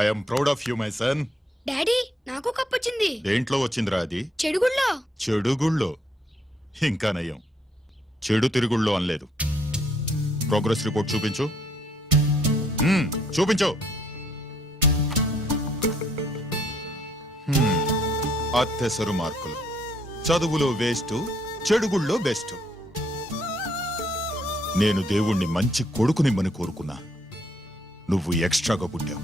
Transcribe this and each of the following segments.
I am proud of you my son. Daddy నాకు cup వచ్చింది. దేంట్లో వచ్చిందిరా అది? చెడుగుళ్ళో. చెడుగుళ్ళో? ఇంకా నయం, చెడు తిరుగుళ్ళో అనలేదు. ప్రోగ్రెస్ రిపోర్ట్ చూపించు. చూపించు. అత్తెసరు మార్కులు, చదువులో వేస్ట్, చెడుగుళ్ళో బెస్ట్. నేను దేవుణ్ణి మంచి కొడుకునిమ్మని కోరుకున్నా, నువ్వు ఎక్స్ట్రాగా పుట్టావు.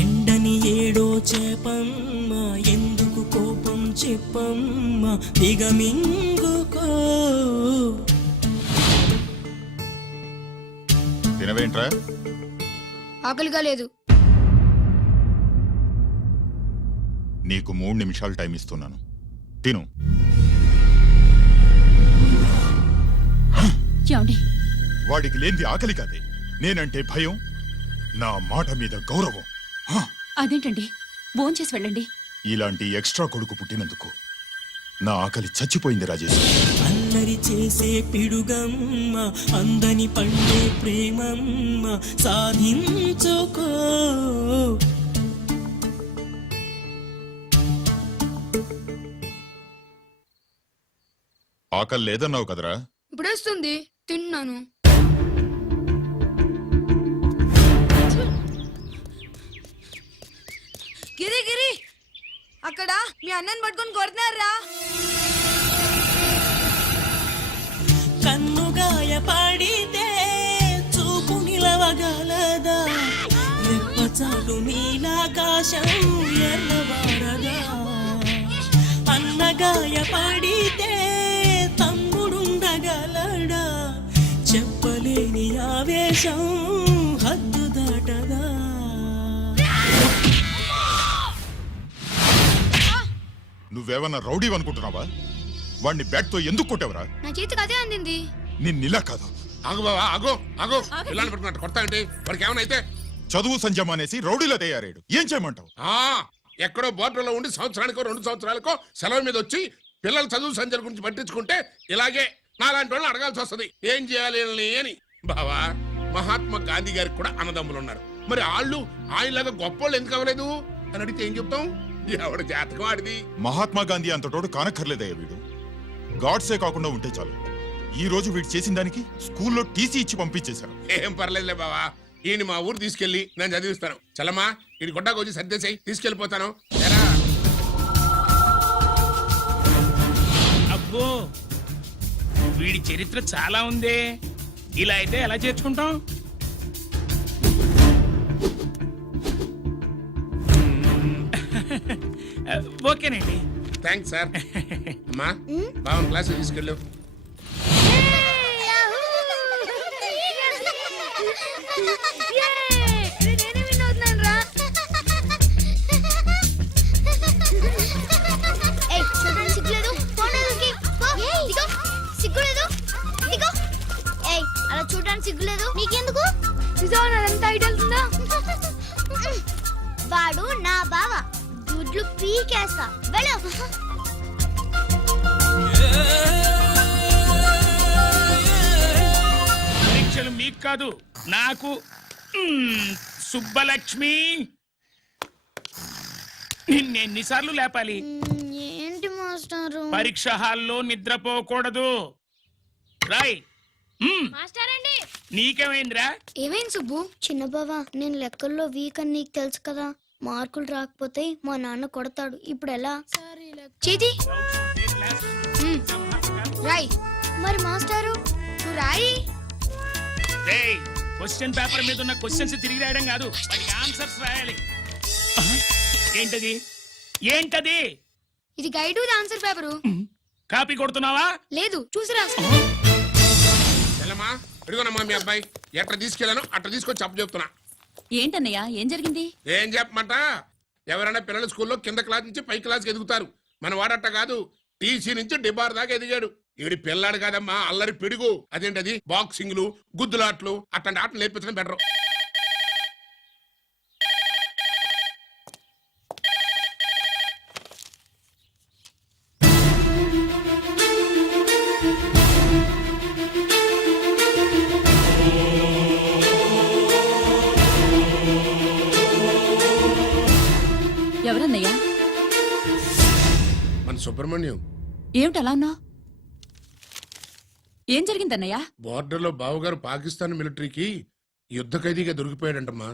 ఎండని ఏడో చేపమ్మ, ఎందుకు కోపం చెప్పమ్మ, దిగమింగుకో. తినవేంట్రా? ఆకలిగా లేదు. నీకు 3 నిమిషాలు టైం ఇస్తున్నాను, తిను. వాడికి లేనిది ఆకలి కాదే, నేనంటే భయం, నా మాట మీద గౌరవం. అదేంటండి, భోంచేసి వెళ్ళండి. ఇలాంటి ఎక్స్ట్రా కొడుకు పుట్టినందుకు నా ఆకలి చచ్చిపోయింది రాజేష్. అల్లరి చేసే పిడుగమ్మ, అందని పండే ప్రేమమ్మ, సాధించుకో. ఆకలి లేదన్నావు కదరా? ఇప్పుడేస్తుంది, తిన్నాను. గిరి గిరి, అక్కడ మీ అన్నని పట్టుకొని కొడుతున్నారా? కన్నుగాయ పడితే చూపు నిలవగలదా, రెప్పచాటు నీలాకాశం ఎర్రబారదా. అన్నగాయ పడితే తమ్ముడుండగలడా, చెప్పలేని ఆవేశం హద్దు దాటదా. నువ్వేమన్నా రౌడీ అనుకుంటున్నావా? వాడిని బ్యాట్ తో ఎందుకు కొట్టావరా? నా చేతికి అదే అందింది. నిన్నిలా కాదు. ఆగు బావా, ఆగు ఆగు. పిల్లలు పెట్టుకున్నట్టు కొడతా అంటే వాడికి ఏమైనా చదువు సంజమ్ అనేసి రౌడీలో తయారాడు. ఏం చేయమంటావు? ఎక్కడో బోర్డర్లో ఉండి సంవత్సరానికో 2 సంవత్సరాలకో సెలవు మీద వచ్చి పిల్లలు చదువు సంజల గురించి పట్టించుకుంటే ఇలాగే నాలాంటి వాళ్ళని అడగాల్సి వస్తుంది, ఏం చేయాలి అని. బావా, మహాత్మా గాంధీ గారికి కూడా అన్నదమ్ములు ఉన్నారు. మరి వాళ్ళు ఆయనలాగా గొప్పోళ్ళు ఎందుకు అవ్వలేదు అని అడిగితే ఏం చెప్తాం? ఎవడు జాతకం ఆడిది. మహాత్మా గాంధీ అంతటోడు కానక్కర్లేదయ్యా వీడు. గాడ్సే కాకుండా ఉంటే చాలు. ఈ రోజు వీడు చేసిన దానికి స్కూల్లో టీసీ ఇచ్చి పంపించేశారు. ఏం పర్లేదులే బావా, ఈయన మా ఊరు తీసుకెళ్లి నేను చదివిస్తాను. చలమా, ఈ గొడ్డాకు వచ్చి సర్దేశాయి, తీసుకెళ్లిపోతాను. అబ్బో, వీడి చరిత్ర చాలా ఉందే. ఇలా అయితే ఎలా చేర్చుకుంటాం? ఓకేనండి, థ్యాంక్స్ సార్. అమ్మా, బావన్ క్లాస్ తీసుకెళ్ళు. అలా చూడడానికి సిగ్గులేదు నీకెందుకు? నిజంతా ఐడల్తుందా? వాడు నా బావ, గుడ్లు పీకేస్తా. వెళ్ళు. పరీక్షలు మీకు కాదు, నాకు. సుబ్బలక్ష్మి, నిన్నెన్నిసార్లు లేపాలి? ఏంటి మాస్టారు? పరీక్ష హాల్లో నిద్రపోకూడదు. రాయ్. మాస్టారండి, నీకేమైందిరా? ఏమైంది సుబ్బు? చిన్న బావా, నేను లెక్కల్లో వీక్ అని నీకు తెలుసు కదా. మార్కులు రాకపోతే మా నాన్న కొడతాడు. ఇప్పుడు ఎలా? చేతి రాయ్. మరి మాస్టారు నువ్వు రాయి. క్వశ్చన్ పేపర్ మీద ఉన్న క్వశ్చన్స్ తిరిగి రాయడం కాదు, వాటికి ఆన్సర్స్ రాయాలి. ఏంటది? ఏంటది? ఇది గైడు, ఆన్సర్ పేపరు. కాపీ కొడుతున్నావా? లేదు, చూసి రాసు. ఇదిగోనమ్మా మీ అబ్బాయి, ఎట్లా తీసుకెళ్ళాను అట్లా తీసుకొచ్చి చెప్పు చెప్తున్నా. ఏంటన్నయ్య, ఏం జరిగింది? ఏం చెప్పమంట? ఎవరైనా పిల్లల స్కూల్లో కింద క్లాస్ నుంచి పై క్లాస్కి ఎదుగుతారు. మన వాడట్ట కాదు, టీసీ నుంచి డిబార్ దాకా ఎదిగాడు. ఈడి పిల్లాడు కాదమ్మా, అల్లరి పిడుగు. అదేంటది, బాక్సింగ్లు, గుద్దులాట్లు, అట్లాంటి ఆటలు నేర్పించడం బెటర్. ఎవరన్నయ్యా? మన సుబ్రహ్మణ్యం ఏమిటి అలా ఉన్నావు? ఏం జరిగిందన్నయ్యా? బోర్డర్లో బావగారు పాకిస్తాన్ మిలిటరీకి యుద్ధ ఖైదీగా దొరికిపోయాడంటమ్మా.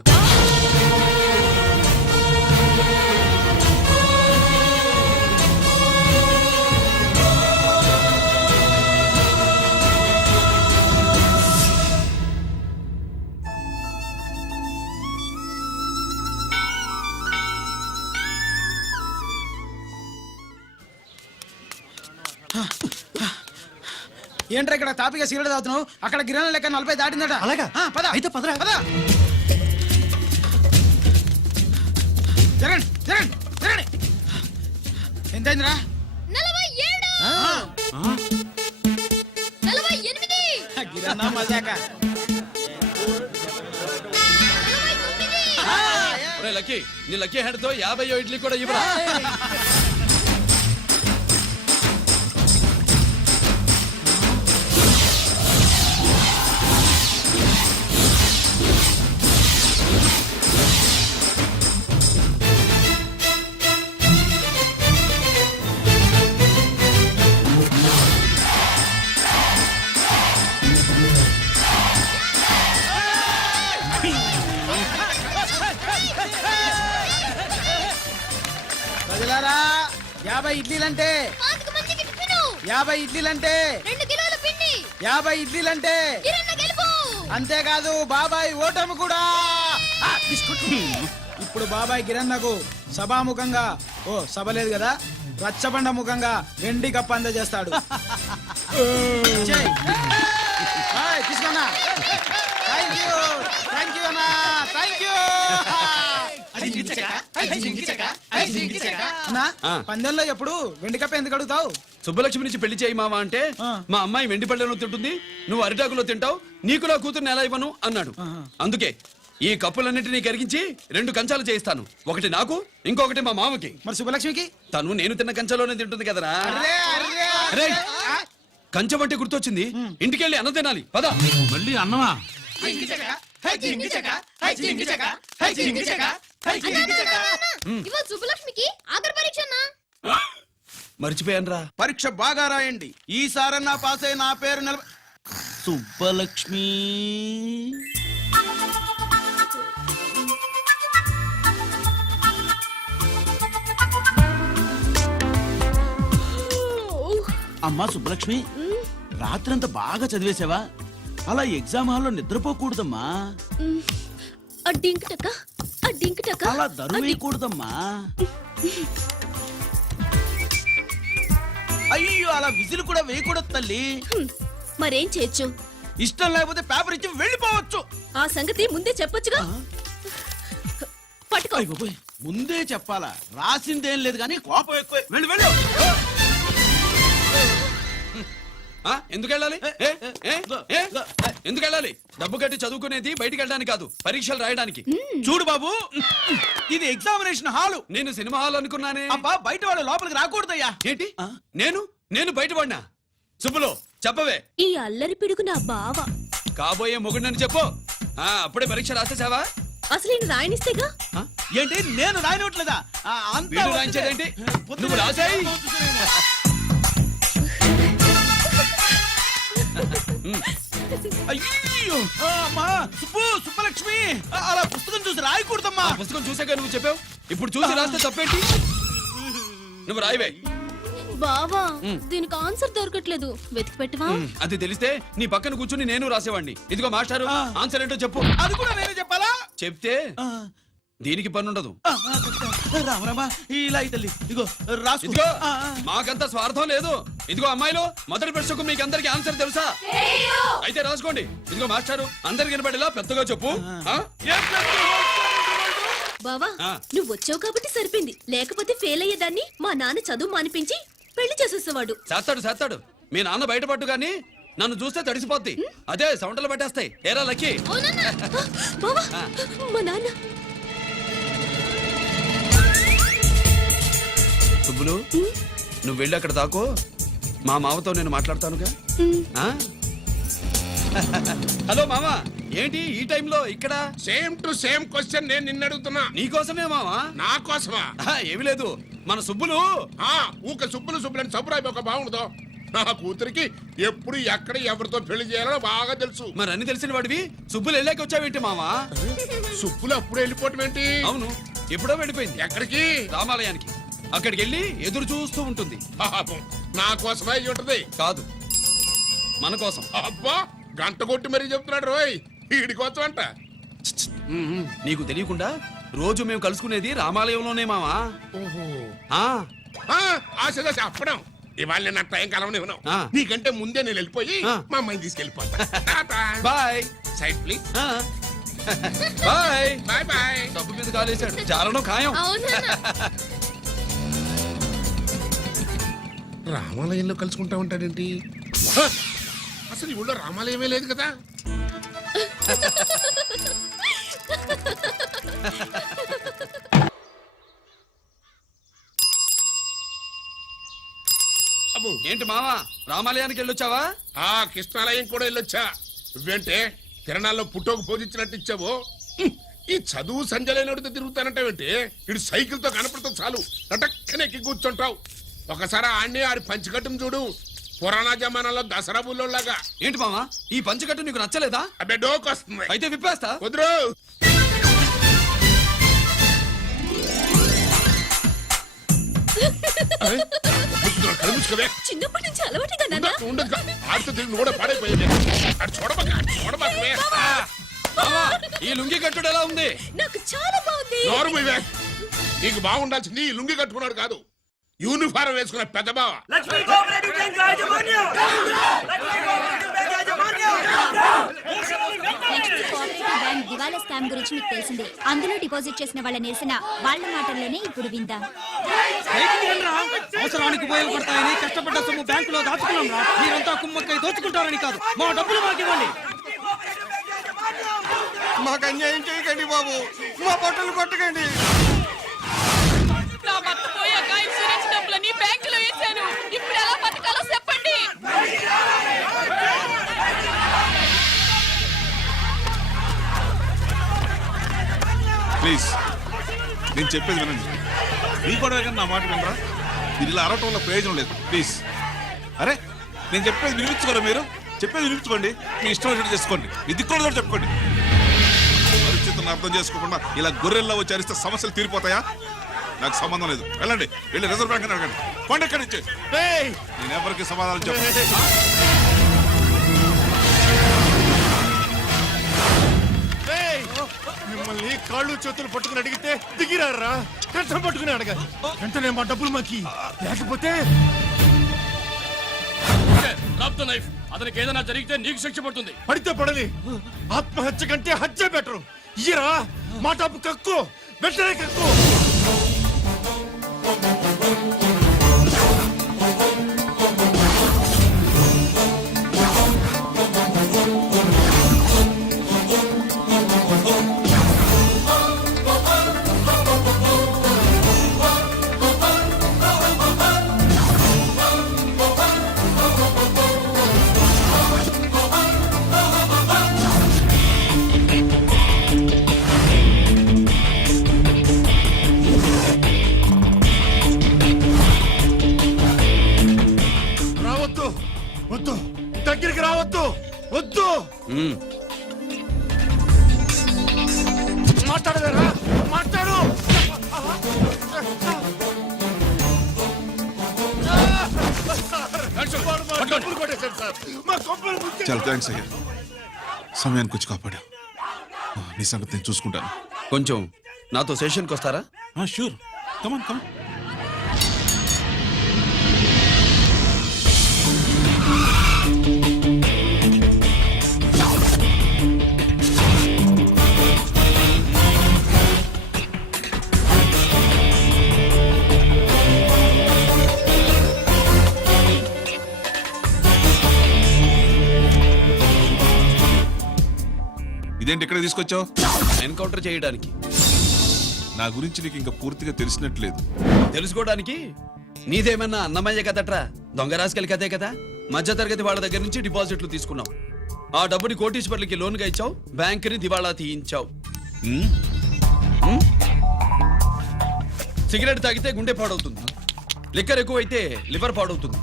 ఏంట్రా ఇక్కడ తాపిగా సిగరెట్ తాగుతున్నావు? అక్కడ గిరాన లెక్క 40 దాటిందట. అలాగా? పద అయితే పదరా. పద. జరగండి జరగండి జరగండి. ఎంతైందిరా? 47 గిరానా మజాక. లక్కీ నీ లక్కీ హెడ్ తో 50 ఇడ్లీ కూడా ఇవ్వరా. ప్రజలారా 50 ఇడ్లీలంటే 50 ఇడ్లీలంటే 2 కిలోల పిండి 50 ఇడ్లీలంటే కిరణ్ గెలుపు. అంతేకాదు బాబాయ్ ఓటమి కూడా. బిస్కుట్. ఇప్పుడు బాబాయ్ గిరన్నకు సభాముఖంగా సభ లేదు కదా, రచ్చబండ ముఖంగా వెండి కప్ప అందజేస్తాడు. తీసుకున్నా. థ్యాంక్ యూ అన్నా, థ్యాంక్ యూ. అన్నా, పందెంలో ఎప్పుడు వెండి కప్ప ఎందుకు అడుగుతావు? సుబ్బలక్ష్మి నుంచి పెళ్లి చేయి మావా అంటే మా అమ్మాయి వెండి పళ్ళలో తింటుంది, నువ్వు అరిటాకులో తింటావు, నీకు నా కూతుర్ని ఎలా ఇవ్వను అన్నాడు. అందుకే ఈ కప్పులన్నిటినీ కరిగించి 2 కంచాలు చేయిస్తాను. ఒకటి నాకు, ఇంకొకటి మా మామకి. మరి శుభలక్ష్మికి? తను నేను తిన్న కంచంలోనే తింటుంది కదరా. అరే, కంచం అంటే గుర్తొచ్చింది, ఇంటికెళ్ళి అన్నం తినాలి. పద. మళ్ళీ అన్నమా? ఇవాళ సుబ్బలక్ష్మికి ఆఖరి పరీక్ష అన్నా. మర్చిపోయాను రా. పరీక్ష బాగా రాయండి, ఈసారన్నా పాస్ అయి నా పేరు సుబ్బలక్ష్మి. అమ్మా సుబ్బలక్ష్మి, రాత్రంతా బాగా చదివేశావా? అలా ఎగ్జామ్ హాల్లో నిద్రపోకూడదమ్మా. అలా దరువేయకూడదమ్మా. అయ్యో, అలా విజిల్ కూడా వేయకూడదు తల్లి. మరేం చేయొచ్చు? ఇష్టం లేకపోతే పేపర్ ఇచ్చి వెళ్ళిపోవచ్చు. ఆ సంగతి ముందే చెప్పొచ్చుగా. పట్టుకో. అయ్ బాబోయ్, ముందే చెప్పాలా? రాసిందేం లేదు కానీ కోపం ఎక్కువ. వెళ్ళు వెళ్ళు. ఎందుకు వెళ్ళాలి? ఎందుకు వెళ్ళాలి? డబ్బు కట్టి చదువుకునేది బయటికి వెళ్ళడానికి కాదు, పరీక్షలు రాయడానికి. చూడు బాబు, ఇది ఎగ్జామినేషన్ హాలు. నేను సినిమా హాల్ అనుకున్నానే. అబ్బా, బయట వాళ్ళు లోపలికి రాకూడదయ్యా. ఏంటి? నేను బయటపడినా? సుబ్బులు చెప్పవే. ఈ అల్లరి పిడుగు నా బావ. కాబోయే మొగుడినని చెప్పు. అప్పుడే పరీక్ష రాసేసావా? అసలు నేను రాయనిస్తేగా. ఏంటి, నేను రాయనట్లేదా? వీడు రాయించేదేంటి? నువ్వు రాసాయి. అయ్యో, అమ్మా సుబ్బలక్ష్మి, అలా పుస్తకం చూసి రాయకూడదమ్మా. పుస్తకం చూసాక నువ్వు చెప్పావు, ఇప్పుడు చూసి రాస్తే తప్పేంటి? నువ్వు రాయవే. బావా, దీనికి ఆన్సర్ దొరకట్లేదు, వెతికి పెట్టవా? అది తెలిస్తే నీ పక్కన కూర్చుని నేను రాసేవాడిని. ఇదిగో మాస్టారు, ఆన్సర్ ఏంటో చెప్పు. అది కూడా నేనే చెప్పాలా? చెప్తే దీనికి పనుండదు. రామరామా, ఇలా తల్లి, ఇదిగో రాసుకో. ఇదిగో, మాకంత స్వార్థం లేదు. ఇదిగో అమ్మాయిలు, మొదటి ప్రశ్నకు మీకు అందరికి ఆన్సర్ తెలుసా? అయితే రాసుకోండి. ఇదిగో మాస్టారు, అందరికి వినపడేలా పెద్దగా చెప్పు. బావా, నువ్వు వచ్చావు కాబట్టి సరిపోయింది, లేకపోతే ఫెయిల్ అయ్యేదాన్ని. మా నాన్న చదువు మానిపించి పెళ్లి చేసేసేవాడు. చేస్తాడు. మీ నాన్న బయటపడ్డు గాని నన్ను చూస్తే తడిసిపోద్ది. అదే సౌంటలు పట్టేస్తాయి. ఏరా లక్కీ. బావా, మా నాన్న. సుబ్బులు, నువ్వు వెళ్ళి అక్కడ దాకో, మా మామతో నేను మాట్లాడతానుగా. హలో మామ, ఏంటి ఈ టైంలో ఇక్కడ? సేమ్ టు సేమ్ క్వశ్చన్ నేను నిన్ను అడుగుతున్నా. నీకోసమే మావా. నా కోసమా? ఏమి లేదు, మన సుబ్బులు ఊక సుబ్బులని సబ్బురాయి ఒక బాగుండదు. నా కూతురికి ఎప్పుడు ఎక్కడ ఎవరితో పెళ్లి చేయాలో బాగా తెలుసు. మరి అన్ని తెలిసిన వాడివి సుబ్బులు వెళ్ళాక వచ్చావేంటి మావా? సుబ్బులు అప్పుడు వెళ్ళిపోవటం ఏంటి? అవును, ఎప్పుడో వెళ్ళిపోయింది. ఎక్కడికి? రామాలయానికి. అక్కడికి వెళ్ళి ఎదురు చూస్తూ ఉంటుంది. పాపం, నా కోసమే అయి ఉంటది. కాదు, మన కోసం. అబ్బా, గంట కొట్టి మరీ చెప్తున్నాడు రోయ్, వీడి కోసం అంట. నీకు తెలియకుండా రోజు మేము కలుసుకునేది రామాలయంలోనే మావా. ఓహో, ఆ, ఆశ చెప్పడం. ఇవాళ నేను టైం కలవనివ్వను. ఆ. నీకంటే ముందే నేను వెళ్ళిపోయి ఆ. మా అమ్మాయిని తీసుకెళ్ళిపోతా. బాయ్. Side please. ఆ. బాయ్. Bye bye. డబ్బు మీద కాలేశాడు, చాలడం ఖాయం. రామాలయంలో కలుసుకుంటా ఉంటాడేంటి? హ! అసలు ఈ ఊళ్ళో రామాలయమే లేదు కదా. అబ్బో, ఏంటి మావా, రామాలయానికి వెళ్ళొచ్చావా? ఆ కృష్ణాలయం కూడా వెళ్ళొచ్చా. నువ్వేంటే తిరణాల్లో పుట్టోకు పూజించినట్టు ఇచ్చావు. హ్మ్. ఈ చదువు సంజలైనడితో తిరుగుతానంటావేంటి? ఇటు సైకిల్ తో కనపడతావు చాలు నటక్కనే ఎక్కి కూర్చుంటావు. ఒకసారి ఆడిని ఆడి పంచికట్టును చూడు, పురాణ జమానాలో దసరా బుల్లోలాగా. ఏంటి మావా, ఈ పంచకట్టు నీకు నచ్చలేదా? అబ్బే డోకు వస్తుంది. అయితే విప్పేస్తా. వద్దురు. కలుముచ్చుకోవే. చిన్నప్పటి నుంచి అలవాటుగా నాన్న. ఉండదు, ఆడితో తిరిగి కూడా పాడైపోయింది. అటు చూడబాకవే. మావా, ఈ లుంగి కట్టుడు ఎలా ఉంది? నాకు చాలా బాగుంది. నోరు మూయవే. నీకు బాగుండాల్సింది ఈ లుంగి కట్టుకున్నాడు కాదు, యూనిఫారం వేసుకున్న పెద్ద బావ. బ్యాంక్ దివాలా స్కామ్ గురించి మీకు తెలిసిందే. అందులో డిపాజిట్ చేసిన వాళ్ళ నిరసన వాళ్ళ మాటల్లోనే ఇప్పుడు విందాం. అవసరానికి ఉపయోగపడతాయని కష్టపడ్డ సొమ్ము బ్యాంకులో దాచుకున్నాం రా. మీరంతా కుమ్మక్కై దోచుకుంటారని కాదు, మా డబ్బులు మాకు ఇవ్వండి. మాకు అన్యాయం చేయకండి బాబు, మా బట్టలు కొట్టకండి. నా భర్త పోయాక ఇన్సూరెన్స్ డబ్బులని బ్యాంకులో వేశాను. ఇప్పుడు ఎలా బతకాలో చెప్పండి. ప్లీజ్, నేను చెప్పేది వినండి. మీ కూడా నా మాట వినరా? మీరు ఇలా అరవటం వల్ల ప్రయోజనం లేదు. ప్లీజ్, అరే నేను చెప్పేది వినిపించుకోరా? మీరు చెప్పేది వినిపించుకోండి, మీ ఇష్టం వచ్చినట్టు చేసుకోండి, మీ దిక్కులో చెప్పుకోండి. పరిస్థితులను అర్థం చేసుకోకుండా ఇలా గొర్రెల్లో వచ్చి అరిస్తే సమస్యలు తీరిపోతాయా? నాకు సంబంధం లేదు, వెళ్ళండి. వెళ్ళి రిజర్వ్ బ్యాంక్ అడగండి. పండి ఎక్కడి నుంచి. నేను ఎవరికి సమాధానం చెప్పను. మిమ్మల్ని కాళ్ళు చేతులు పట్టుకుని అడిగితే దిగిరారా? కష్టం పట్టుకుని అడగాలి. వెంటనే మా డబ్బులు మాకి, లేకపోతే అతనికి ఏదైనా జరిగితే నీకు శిక్ష పడుతుంది. పడితే పడని, ఆత్మహత్య కంటే హత్య బెటరు. ఇయ్యరా మా డబ్బు, కక్కు, వెంటనే కక్కు. వద్దు, దగ్గరికి రావద్దు, వద్దు. మాట్లాడవేరా? మాట్లాడు. డబ్బులు కొట్టేశారు సార్, మా కొంపలు ముంచె-. చాలా థ్యాంక్స్ అయ్యా, సమయానికి వచ్చి కాపాడా. నీ సంగతి నేను చూసుకుంటాను. కొంచెం నాతో సెషన్కి వస్తారా? షూర్, కమాన్ కమాన్. ఇదేంటి ఇక్కడ తీసుకొచ్చావు? ఎన్కౌంటర్ చేయడానికి. నా గురించి నీకు ఇంకా పూర్తిగా తెలిసినట్లేదు. తెలుసుకోవడానికి నీదేమన్నా అన్నమయ్య కదట్రా, దొంగ రాసుకెళ్ళి కదే కదా. మధ్యతరగతి వాళ్ళ దగ్గర నుంచి డిపాజిట్లు తీసుకున్నాం. ఆ డబ్బుని కోటీశ్వర్లకి లోన్గా ఇచ్చావు, బ్యాంకుని దివాళా తీయించావు. సిగరెట్ తాగితే గుండె పాడవుతుంది, లిక్కర్ ఎక్కువైతే లివర్ పాడవుతుంది.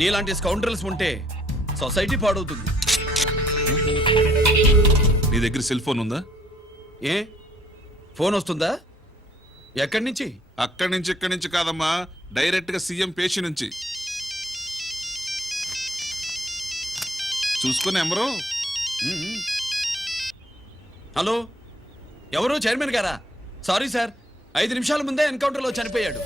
నీలాంటి స్కౌండ్రల్స్ ఉంటే సొసైటీ పాడవుతుంది. నీ దగ్గర సెల్ ఫోన్ ఉందా? ఏ ఫోన్ వస్తుందా? ఎక్కడి నుంచి? అక్కడి నుంచి ఇక్కడి నుంచి కాదమ్మా, డైరెక్ట్ గా సీఎం పేషి నుంచి. చూసుకుని ఎవరు? హలో, ఎవరు? చైర్మన్ గారా? సారీ సార్, 5 నిమిషాల ముందే ఎన్కౌంటర్లో చనిపోయాడు.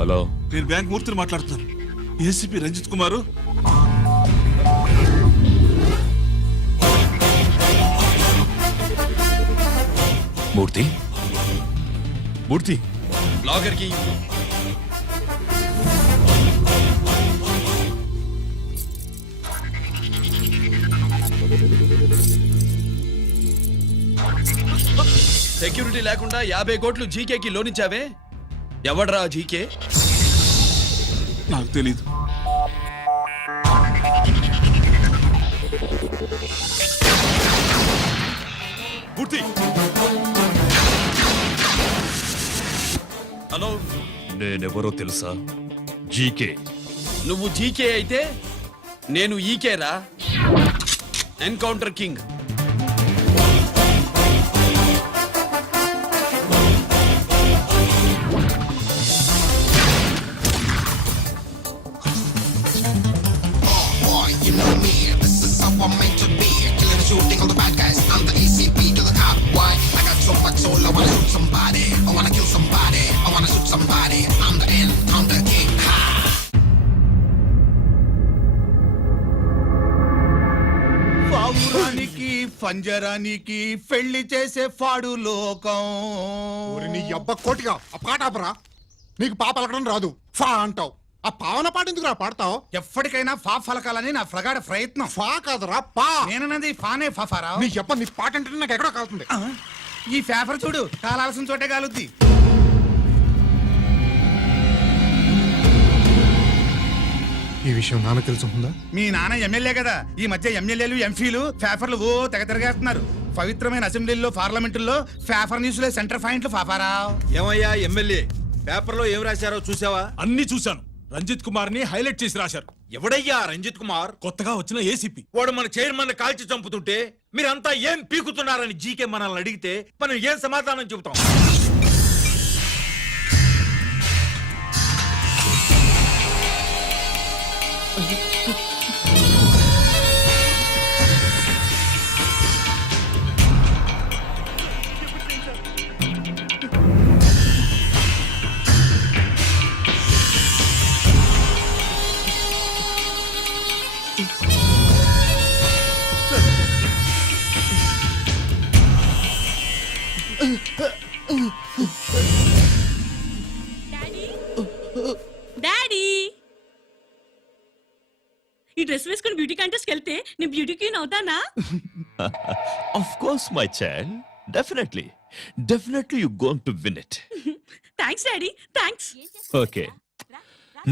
హలో, నేను బ్యాంక్ మూర్తిని మాట్లాడుతున్నాను. ఏసీపీ రంజిత్ కుమారు. మూర్తి మూర్తి లాగర్కి సెక్యూరిటీ లేకుండా 50 కోట్లు జీకేకి లోన్ ఇచ్చావే, ఎవడ్రా జీకే? నాకు తెలీదు. మూర్తి, హలో, నేనెవరో తెలుసా? జీకే. నువ్వు జీకే అయితే నేను ఈకేరా, ఎన్కౌంటర్ కింగ్. పంజరానికి పెళ్లి చేసే ఫాడు లోకం. నీ అబ్బ కోటిగా ఆ పాట ఆపరా. నీకు పాప పలకడం రాదు, ఫా అంటావు. ఆ పావన పాట ఎందుకు రా పాడతావు? ఎప్పటికైనా ఫా ఫలకాలని నా ప్రగాఢ ప్రయత్నం. ఫా కాదురా పా. నేనన్నది ఫానే ఫాఫారా. నీ చెప్ప నీ పాట అంటే నాకు ఎక్కడో కాలుతుంది. ఈ పేపర్ చూడు, కాలాల్సిన చోటే కాలుద్ది. ఈ విషయం నాన్న తెలుసుకుందా? మీ నాన్న ఎమ్మెల్యే కదా, ఈ మధ్య ఎమ్మెల్యేలు ఎంపీలు పేపర్లు ఓ తెగ తిరగేస్తున్నారు. పవిత్రమైన అసెంబ్లీల్లో పార్లమెంటుల్లో పేపర్ న్యూస్ లో సెంటర్ పాయింట్లు ఫాఫారా. ఏమయ్యా ఎమ్మెల్యే, పేపర్లో ఏం రాశారో చూసావా? అన్ని చూశాను. రంజిత్ కుమార్ ని హైలైట్ చేసి రాశారు. ఎవడయ్యా రంజిత్ కుమార్? కొత్తగా వచ్చిన ఏసీపీ. వాడు మన చైర్మన్ కాల్చి చంపుతుంటే మీరంతా ఏం పీకుతున్నారని జీకే మనల్ని అడిగితే మనం ఏం సమాధానం చెబుతాం? డాడీ, ఈ డ్రెస్ వేసుకుని బ్యూటీ కాంటెస్ట్ వెళ్తే నేను బ్యూటీ క్వీన్ అవుతానా? Of course my child, definitely you going to win it. Thanks daddy, thanks. Okay,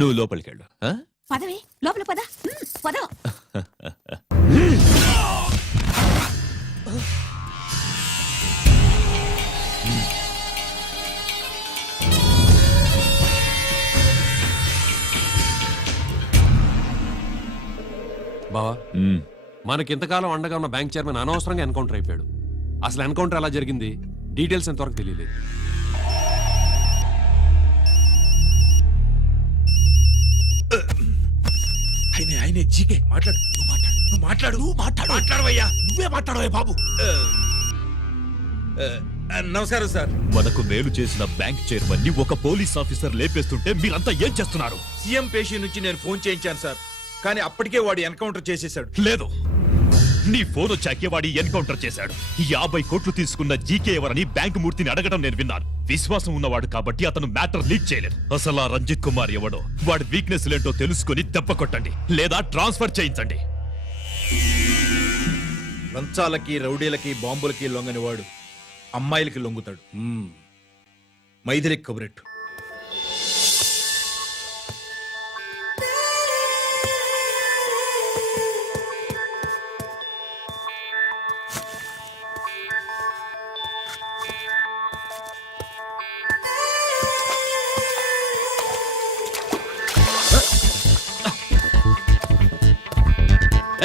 నువ్వు లోపలికి వెళ్ళు. పదవే, లోపల పద. పద. బావా, మనకింతకాలం అండగా ఉన్న బ్యాంక్ చైర్మన్ అనవసరంగా ఎన్కౌంటర్ అయిపోయాడు. అసలు ఎన్కౌంటర్ ఎలా జరిగింది, డీటెయిల్స్ ఎంతవరకు తెలియలేదు. ఆయనే జీకే మాట్లాడు నువ్వు మాట్లాడవయ్యా నువ్వే మాట్లాడవయ్యా బాబు. నమస్కారం సార్. మనకు మేలు చేసిన బ్యాంక్ చైర్మన్ ని ఒక పోలీస్ ఆఫీసర్ లేపేస్తుంటే మీరంతా ఏం చేస్తున్నారు? సీఎం పేషి నుంచి నేను ఫోన్ చేయించాను సార్, కానీ అప్పటికే వాడు ఎన్కౌంటర్ చేసేసాడు. లేదు, నీ ఫోన్ వచ్చాకే వాడి ఎన్కౌంటర్ చేశాడు. 50 కోట్లు తీసుకున్న జీకే ఎవరని బ్యాంకు మూర్తిని అడగడం నేను విన్నాను. విశ్వాసం ఉన్నవాడు కాబట్టి అతను మ్యాటర్ లీక్ చేయలేదు. అసలు ఆ రంజిత్ కుమార్ ఎవడో, వాడి వీక్నెస్ ఏంటో తెలుసుకుని దెబ్బ కొట్టండి, లేదా ట్రాన్స్ఫర్ చేయించండి. లంచాలకి రౌడీలకి బాంబులకి లొంగని వాడు అమ్మాయిలకి లొంగుతాడు. మైథిలికి కబురెట్టు.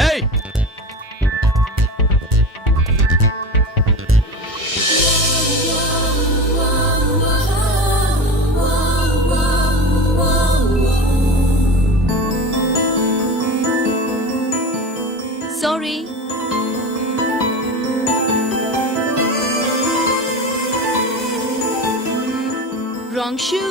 ఏయ్, sorry. Wrong shoe.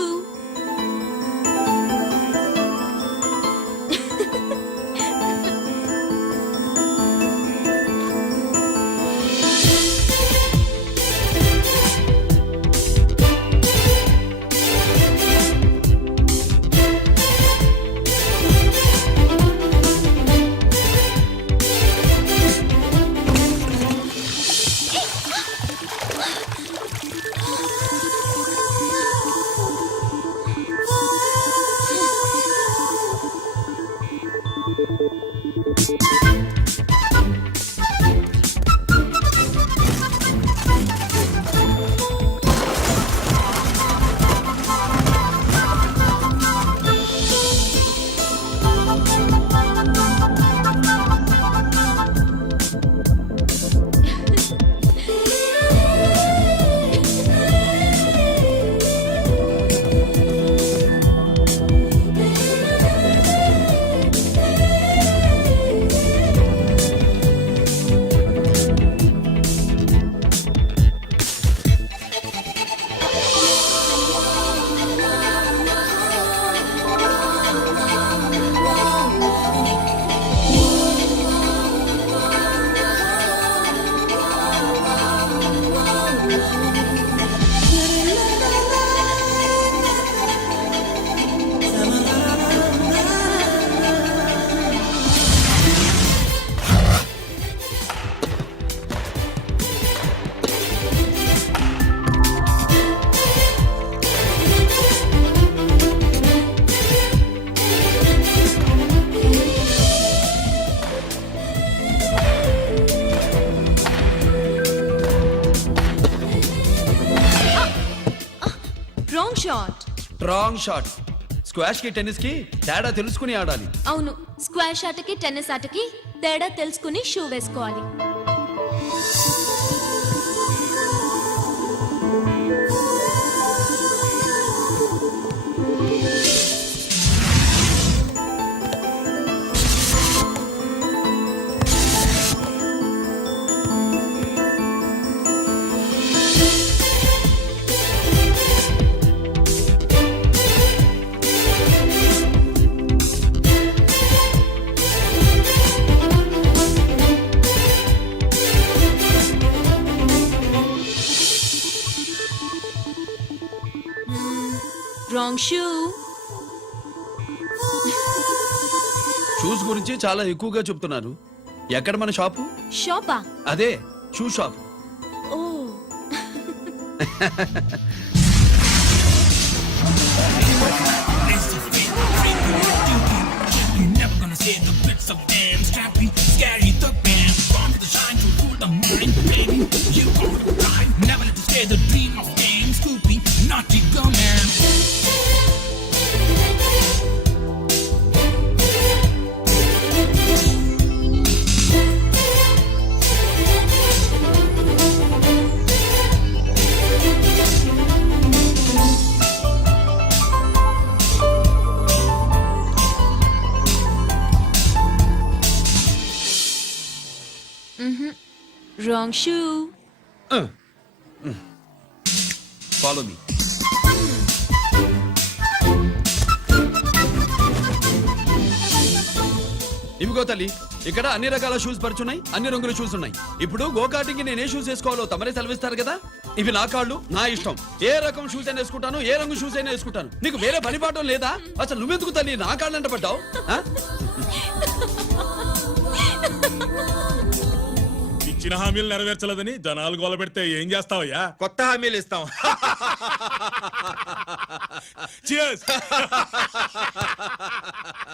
Wrong shot. Squash కి టెన్నిస్ కి తేడా తెలుసుకుని ఆడాలి. అవును, స్క్వాష్ ఆటకి టెన్నిస్ ఆటకి తేడా తెలుసుకుని షూ వేసుకోవాలి. Wrong shoe. షూస్ గురించి చాలా ఎక్కువగా చెప్తున్నారు. ఎక్కడ మన షాపు? షాపా? అదే షూ షాప్. ఓ. Wrong shoe. Follow me. ఇవిగో తల్లి, ఇక్కడ అన్ని రకాల షూస్ పరుచున్నాయి, అన్ని రంగుల షూస్ ఉన్నాయి. ఇప్పుడు గోకాటింగ్ కి నేనే షూస్ వేసుకోవాలో తమరే సెలవిస్తారు కదా. ఇవి నా కాళ్ళు, నా ఇష్టం. ఏ రకం షూస్ అయినా వేసుకుంటాను, ఏ రంగు షూస్ అయినా వేసుకుంటాను. నీకు వేరే పని పాఠం లేదా? అసలు నువ్వెందుకు తల్లి నా కాళ్ళు అంట పడ్డావు? ఇచ్చిన హామీలు నెరవేర్చలేదని జనాలు గోల పెడితే ఏం చేస్తావయ్యా? కొత్త హామీలు ఇస్తాం.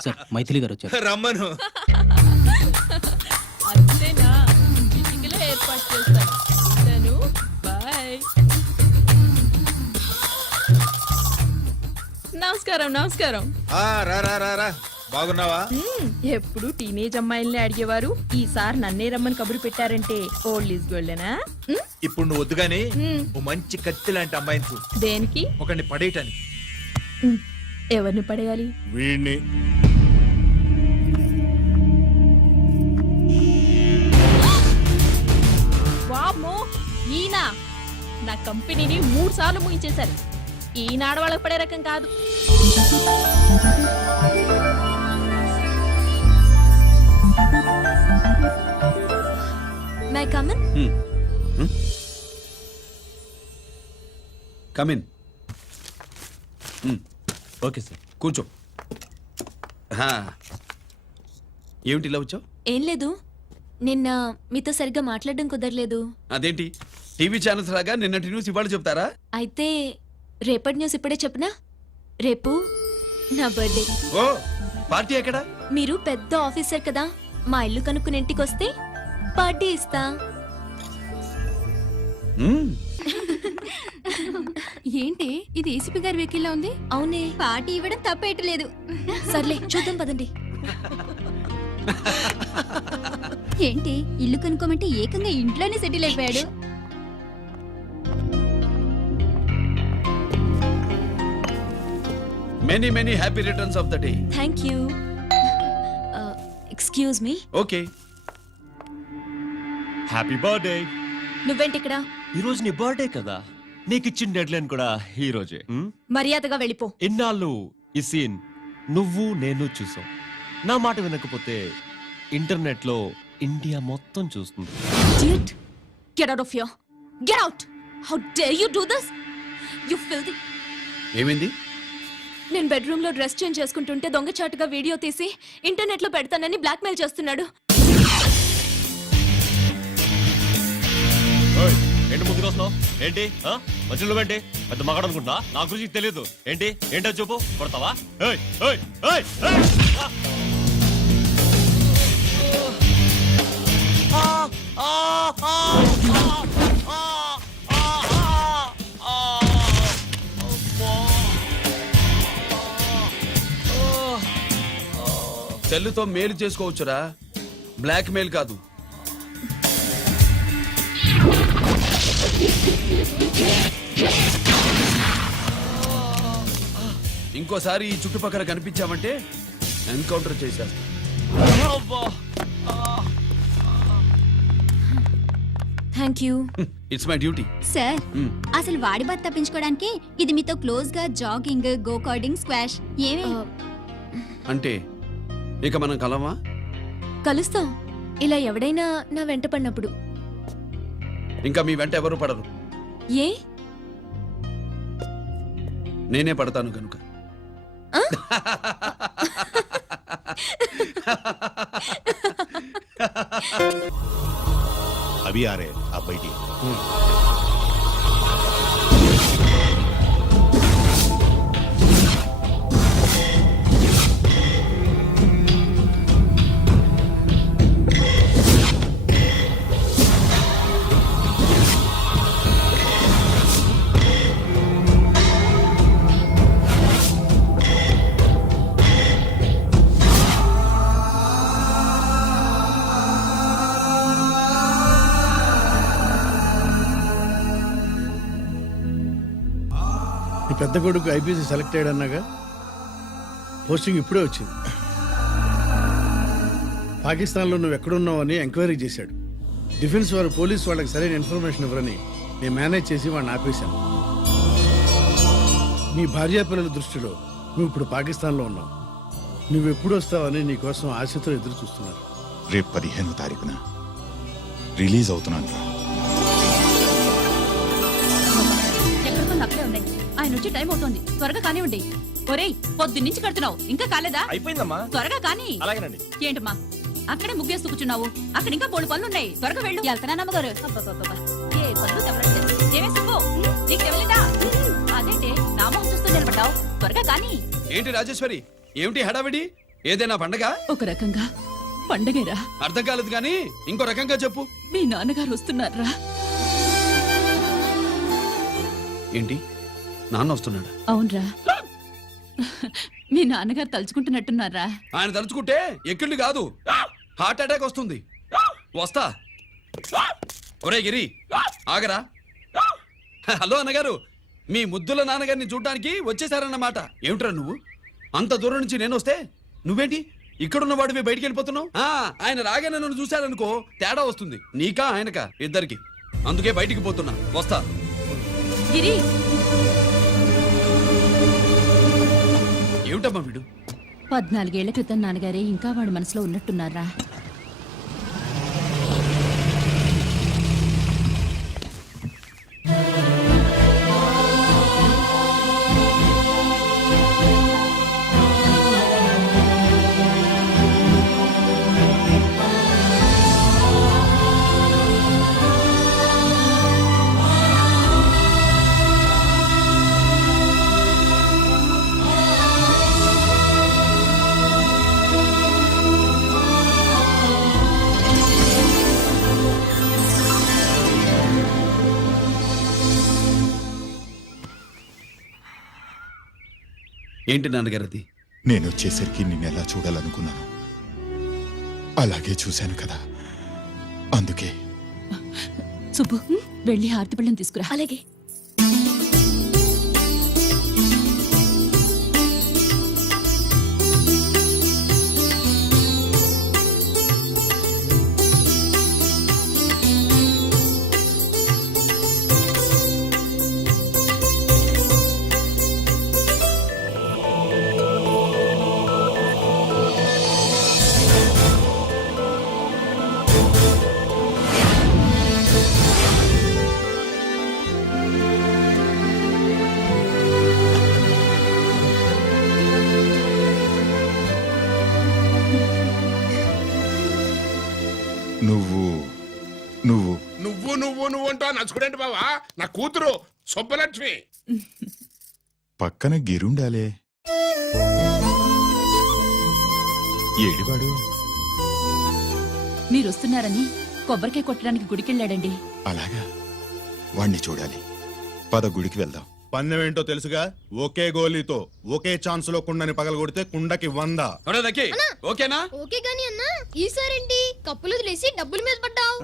సార్ మైథిలి గారు వచ్చారు. రమ్మను. అంతేనా? చిటికలో ఏర్పాటు చేస్తాను. బాయ్. నమస్కారం. నమస్కారం. రా రా రా రా. బాగున్నావా? ఎప్పుడు టీనేజ్ అమ్మాయిల్ని అడిగేవారు, ఈసారి నన్నే రమ్మని కబురు పెట్టారంటే ఓల్డ్ ఈజ్ గోల్డెనా? ఇప్పుడు నువ్వు వద్దుగానే ఓ మంచి కత్తి లాంటి అమ్మాయిని చూ. దేనికి? ఒకరిని పడేయటానికి. ఎవరిని పడేయాలి? వీణ్ణి. వామ్మో, ఈయన నా కంపెనీని 3 సార్లు ముగించేశారు. ఈయన ఆడవాళ్ళకి పడే రకం కాదు. My come on. Come in. Okay sir. కూర్చో. ఏమిటి ఇలా వచ్చావు? ఏం లేదు, నిన్న మీతో సరిగ్గా మాట్లాడడం కుదరలేదు. అదేంటి, టీవీ ఛానల్స్ లాగా నిన్నటి న్యూస్ ఇవాళ చెప్తారా? అయితే రేపటి న్యూస్ ఇప్పుడే చెప్పనా? రేపు నా బర్త్డే. ఓ, పార్టీ ఎక్కడా? మీరు పెద్ద ఆఫీసర్ కదా, మా ఇల్లు కనుక్కుని ఇంటికి వస్తే పార్టీ ఇస్తా. ఏంటి ఇది ఏసీపీ గారి వెహికల్లా ఉంది? అవునే, పార్టీ ఇవ్వడం తప్పేయట్లేదు. సర్లే చూద్దాం పదండి. ఏంటి ఇల్లు కనుక్కోమంటే ఏకంగా ఇంట్లోనే సెటిల్ అయిపోయాడు. Many many happy returns of the day. Thank you. Excuse me. Okay. Happy birthday. నువ్వేంటి ఇక్కడ? ఈ రోజు నీ బర్త్డే కదా, నీకు ఇచ్చిన డెడ్ లైన్ కూడా ఈ రోజే. మర్యాదగా వెళ్ళిపో. ఇన్నాళ్ళు ఈ సీన్ నువ్వు నేను చూసాం. నా మాట వినకపోతే ఇంటర్నెట్ లో ఇండియా మొత్తం చూస్తుంది. Idiot! Get out of here! Get out! How dare you do this? You filthy! ఏమైంది? నేను బెడ్రూమ్ లో డ్రెస్ చేంజ్ చేసుకుంటుంటే దొంగచాటుగా వీడియో తీసి ఇంటర్నెట్ లో పెడతానని బ్లాక్మెయిల్ చేస్తున్నాడు. ఏంటి ముందుకు వస్తున్నావు? ఏంటి మధ్యలో ఏంటి? పెద్ద మగాడు అనుకుంటున్నా? నా గురించి తెలియదు ఏంటి? ఏంటో చెప్పు. కొడతావా? ఏయ్, ఏయ్, ఏయ్, ఏయ్! సెల్లుతో మేలు చేసుకోవచ్చురా, బ్లాక్ మెయిల్ కాదు. ఇంకోసారి ఈ చుట్టుపక్కల కనిపించామంటే ఎన్కౌంటర్ చేసేస్తా. Thank you. It's my duty. Sir అసలు వాడి బాధ తప్పించుకోవడానికి ఇది మీతో క్లోజ్ గా జాగింగ్, గో కార్డింగ్, స్క్వాష్ ఏమే అంటే ఇక మనం కలవా? కలుస్తాం, ఇలా ఎవడైనా నా వెంట పడినప్పుడు. ఇంకా మీ వెంట ఎవరు పడరు. ఏ? నేనే పడతాను కనుక. అవి ఆరే అబ్బాయి. పెద్ద కొడుకు ఐపీసీ సెలెక్ట్ అయ్యాడన్నాగా, పోస్టింగ్ ఇప్పుడే వచ్చింది. పాకిస్తాన్లో నువ్వు ఎక్కడున్నావు అని ఎంక్వైరీ చేశాడు. డిఫెన్స్ వారు పోలీస్ వాళ్ళకి సరైన ఇన్ఫర్మేషన్ ఇవ్వరని నేను మేనేజ్ చేసి వాడిని ఆపేశాను. నీ భార్యా పిల్లల దృష్టిలో నువ్వు ఇప్పుడు పాకిస్తాన్లో ఉన్నావు. నువ్వు ఎప్పుడు వస్తావని నీ కోసం ఆశతో ఎదురు చూస్తున్నారు. రేపు 15వ తారీఖున రిలీజ్ అవుతున్నాను రా. ఎక్కడికో నక్కలే ఉన్నాయి. ఆయన వచ్చి టైం అవుతోంది, త్వరగా కానివ్వండి. ఒరేయ్, పొద్దున్నుంచి కడుతున్నావు, ఇంకా కాలేదా? అయిపోయిందమ్మా. త్వరగా కానీ. అలాగేనండి. ఏంటమ్మా అక్కడే ముగ్గేస్తూ కూర్చున్నావు? అక్కడ ఇంకా 3 పనులున్నాయి, త్వరగా వెళ్ళు. వెళ్తానమ్మగారు. ఏ పనులు తెవలేదు. ఏమే సుబ్బు, నీకు తెవలేదా? అదేంటే నామం చూస్తూ నిలబడ్డావు, త్వరగా కానీ. ఏంటి రాజేశ్వరి, ఏమిటి హడావిడి? ఏదైనా పండగ? ఒక రకంగా పండగేరా. అర్థం కాలేదు కానీ ఇంకో రకంగా చెప్పు. మీ నాన్నగారు వస్తున్నారా? ఏంటి, నాన్న వస్తున్నాడు? అవునరా, మీ నాన్నగారు తలుచుకుంటున్నట్టున్నారా? ఆయన తలుచుకుంటే ఎక్కిళ్ళు కాదు, హార్ట్ అటాక్ వస్తుంది. వస్తా. ఒరే గిరి, ఆగరా. హలో అన్నగారు, మీ ముద్దుల నాన్నగారిని చూడ్డానికి వచ్చేసారన్నమాట. ఏమిట్రా నువ్వు? అంత దూరం నుంచి నేను వస్తే నువ్వేంటి ఇక్కడున్న వాడివి బయటికి వెళ్ళిపోతున్నావు? ఆయన రాగానే నన్ను చూశాడనుకో తేడా వస్తుంది, నీకా ఆయనకా ఇద్దరికి. అందుకే బయటికి పోతున్నా, వస్తా. గిరి, ఏమిటమ్మా వీడు? 14 ఏళ్ల క్రితం నాన్నగారే ఇంకా వాడి మనసులో ఉన్నట్టున్నారా? ఏంటి నాన్నగారు అది? నేను వచ్చేసరికి నిన్ను ఎలా చూడాలనుకున్నాను అలాగే చూశాను కదా, అందుకే. సుబ్బు, వెళ్ళి హారతి పళ్ళని తీసుకురా. అలాగే. నువ్వు నువ్వు నువ్వు నువ్వు నువ్వు అంటూ నచ్చుకునేంటి బావా? నా కూతురు సుబ్బలక్ష్మి. పక్కన గిరుండాలే. ఏడివాడు? మీరొస్తున్నారని కొబ్బరికాయ కొట్టడానికి గుడికెళ్ళాడండి. అలాగా, వాణ్ణి చూడాలి. పద, గుడికి వెళ్దాం. పందెం ఏంటో తెలుసుగా, ఒకే గోలీతో ఒకే ఛాన్స్ లో కుండని పగలగొడితే కుండకి 100. ఓకేనా? ఓకే గాని అన్నా, ఈసారేంటి కప్పులు వదిలేసి డబ్బుల మీద పడ్డావు?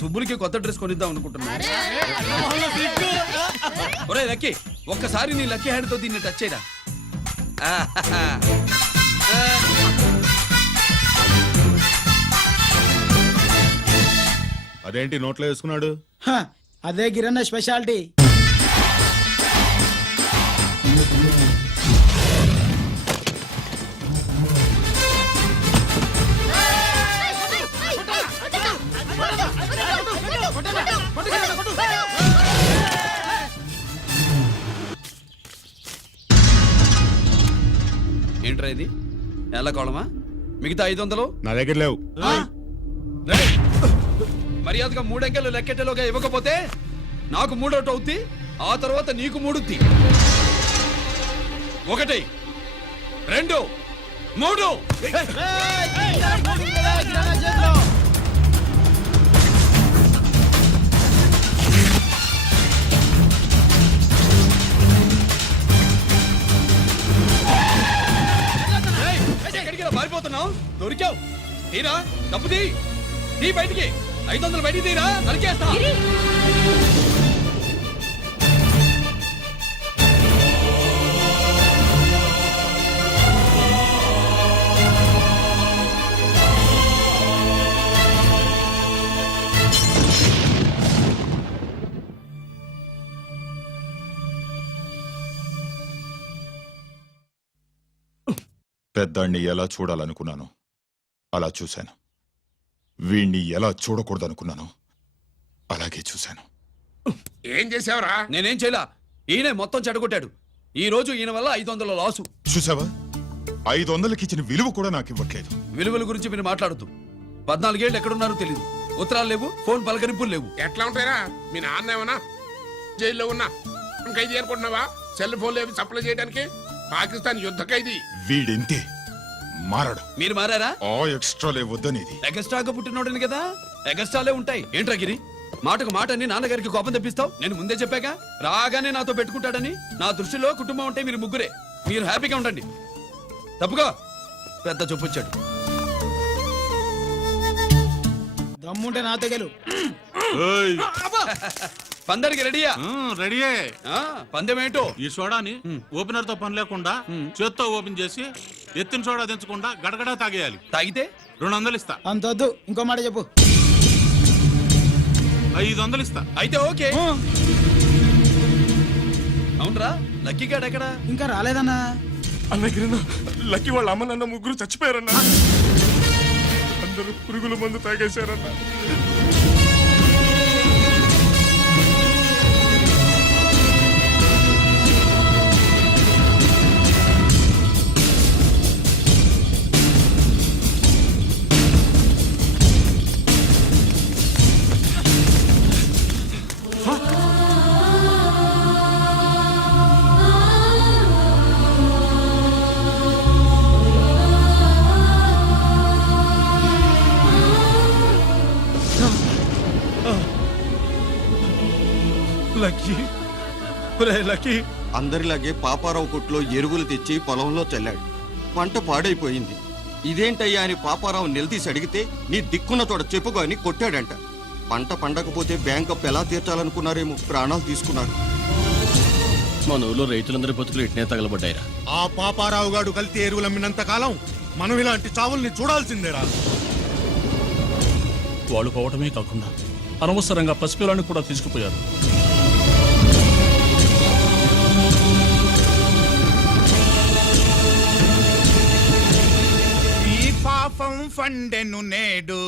సుబ్బులకి కొత్త డ్రెస్ కొనిద్దాం అనుకుంటున్నా. ఒరే లక్కీ, ఒక్కసారి నీ లక్కీ హ్యాండ్ తో దీన్ని టచ్ చేయరా. అదేంటి నోట్లో వేసుకున్నాడు? అదే గిరన్న స్పెషాలిటీ. ఏంట్రా ఇది? ఎలా కోళమా? మిగతా 500 నా దగ్గర లేవు. మర్యాదగా 3 అంకెలు లెక్కెట్టలోగా ఇవ్వకపోతే నాకు 3 అవుద్ది, ఆ తర్వాత నీకు 3. 1 2 3. పారిపోతున్నావు, దొరికావు. తీరా డబ్బు తీ బయటికి. 500 బయటికి తీరా, నరికేస్తా. పెద్దాన్ని ఎలా చూడాలనుకున్నాను అలా చూశాను. వీణ్ణి ఎలా చూడకూడదనుకున్నాను అలాగే చూశాను. ఏం చేసావురా? నేనేం చేయలా, ఈయనే మొత్తం చెడగొట్టాడు. ఈ రోజు ఈయన వల్ల 500 లాసు. చూసావా, 500కి ఇచ్చిన విలువ కూడా నాకు ఇవ్వట్లేదు. విలువల గురించి మీరు మాట్లాడుతూ 14 ఏళ్ళు ఎక్కడున్నారో తెలియదు. ఉత్తరాలు లేవు, ఫోన్ పలకరింపులు లేవు. ఎట్లా ఉంటాయిరా? మీ నాన్న ఏమన్నా జైల్లో ఉన్నా ఖైదీ అనుకుంటున్నావా? సెల్ ఫోన్ లేవి సప్లై చేయడానికి. పాకిస్తాన్ యుద్ధ ఖైదీ. వీడింతే మారడు. మీరు మారారా? ఆ ఎక్స్ట్రాలే వద్దనేది. ఎగస్ట్రాగా పుట్టినోడని కదా, ఎగస్ట్రాలే ఉంటాయి. ఏంట్రా గిరి, మాటకు మాట అని నాన్నగారికి కోపం తెప్పిస్తావు? నేను ముందే చెప్పాగా రాగానే నాతో పెట్టుకుంటాడని. నా దృష్టిలో కుటుంబం అంటే మీరు ముగ్గురే. మీరు హ్యాపీగా ఉండండి. తప్పుగా పెద్ద చొప్పొచ్చాడు. దమ్ముంటే నా తెగలు. పందరికి రెడీయా? రెడీయే. పందెమేంటో? ఈ సోడాని ఓపెనర్ తో పని లేకుండా చేత్తో ఓపెన్ చేసి ఎత్తిన సోడా దించకుండా గడగడా తాగేయాలి. తాగితే 200 ఇస్తా. అంతొద్దు, ఇంకో మాట చెప్పు. 500 ఇస్తా. అయితే ఓకే. అవునరా, లక్కీ గాడు ఎక్కడా? ఇంకా రాలేదన్నా. అన్నగిరిన లక్కీ వాళ్ళ అమ్మ నాన్న ముగ్గురు చచ్చిపోయారన్నా. అందరూ పురుగుల మందు తాగేశారన్నా. అందరిలాగే పాపారావు కొట్లో ఎరువులు తెచ్చి పొలంలో చల్లాడు. పంట పాడైపోయింది. ఇదేంటయ్యా అని పాపారావు నిలదీసి అడిగితే నీ దిక్కున్న తోడ చెప్పుకో అని కొట్టాడంట. పంట పండకపోతే బ్యాంక్ అప్పు ఎలా తీర్చాలనుకున్నారేమో ప్రాణాలు తీసుకున్నారు. మన ఊళ్ళో రైతులందరి బతుకులు ఇట్నే తగలబడ్డాయిరా. ఆ పాపారావు గాడు కల్తీ ఎరువులు అమ్మినంత కాలం మనం ఇలాంటి చావుల్ని చూడాల్సిందేరా. వాళ్ళు పోవటమే కాకుండా అనవసరంగా పసిపిల్లాన్ని కూడా తీసుకుపోయారు. పాపం ఫండెను నేడు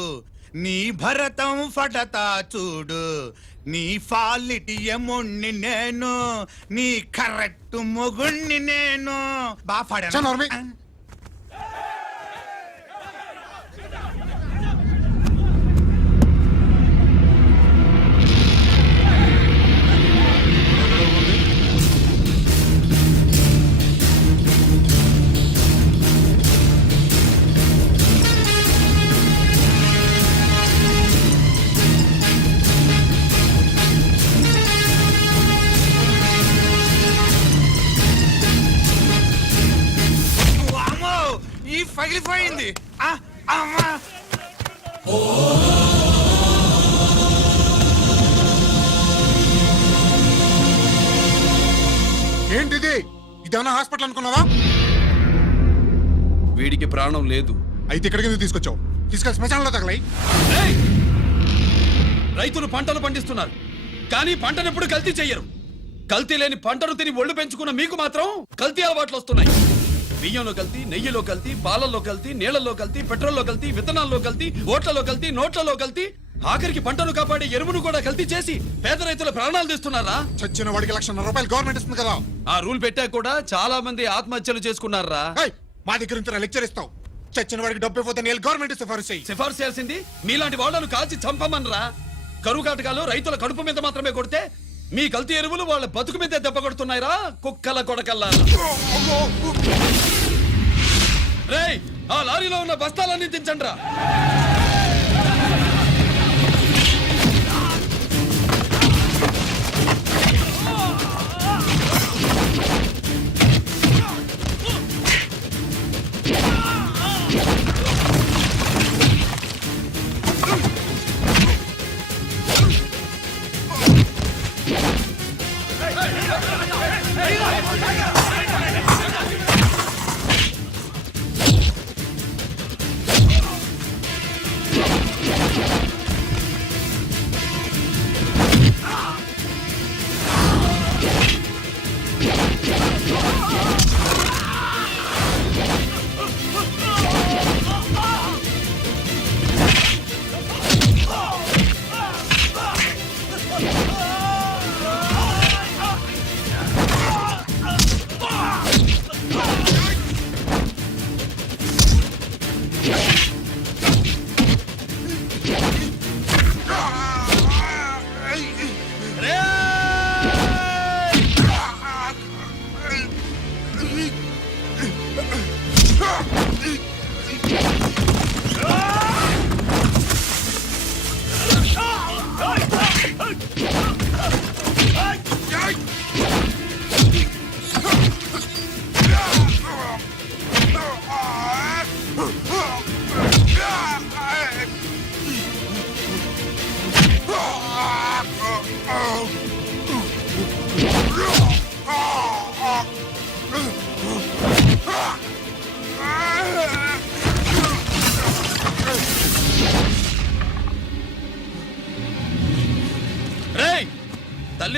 నీ భరతం ఫడతా చూడు. నీ ఫాలిటి యముణ్ణి నేను, నీ కరెక్ట్ మొగుణ్ణి నేను. బాగా పగిలిపోయింది. ఏంటిది? ఇదేమన్నా హాస్పిటల్ అనుకున్నావా? వీడికి ప్రాణం లేదు. అయితే ఇక్కడికి ఎందుకు తీసుకొచ్చావు? తీసుకెళ్ళి శ్మశానంలో తగలై. రైతులు పంటలు పండిస్తున్నారు, కానీ పంటనెప్పుడు కల్తీ చెయ్యరు. కల్తీ లేని పంటను తిని ఒళ్ళు పెంచుకున్న మీకు మాత్రం కల్తీ అలవాట్లు వస్తున్నాయి. బియ్యంలో కల్తీ, నెయ్యిలో కల్తీ, పాలల్లో కల్తీ, నీళ్లలో కల్తీ, పెట్రోల్లో కల్తీ, విత్తనాల్లో కల్తీ, ఓట్లలో కల్తీ, నోట్లలో కల్తీ, ఆఖరికి పంటను కాపాడే ఎరువును కూడా కల్తీ చేసి పేద రైతుల ప్రాణాలు తీస్తున్నారా? చచ్చిన వాడికి ₹1,00,000 గవర్నమెంట్ ఇస్తుంది కదా. ఆ రూల్ పెట్టా కూడా చాలా మంది ఆత్మహత్యలు చేసుకున్నారా? మా దగ్గర నుంచి లెక్చర్ ఇస్తావు. చచ్చిన వాడికి డబ్బు ఇవ్వతే గవర్నమెంట్ సిఫార్సు చేయాల్సింది మీలాంటి వాళ్ళను కాల్చి చంపమనరా? కరువు కాటకాలు రైతుల కడుపు మీద మాత్రమే కొడితే మీ కల్తీ ఎరువులు వాళ్ళ బతుకు మీద దెబ్బ కొడుతున్నాయిరా కుక్కల కొడకల్లా. రేయ్, ఆ లారీలో ఉన్న బస్తాలన్నీ దించండ్రా.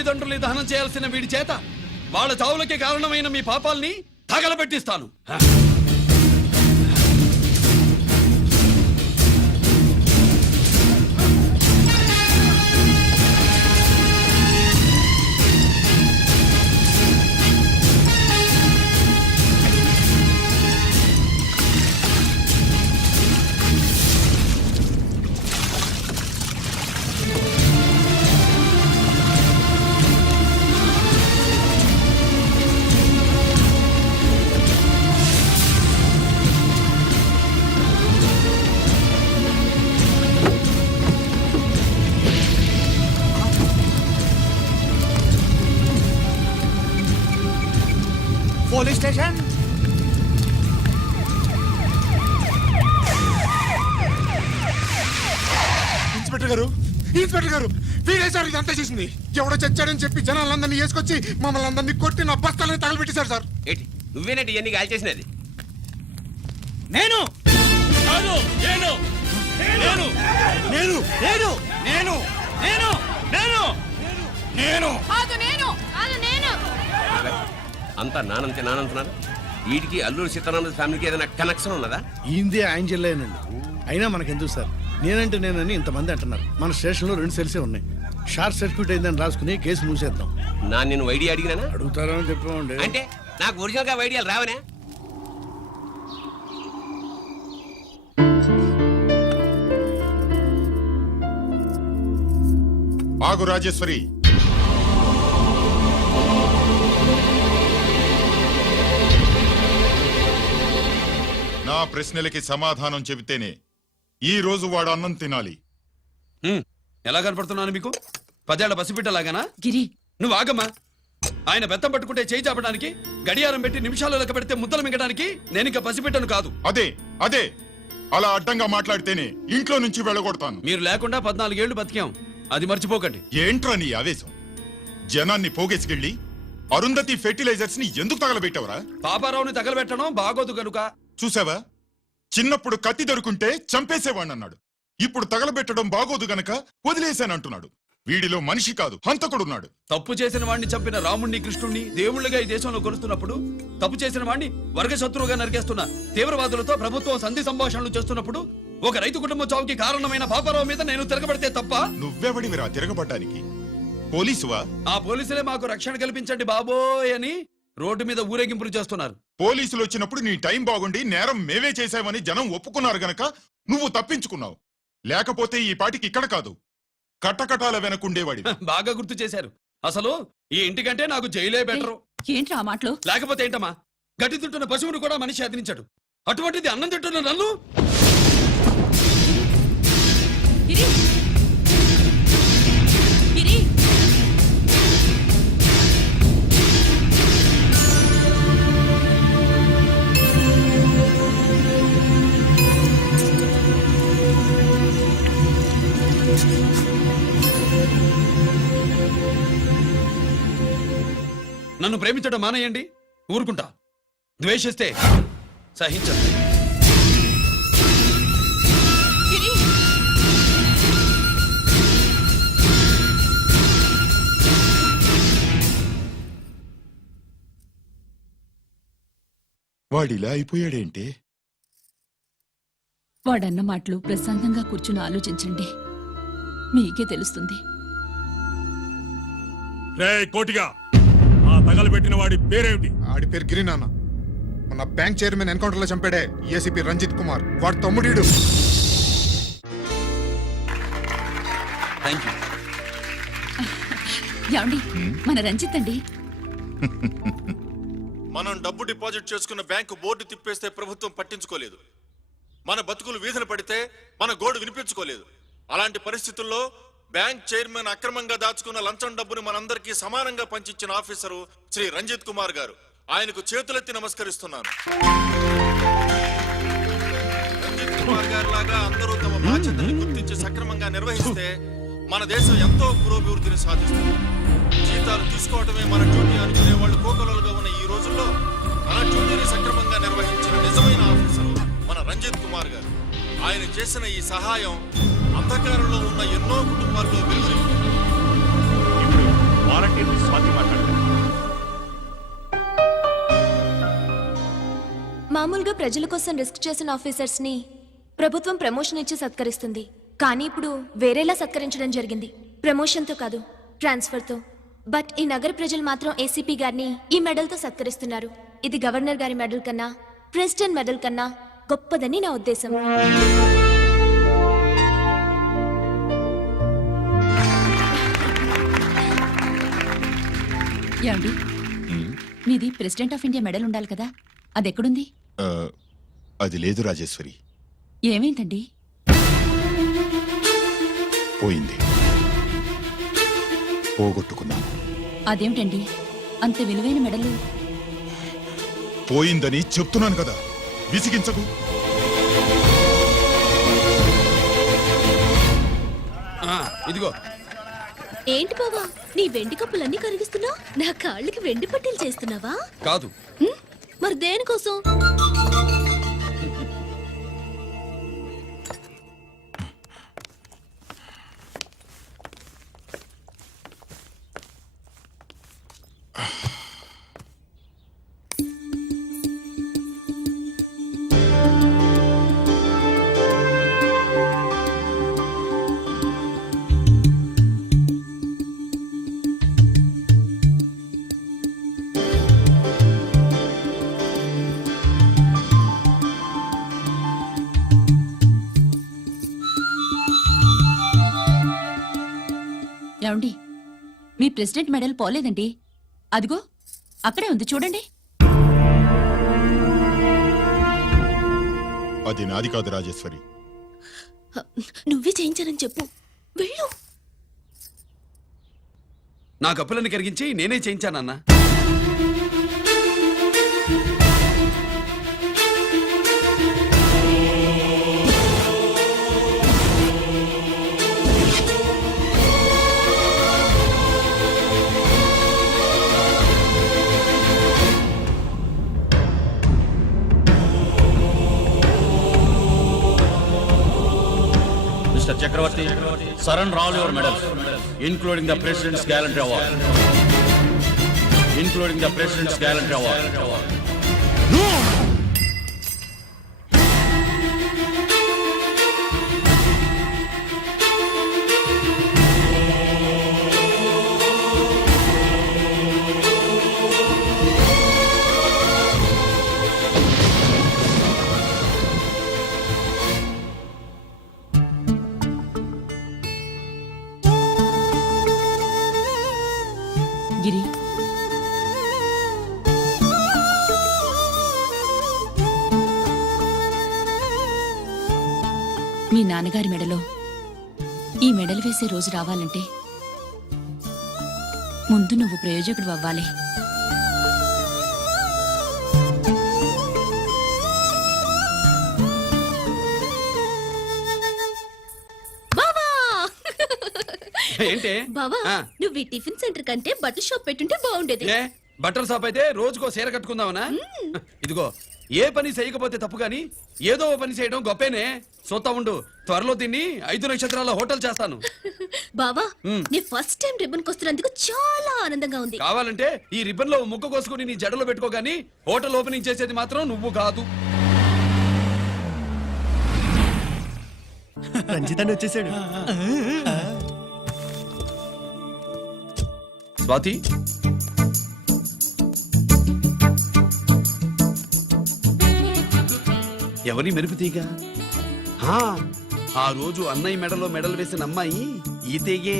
తల్లిదండ్రుల్ని దహనం చేయాల్సిన వీడి చేత వాళ్ళ చావులకి కారణమైన మీ పాపాల్ని తగలబెట్టిస్తాను. Police station. ఇన్స్పెక్టర్ గారు, ఇన్స్పెక్టర్ గారు, వీడే సార్ ఇదంతా చేసింది. ఎవడో చచ్చాడని చెప్పి జనాలందరినీ వేసుకొచ్చి మమ్మల్ని అందరినీ కొట్టి నా బస్తాలని తగలబెట్టేశారు సార్. ఏంటి నువ్వేనండి ఇవన్నీ గాలి చేసినది? నేను కాదు, నేను నేను నేను నేను నేను నేను నేను నేను కాదు నేను కాదు నేను అంతా నానంటున్నారు. వీటికి అల్లూరు సీతారామ ఫ్యామిలీకి ఏదైనా కనెక్షన్ ఉన్నదా? ఈందే ఆయన జిల్లేనండి. అయినా మనకెందుకు సార్, నేనంటే నేనని ఇంతమంది అంటున్నారు. మన స్టేషన్లో 2 సెల్సే ఉన్నాయి. షార్ట్ సర్క్యూట్ అయిందని రాసుకుని కేసు మూసేద్దాం. నేను వైడి అడిగినా అడుగుతారని చెప్పండి. అంటే నాకు ఒరిజినల్ గా వైడియాలు రావనే? ఆగు రాజేశ్వరి. నా ప్రశ్నలకి సమాధానం చెబితేనే ఈ రోజు వాడు అన్నం తినాలి. ఎలా కనపడుతున్నాను మీకు? 10 ఏళ్ల పసిబిడ్డలాగానా? గిరి నువ్వు ఆగమ్మా. ఆయన బెత్తం పట్టుకుంటే చేయి చాపడానికి, గడియారం పెట్టి నిమిషాలు లెక్క పెడితే ముద్దలు మింగడానికి నేను ఇంకా పసిబిడ్డను కాదు. అదే అదే అలా అడ్డంగా మాట్లాడితేనే ఇంట్లో నుంచి వెళ్ళగొడతాను. మీరు లేకుండా 14 ఏళ్లు బతికాం, అది మర్చిపోకండి. ఏంట్రా నీ ఆవేశం? జనాన్ని పోగేసుకెళ్ళి అరుంధతి ఫెర్టిలైజర్స్ ని ఎందుకు తగలబెట్టావరా? పాపారావుని తగలబెట్టడం బాగోదు గనుక. చూసావా, చిన్నప్పుడు కత్తి దొరుకుంటే చంపేసేవాణ్ణన్నాడు. ఇప్పుడు తగలబెట్టడం బాగోదు గనక వదిలేశానంటున్నాడు. వీడిలో మనిషి కాదు, హంతకుడున్నాడు. తప్పు చేసిన వాడిని చంపిన రాముణ్ణి, కృష్ణుణ్ణి దేవుళ్ళుగా ఈ దేశంలో కొలుస్తున్నప్పుడు, తప్పు చేసిన వాడిని వర్గశత్రువుగా నరికేస్తున్న తీవ్రవాదులతో ప్రభుత్వం సంధి సంభాషణలు చేస్తున్నప్పుడు, ఒక రైతు కుటుంబం చావుకి కారణమైన పాపారావు మీద నేను తిరగబడితే తప్ప? నువ్వెవడివిరా తిరగబడ్డానికి? పోలీసువా? ఆ పోలీసులే మాకు రక్షణ కల్పించండి బాబోయ్ అని రోడ్డు మీద ఊరేగింపులు చేస్తున్నారు. పోలీసులు వచ్చినప్పుడు నీ టైం బాగుండి నేరం మేమే చేశామని జనం ఒప్పుకున్నారు గనక నువ్వు తప్పించుకున్నావు. లేకపోతే ఈ పాటికి ఇక్కడ కాదు, కట్టకటాల వెనకుండేవాడి. బాగా గుర్తు చేశారు. అసలు ఈ ఇంటికంటే నాకు జైలే బెటరు. ఏంట్రా ఆ మాటలు? లేకపోతే ఏంటమ్మా, గడ్డి తింటున్న పశువును కూడా మనిషి అదిలించాడు. అటువంటిది అన్నం తింటున్న నన్ను? గిరి గిరి నన్ను ప్రేమించడం మానేయండి, ఊరుకుంటా. ద్వేషిస్తే సహించండి. గిరి వాడిలా అయిపోయాడేంటి? వాడన్న మాటలు ప్రశాంతంగా కూర్చుని ఆలోచించండి, మీకే తెలుస్తుంది. రే కోటిగా, ఆ తగలబెట్టిన వాడి పేరేమిటి? ఆడి పేరు గిరి నాన్న. మన బ్యాంక్ చైర్మన్ ఎన్కౌంటర్ లో చంపాడే ఏసీపీ రంజిత్ కుమార్, వాడి తమ్ముడీడు. Thank you. ఏమండి, మన రంజిత్ అండి. మనం డబ్బు డిపాజిట్ చేసుకున్న బ్యాంకు బోర్డు తిప్పేస్తే ప్రభుత్వం పట్టించుకోలేదు. మన బతుకులు వీధన పడితే మన గోడు వినిపించుకోలేదు. అలాంటి పరిస్థితుల్లో బ్యాంక్ చైర్మన్ అక్రమంగా దాచుకున్న లంచం డబ్బుని మనందరికీ సమానంగా పంచిచ్చిన ఆఫీసరు శ్రీ రంజిత్ కుమార్ గారు. ఆయనకు చేతులెత్తి నమస్కరిస్తున్నాను. రంజిత్ కుమార్ గారి లాగా అందరూ తమ బాధ్యతలను గుర్తించి సక్రమంగా నిర్వహిస్తే మన దేశం ఎంతో పురోభివృద్ధిని సాధిస్తుంది. జీతాలు తీసుకోవటమే మన డ్యూటీ అనుకునే వాళ్ళు కోకలుగా ఉన్న ఈ రోజుల్లో మన డ్యూటీని సక్రమంగా నిర్వహించిన నిజమైన ఆఫీసరు మన రంజిత్ కుమార్ గారు. ఆయన చేసిన ఈ సహాయం అంధకారంలో ఉన్న ఎన్నో కుటుంబాల్లో వెలుగునింపింది. ఇప్పుడు వాలంటీర్ స్వాతి మాట్లాడారు. మామూలుగా ప్రజల కోసం రిస్క్ చేసిన ఆఫీసర్స్ ని ప్రభుత్వం ప్రమోషన్ ఇచ్చి సత్కరిస్తుంది. కానీ ఇప్పుడు వేరేలా సత్కరించడం జరిగింది. ప్రమోషన్ తో కాదు, ట్రాన్స్ఫర్ తో. బట్ ఈ నగర ప్రజలు మాత్రం ఏసీపీ గారిని ఈ మెడల్ తో సత్కరిస్తున్నారు. ఇది గవర్నర్ గారి మెడల్ కన్నా, ప్రెసిడెంట్ మెడల్ కన్నా గొప్పదని నా ఉద్దేశం. ఏమండి, మీది ప్రెసిడెంట్ ఆఫ్ ఇండియా మెడల్ ఉండాలి కదా, అది ఎక్కడుంది? అది లేదు రాజేశ్వరి, ఏమైందండి? పోయింది, పోగొట్టుకున్నాను. అదేమిటండి అంత విలువైన మెడలు? పోయిందని చెప్తున్నాను కదా, విసిగించకు. ఇదిగో. ఏంటి బావా, నీ వెండి కప్పులన్నీ కరిగిస్తున్నావు? నా కాళ్ళకి వెండి పట్టీలు చేస్తున్నావా? కాదు. మరి దేనికోసం? ఏమండి, మీ ప్రెసిడెంట్ మెడల్ పోలేదండి, అదిగో అక్కడే ఉంది చూడండి. అది నాది కాదు రాజేశ్వరి. నువ్వే చేయించానని చెప్పు, వెళ్ళు. నా కప్పులను కరిగించి నేనే చేయించానన్నా. Mr. Chakravarti, surrender all your medals, including the President's Gallantry Award. Including the President's Gallantry Award. గిరి, మీ నాన్నగారి మెడలో ఈ మెడలు వేసే రోజు రావాలంటే ముందు నువ్వు ప్రయోజకుడు అవ్వాలి. ఏంటి? బావా, నువ్వు ఈ టిఫిన్ సెంటర్ కంటే బట్టల షాప్ పెట్టుంటే బాగుండేది. ఏ బట్టల షాప్ అయితే రోజుకో చీర కట్టుకుందామనా? ఇదిగో, ఏ పని చేయకపోతే తప్పు గాని ఏదో ఓ పని చేయడం గొప్పేనే. సోతా ఉండు, త్వరలో తిని 5 నక్షత్రాల హోటల్ చేస్తాను. బావా, నీ ఫస్ట్ టైం రిబ్బన్ కొస్తున్నందుకు చాలా ఆనందంగా ఉంది. కావాలంటే ఈ రిబ్బన్ లో ముక్క కోసుకుని నీ జడలో పెట్టుకోగాని హోటల్ ఓపెనింగ్ చేసేది మాత్రం నువ్వు కాదు. రంజితాన్ని వచ్చేసాడు. స్వాతి, ఎవరి మెరుపు తీగ? ఆ రోజు అన్నయ్య మెడలో మెడలు వేసిన అమ్మాయి ఈ తీగే.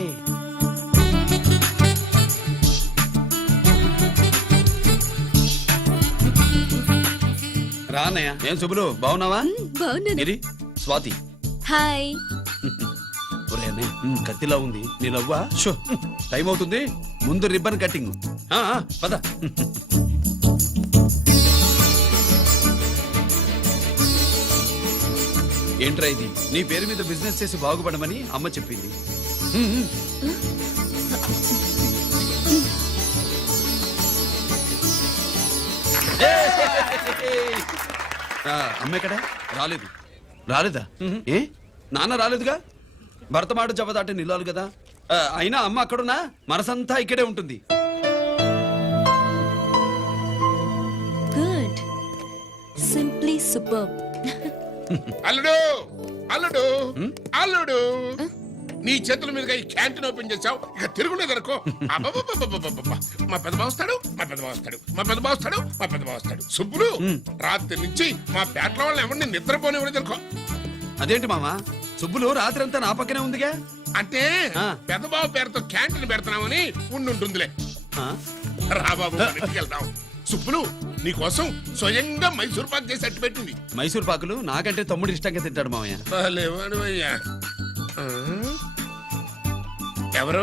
రానయ్య. ఏం శుభులు, బాగున్నావా? బాగున్నాను. స్వాతి. హాయ్. ఒరే అన్నయ్య, కత్తిలా ఉంది నీ నవ్వా? షో, టైం అవుతుంది, ముందు రిబ్బన్ కట్టింగ్. పద. ఏంట్రా ఇది? నీ పేరు మీద బిజినెస్ చేసి బాగుపడమని అమ్మ చెప్పింది. అమ్మ ఎక్కడా? రాలేదా? ఏ నాన్న రాలేదుగా? భర్త మాట జవదాటే నిల్లాలి కదా. అయినా అమ్మ అక్కడున్నా మనసంతా ఇక్కడే ఉంటుంది. Good, simply super. అల్లుడు అల్లుడు అల్లుడు నీ చేతుల మీదుగా ఈ క్యాంటీన్ ఓపెన్ చేసావు, ఇక తిరుగులేదు అనుకో. మా పెద్ద బావస్తాడు మా పెద్ద బావస్తాడు మా పెద్ద బావస్తాడు మా పెద్ద బావస్తాడు. సుబ్బులు రాత్రి నుంచి మా పేటల వాళ్ళు ఎవరిని నిద్రపోనివ్వలేదు అనుకో. అదేంటి మామ, సుబ్బులు రాత్రంతా నా పక్కనే ఉందిగా. అంటే పెద్ద బావ పేరుతో క్యాంటీన్ పెడుతున్నామని ఉండుంటుందిలే. రా బాబు ఇంటికి వెళ్దాం. సుబ్బులు నీకోసం స్వయంగా మైసూర్ పాక్ చేసి అట్టు పెట్టింది. మైసూర్ పాకులు నాకంటే తమ్ముడు ఇష్టంగా తింటాడు మామయ్య. ఎవరు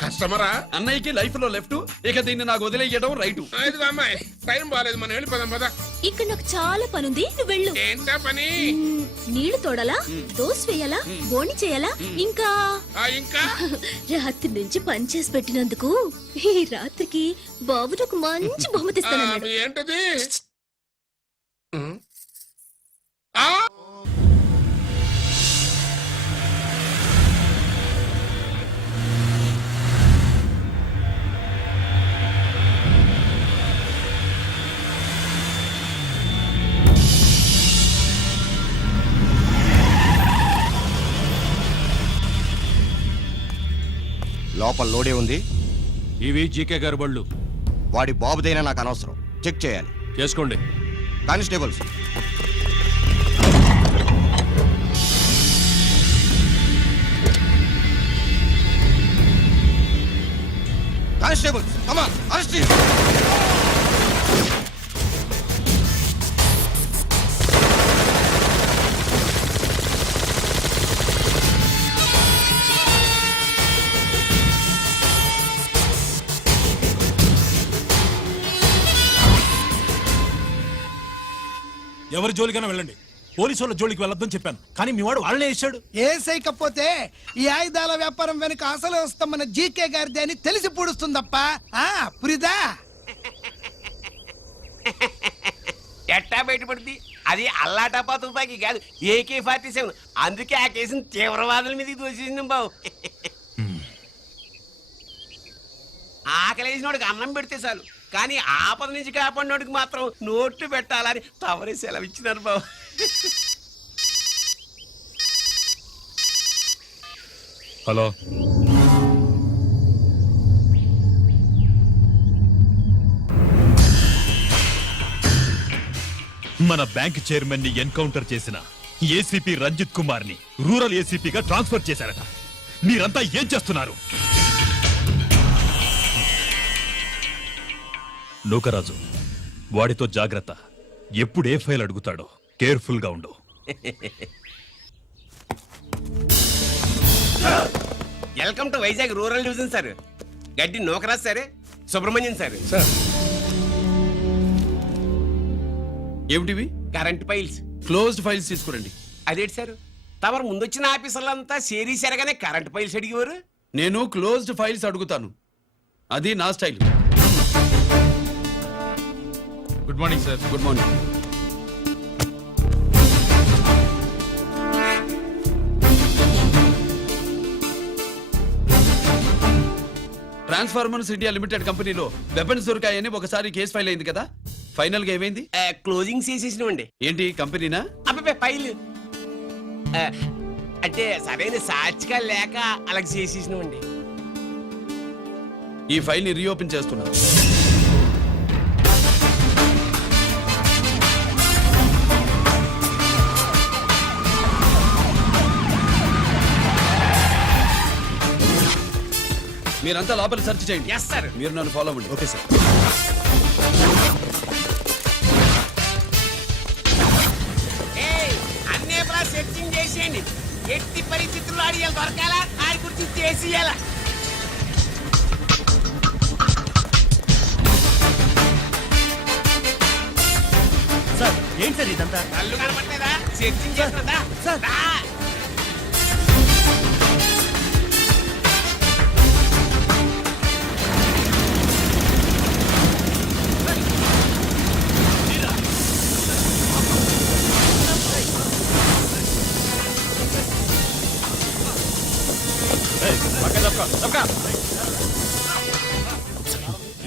కస్టమరా? అన్నయ్యకి లైఫ్ లో లెఫ్ట్, ఇక దీన్ని నాకు వదిలేయడం రైట్. ఇదిగో అమ్మాయి, టైం బాగాలేదు, మనం వెళ్ళిపోదాం పద. ఇక్కడ నాకు చాలా పనుంది, నువ్వు వెళ్ళు. ఏంటా పని? నీళ్లు తోడాలా, దోశ వేయాలా, బోని చేయాలా, ఇంకా ఇంకా రాత్రి నుంచి పని చేసి పెట్టినందుకు ఈ రాత్రికి బాబు నాకు మంచి బహుమతి ఇస్తానన్నాడు. ఏంటది? లోపల లోడే ఉంది. ఇవి జీకే గారి బళ్ళు. వాడి బాబుదైనా నాకు అనవసరం, చెక్ చేయాలి. చేసుకోండి. Constables, constables, come on, arrest him. ఎవరి జోలికైనా వెళ్ళండి, పోలీసు వాళ్ళ జోలికి వెళ్ళొద్దని చెప్పాను, కానీ మీ వాడు వాళ్ళనే ఇచ్చాడు. ఏసైకపోతే ఈ ఆయుధాల వ్యాపారం వెనుక అసలు వస్తామన్న జీకే గారిది అని తెలిసి పూడుస్తుందప్ప. పురిదా ఎట్టా బయటపడింది? అది అల్లాటపా తుపాకి కాదు, AK-47. అందుకే ఆ కేసుని తీవ్రవాదుల మీద దోషింది బాబు. ఆకలేసినోడికి అన్నం పెడితే చాలు, కానీ ఆపద నుంచి కాపాడినోడికి మాత్రం నోట్లు పెట్టాలని తవరే సెలవు ఇచ్చినారు బాబు. హలో, మన బ్యాంక్ చైర్మన్ ని ఎన్కౌంటర్ చేసిన ఏసీపీ రంజిత్ కుమార్ ని రూరల్ ఏసీపీగా ట్రాన్స్ఫర్ చేశారట. మీరంతా ఏం చేస్తున్నారు? నూకరాజు, వాడితో జాగ్రత్త. ఎప్పుడు ఏ ఫైల్ అడుగుతాడో కేర్ఫుల్ గా ఉండు. Welcome to Vizag rural division sir. గడ్డి నూకరాజ్ సరే, సుబ్రహ్మణ్యం సార్. ఏమిటివి? Current files. క్లోజ్డ్ ఫైల్స్ తీసుకురండి. అదేంటి సార్, తమరు ముందొచ్చిన ఆఫీసర్లంతా సేరీసరగానే కరెంట్ ఫైల్స్ అడిగేవారు. నేను క్లోజ్డ్ ఫైల్స్ అడుగుతాను, అది నా style. Good morning sir. Good morning. Transformers India limited కంపెనీలో వెపన్స్ దొరికాయని ఒకసారి కేసు ఫైల్ అయింది కదా, ఫైనల్ గా ఏమైంది? క్లోజింగ్ చేసేసినవండి. ఏంటి కంపెనీనా? అబ్బాయి ఫైల్ అంటే సరైన సాక్షిగా లేక అలాగే చేసేసినవండి. ఈ ఫైల్ ని రీఓపెన్ చేస్తున్నా. మీరంతా లోపల సెర్చ్ చేయండి. Yes sir. మీరు నన్ను ఫాలో అవ్వండి. Okay sir. అన్నే సెర్చింగ్ చేసేయండి. ఎట్టి పరిస్థితుల్లో ఆడియాలు దొరకాలా, ఆడి గురించి చేసేయాలా. సార్ ఏంటి సార్ ఇదంతా? కళ్ళు కనపడలేదా? సెర్చింగ్ చేస్తున్నదా సార్?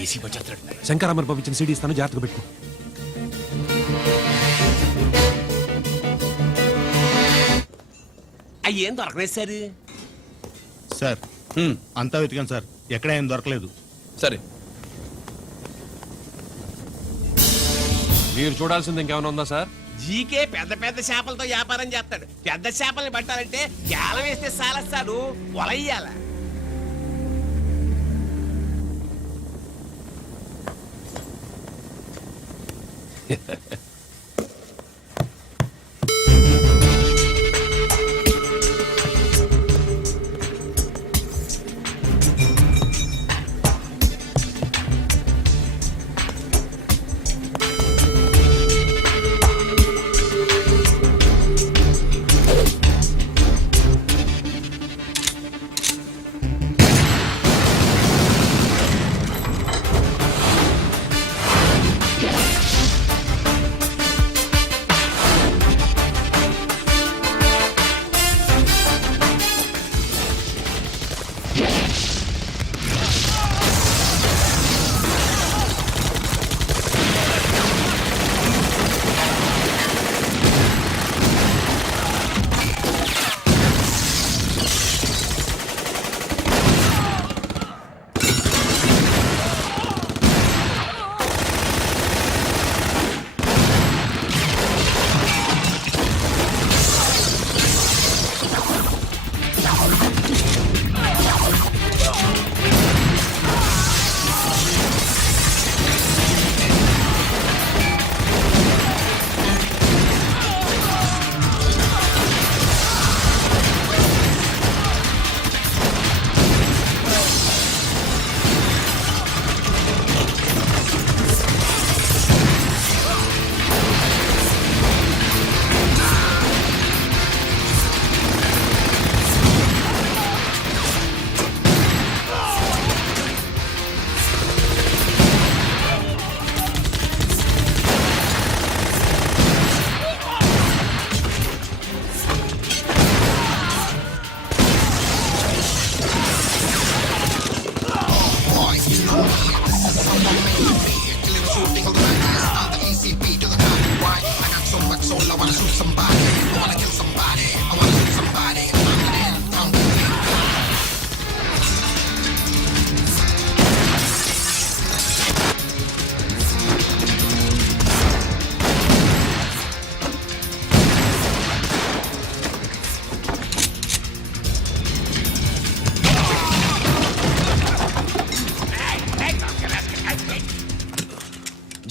ఏసీ వచ్చేస్తాడు. శంకరామర్ పంపించిన సీడీ ఇస్తాను, జాగ్రత్తగా పెట్టుకో. అయ్యేం దొరకలేదు సార్. సార్ అంతా వెతికాను సార్, ఎక్కడ ఏం దొరకలేదు. సరే, మీరు చూడాల్సింది ఇంకేమైనా ఉందా సార్? జీకే పెద్ద పెద్ద చేపలతో వ్యాపారం చేస్తాడు. పెద్ద చేపల్ని పట్టాలంటే గేలం వేస్తే సాలస్తాడు, వలయ్యాల.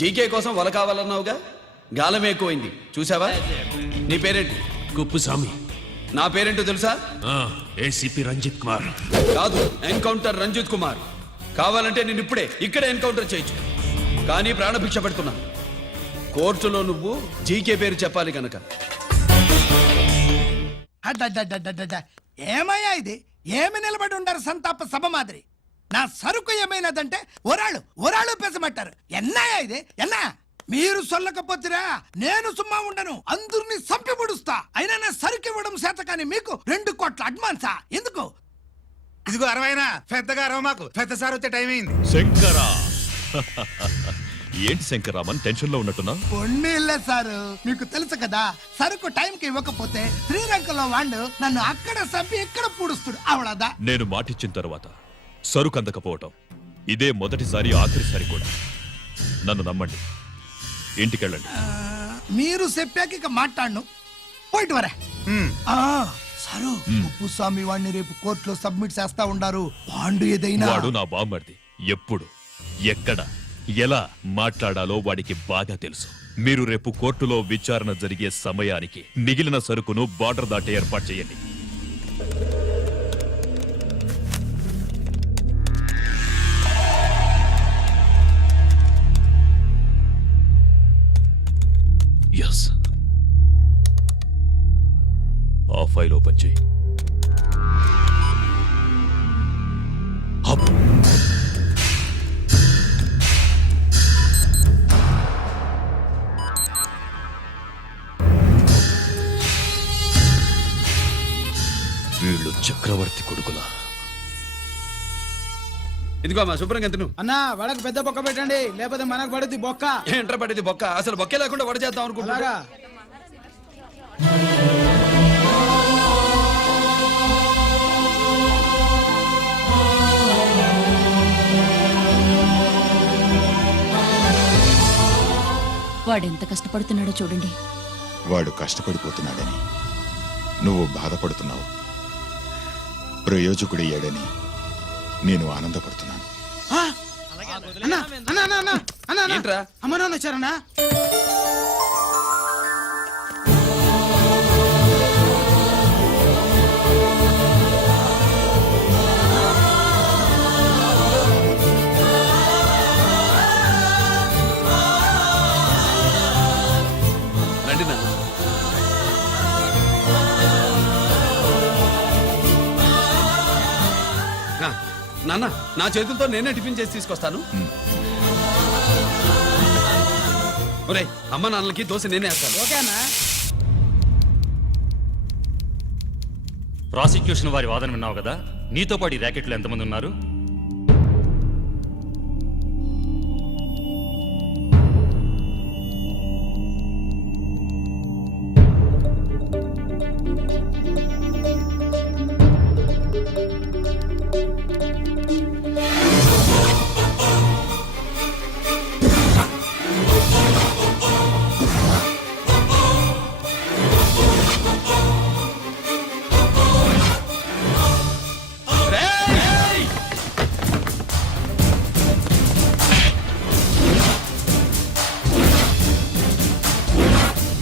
జీకే కోసం వల కావాలన్నావుగా, గాలం ఎక్కువైంది చూసావా? నీ పేరేంటి? కుప్పుస్వామి. నా పేరేంటో తెలుసా? ఏసీపీ రంజిత్ కుమార్. కాదు, ఎన్కౌంటర్ రంజిత్ కుమార్. కావాలంటే నేను ఇప్పుడే ఇక్కడే ఎన్కౌంటర్ చేయొచ్చు, కానీ ప్రాణభిక్ష పెడుతున్నా. కోర్టులో నువ్వు జీకే పేరు చెప్పాలి కనుక. ఏమయ్యా ఇది? ఏమి నిలబడి ఉండరు సంతాప సభ మాదిరి? నా సరుకు ఏమైనదంటే ఒరాళ్ళు పెసమట్టారు. ఎన్నాయా ఇది? ఎన్నా మీరు సొల్లకపోతురా నేను సుమ్మా ఉండను, అందరిని సంపి ముడుస్తా. అయినా నా సరుకు ఇవ్వడం చేత కానీ మీకు 2 కోట్ల అడ్వాన్సా? ఎందుకు? ఇదిగో 60 పెద్దగా అరవ, మాకు పెద్ద సార్ వచ్చే టైం అయింది. శంకరా ఏంటి శంకరామన్ టెన్షన్ లో ఉన్నట్టున్నా? పొన్నీళ్ళే సారు, మీకు తెలుసు కదా, సరుకు టైంకి ఇవ్వకపోతే శ్రీరంగంలో వాడు నన్ను అక్కడ సంపి ఇక్కడ పూడుస్తుడు. అవడదా? నేను మాటిచ్చిన తర్వాత సరుకు అందకపోవటం ఇదే మొదటిసారి, ఆఖరిసారి కూడా. నన్ను నమ్మండి, ఇంటికెళ్ళండి. మీరు చెప్పాక ఇక మాట్లాడను. పోయిట్ వరే. సారు, ఉప్పుస్వామి వాడిని రేపు కోర్టులో సబ్మిట్ చేస్తా ఉండారు. వాడు ఏదైనా వాడు నా బామ్మర్ది. ఎప్పుడు, ఎక్కడ, ఎలా మాట్లాడాలో వాడికి బాగా తెలుసు. మీరు రేపు కోర్టులో విచారణ జరిగే సమయానికి మిగిలిన సరుకును బార్డర్ దాటే ఏర్పాటు చేయండి. ఎస్, ఆ ఫైల్ ఓపెన్ చేయి. వీళ్ళు చక్రవర్తి కొడుకులా ఇదిగో మా శుభ్రంగా తిను. అన్నా వడకు పెద్ద బొక్క పెట్టండి లేకపోతే మనకు పడుద్ది బొక్క. ఏంట్రా పడేది బొక్క? అసలు బొక్కే లేకుండా వడ చేద్దాం అనుకుంటున్నారా? వాడెంత కష్టపడుతున్నాడో చూడండి. వాడు కష్టపడిపోతున్నాడని నువ్వు బాధపడుతున్నావు. ప్రయోజకుడయ్యాడని నేను ఆనందపడుతున్నాను. ఏంట్రా? అమ్మ నాన్న వచ్చారన్నా. రండి నాన్న. నాన్న నా చేతులతో నేనే టిఫిన్ చేసి తీసుకొస్తాను. ఒరే అమ్మ నాన్నలకి దోశ నేనే వేస్తాను. ఓకేనా? ప్రాసిక్యూషన్ వారి వాదన విన్నావు కదా, నీతో పాటు ఈ ర్యాకెట్లో ఎంతమంది ఉన్నారు?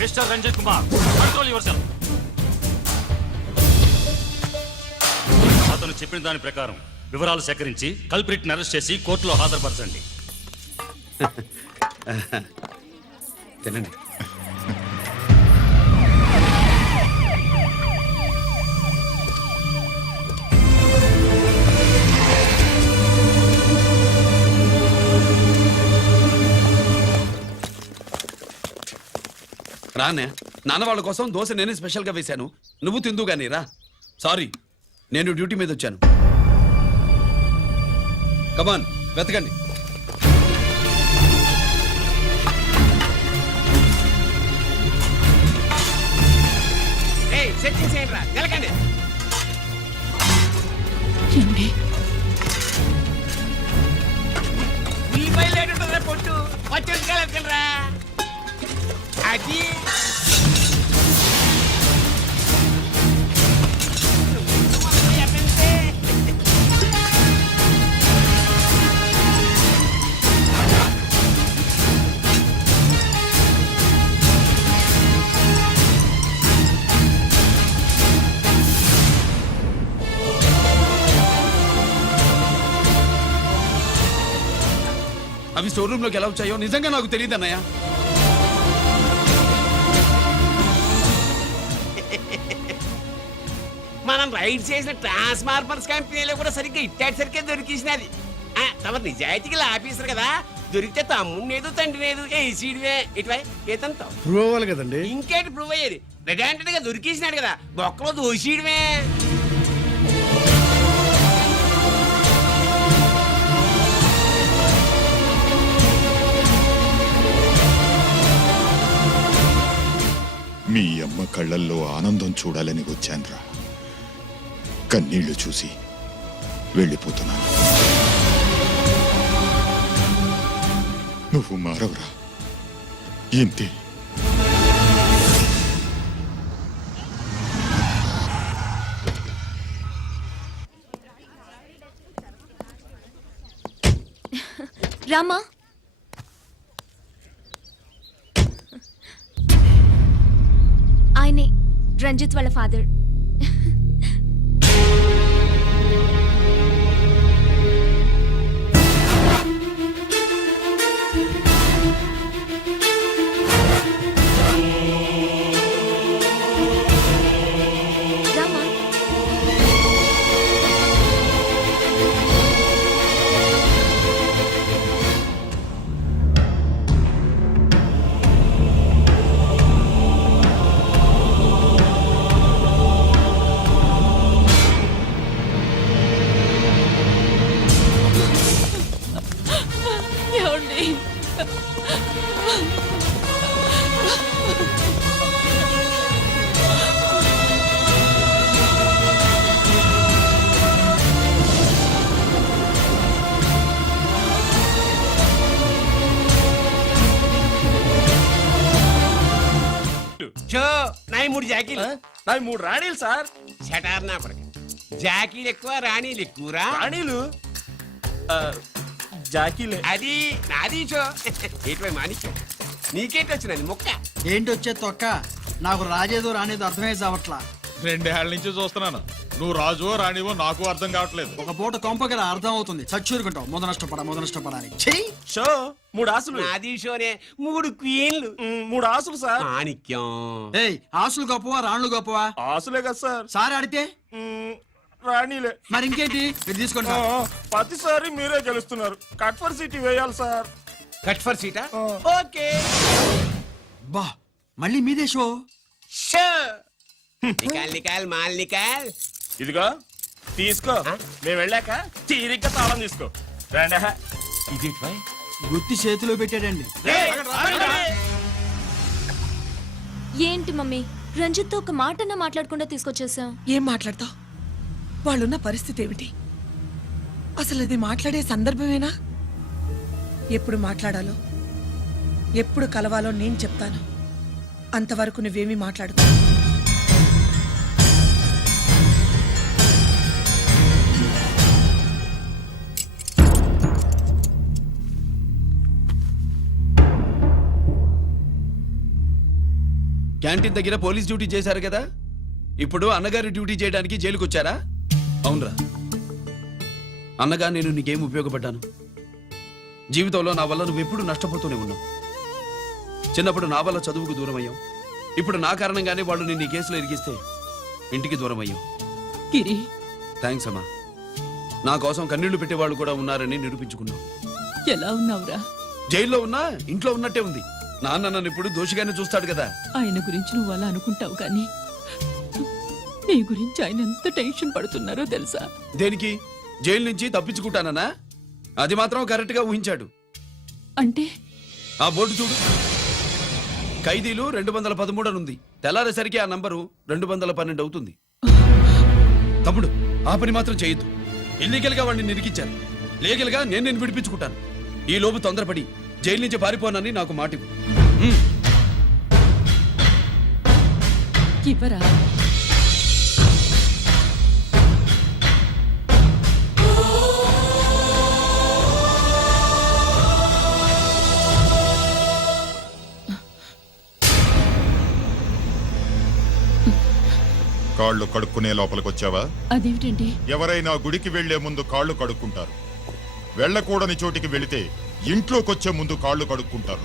Mister Ranjit Kumar, control yourself. అతను చెప్పిన దాని ప్రకారం వివరాలు సేకరించి కల్ప్రిట్ అరెస్ట్ చేసి కోర్టులో హాజరుపరచండి. తినండి. రానే నాన్న వాళ్ళ కోసం దోశ నేనే స్పెషల్ గా వేశాను. నువ్వు తిందు గానీ రా. సారీ, నేను డ్యూటీ మీద వచ్చాను. కమాన్ వెతకండి. నిలకండి. ఉల్లిపాయలు ఏంటుంటుందా పొట్టు? పచ్చిమిరపకాయలు అది అవి స్టోర్ రూమ్ లోకి ఎలా వచ్చాయో నిజంగా నాకు తెలియదు అన్నయ్య. మనం రైడ్ చేసిన ట్రాన్స్ఫార్మర్స్ కంపెనీలో కూడా సరిగ్గా ఇట్టాడు దొరికేసినది. తమ నిజాయితీగా ఆఫీసర్ కదా, దొరికితే తమ్ముడు తండ్రి లేదు ఏసీడివే ఇటువై ఏతంతో ప్రూవ్ అవ్వాలి కదండి. ఇంకేంటి ప్రూవ్ అయ్యేది? రెడ్ హ్యాండెడ్ గా దొరికేసినాడు కదా, బొక్కలో దోషీయడమే. మీ అమ్మ కళ్ళల్లో ఆనందం చూడాలని వచ్చాన్రా. కన్నీళ్లు చూసి వెళ్ళిపోతున్నాను. నువ్వు మారవురా, ఇంతే. రామా, ఆయనే రంజిత్ వాళ్ళ ఫాదర్. 3 జాకీలు నాకు 3 రాణీలు సార్. షటార్ నా కొడుకు. జాకీలు ఎక్కువ రాణీలు ఎక్కువరా? రాణీలు జాకీలే. అది నాది షో. ఏటివై మాణిక్యం నీకేంటి వచ్చినది మొక్క? ఏంటి వచ్చే తొక్క? నాకు రాజేదో రానేదో అర్థమే చావట్లా. 2 ఏళ్ల నుంచి చూస్తున్నాను. నువ్వు రాజువో రాణివో నాకు అర్థం కావట్లేదు. ఒక పూట కొంపగల అర్థం అవుతుంది. చచ్చూరుకుంటావు. మొద నష్టపడాలి. చెయ్యి షో 3 ఆసులు. నాది షోనే 3 క్వీన్లు. 3 ఆసులు సార్. మాణిక్యం. ఏయ్, ఆసులు గొప్పవా రాణులు గొప్పవా? ఆసులే కదా సార్. సారి ఆడితే రాణీలే. మరి ఇంకేంటి? ఇది తీసుకోండి సార్. ప్రతిసారి మీరే గెలుస్తున్నారు. కట్ ఫర్ సిటీ వేయాలి సార్. కట్ ఫర్ సీటా? ఓకే. బా, మళ్ళీ మీదే షో. షో నికాల్ నికాల్ మాల్ నికాల్. ఇదిగో తీసుకో. మేము వెళ్ళాక తీరిగ్గా తాళం తీసుకో. రండి. ఇది గుత్తి చేతిలో పెట్టాడండి. ఏంటి మమ్మీ, రంజిత్తో ఒక మాటన్నా మాట్లాడకుండా తీసుకొచ్చేసాం. ఏం మాట్లాడతావు? వాళ్ళున్న పరిస్థితి ఏమిటి? అసలు అది మాట్లాడే సందర్భమేనా? ఎప్పుడు మాట్లాడాలో ఎప్పుడు కలవాలో నేను చెప్తాను. అంతవరకు నువ్వేమీ మాట్లాడుకో. క్యాంటీన్ దగ్గర పోలీస్ డ్యూటీ చేశారు కదా, ఇప్పుడు అన్నగారి డ్యూటీ చేయడానికి జైలుకి వచ్చారా? అవునరా అన్నగా, నేను నీకేం ఉపయోగపడ్డాను? జీవితంలో నా వల్ల నువ్వెప్పుడు నష్టపోతూనే ఉన్నావు. చిన్నప్పుడు నా వల్ల చదువుకు దూరం అయ్యావు. ఇప్పుడు నా కారణంగానే వాళ్ళు నేను ఈ కేసులో ఇరిగిస్తే ఇంటికి దూరం అయ్యావు. గిరి, థ్యాంక్స్ అమ్మా. నా కోసం కన్నీళ్లు పెట్టేవాళ్ళు కూడా ఉన్నారని నిరూపించుకున్నావు. ఎలా ఉన్నావురా? జైల్లో ఉన్నా ఇంట్లో ఉన్నట్టే ఉంది. నాన్న నన్ను ఇప్పుడు దోషిగానే చూస్తాడు కదా. ఆయన గురించి నువ్వు అలా అనుకుంటావు కానీ నీ గురించి ఆయన ఎంత టెన్షన్ పడుతున్నారో తెలుసా? దేనికి? జైలు నుంచి తప్పించుకుంటానన్నా? అది మాత్రం కరెక్ట్ గా ఊహించాడు. అంటే ఆ బోర్డు చూడు, ఖైదీలు 213 అని ఉంది. తెల్లారేసరికి ఆ నంబరు 212 అవుతుంది. తమ్ముడు, ఆ పని మాత్రం చేయొద్దు. ఇల్లీగల్ గా వాడిని నిరికించాను. లీగల్ గా నేను విడిపించుకుంటాను. ఈ లోపు తొందరపడి జైలు నుంచి పారిపోనని నాకు మాట ఇవ్వు. ఇవ్వరా? కాళ్ళు కడుక్కునే లోపలికొచ్చావా? అదేమిటండి? ఎవరైనా గుడికి వెళ్లే ముందు కాళ్ళు కడుక్కుంటారు. వెళ్ళకూడని చోటికి వెళితే ఇంట్లోకొచ్చే ముందు కాళ్ళు కడుక్కుంటారు.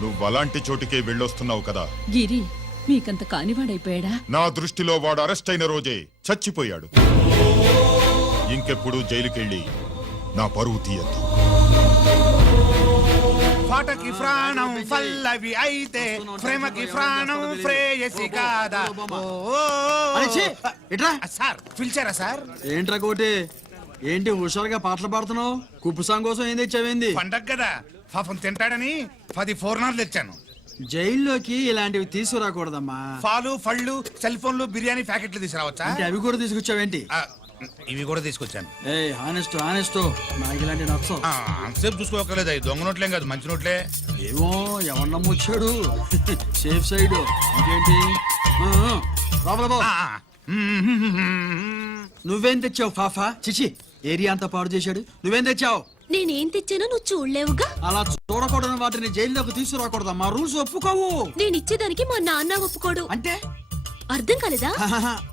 నువ్వు అలాంటి చోటికే వెళ్ళొస్తున్నావు కదా. గిరి, మీకంత కానివాడైపోయాడా? నా దృష్టిలో వాడు అరెస్ట్ అయిన రోజే చచ్చిపోయాడు. ఇంకెప్పుడు జైలుకెళ్ళి నా పరువు తీయద్దు. పాటకి ప్రాణం పల్లవి అయితే ప్రేమకి ప్రాణం ప్రేయసి కాదా. సార్ పిలిచారా సార్? ఏంట్రా కోటి, ఏంటి హుషారుగా పాటలు పాడుతున్నావు? కుప్పు సాంగ్ కోసం ఏం తెచ్చావేంది? పండగ కదా, పాపం తింటాడని 10 4 తెచ్చాను. జైల్లోకి ఇలాంటివి తీసుకురాకూడదమ్మా. పాలు పళ్ళు సెల్ ఫోన్లు బిర్యానీ ప్యాకెట్లు తీసుకురావచ్చా? అంటే అవి కూడా తీసుకొచ్చావేంటి? ఇవి కూడా తీసుకొచ్చాను. ఏ హానెస్ట్ నాకు ఇలాంటి నచ్చవు. అంతసేపు చూసుకోకలేదు. అవి దొంగ నోట్లేం కాదు, మంచి నోట్లే. ఏమో ఎవరు నమ్మొచ్చాడు. Safe side. ఇంకేంటి? లోపల పో. నువ్వేం తెచ్చావు ఫాఫా? చిచి, ఏరియా అంతా పాడు చేశాడు. నువ్వేం తెచ్చావు? నేనేం తెచ్చానో నువ్వు చూడలేవుగా. అలా చూడకూడని వాటిని జైల్లోకి తీసుకురాకూడదా? మా రూల్స్ ఒప్పుకోవు. నేను ఇచ్చేదానికి మా నాన్న ఒప్పుకోడు. అంటే అర్థం కాలేదా?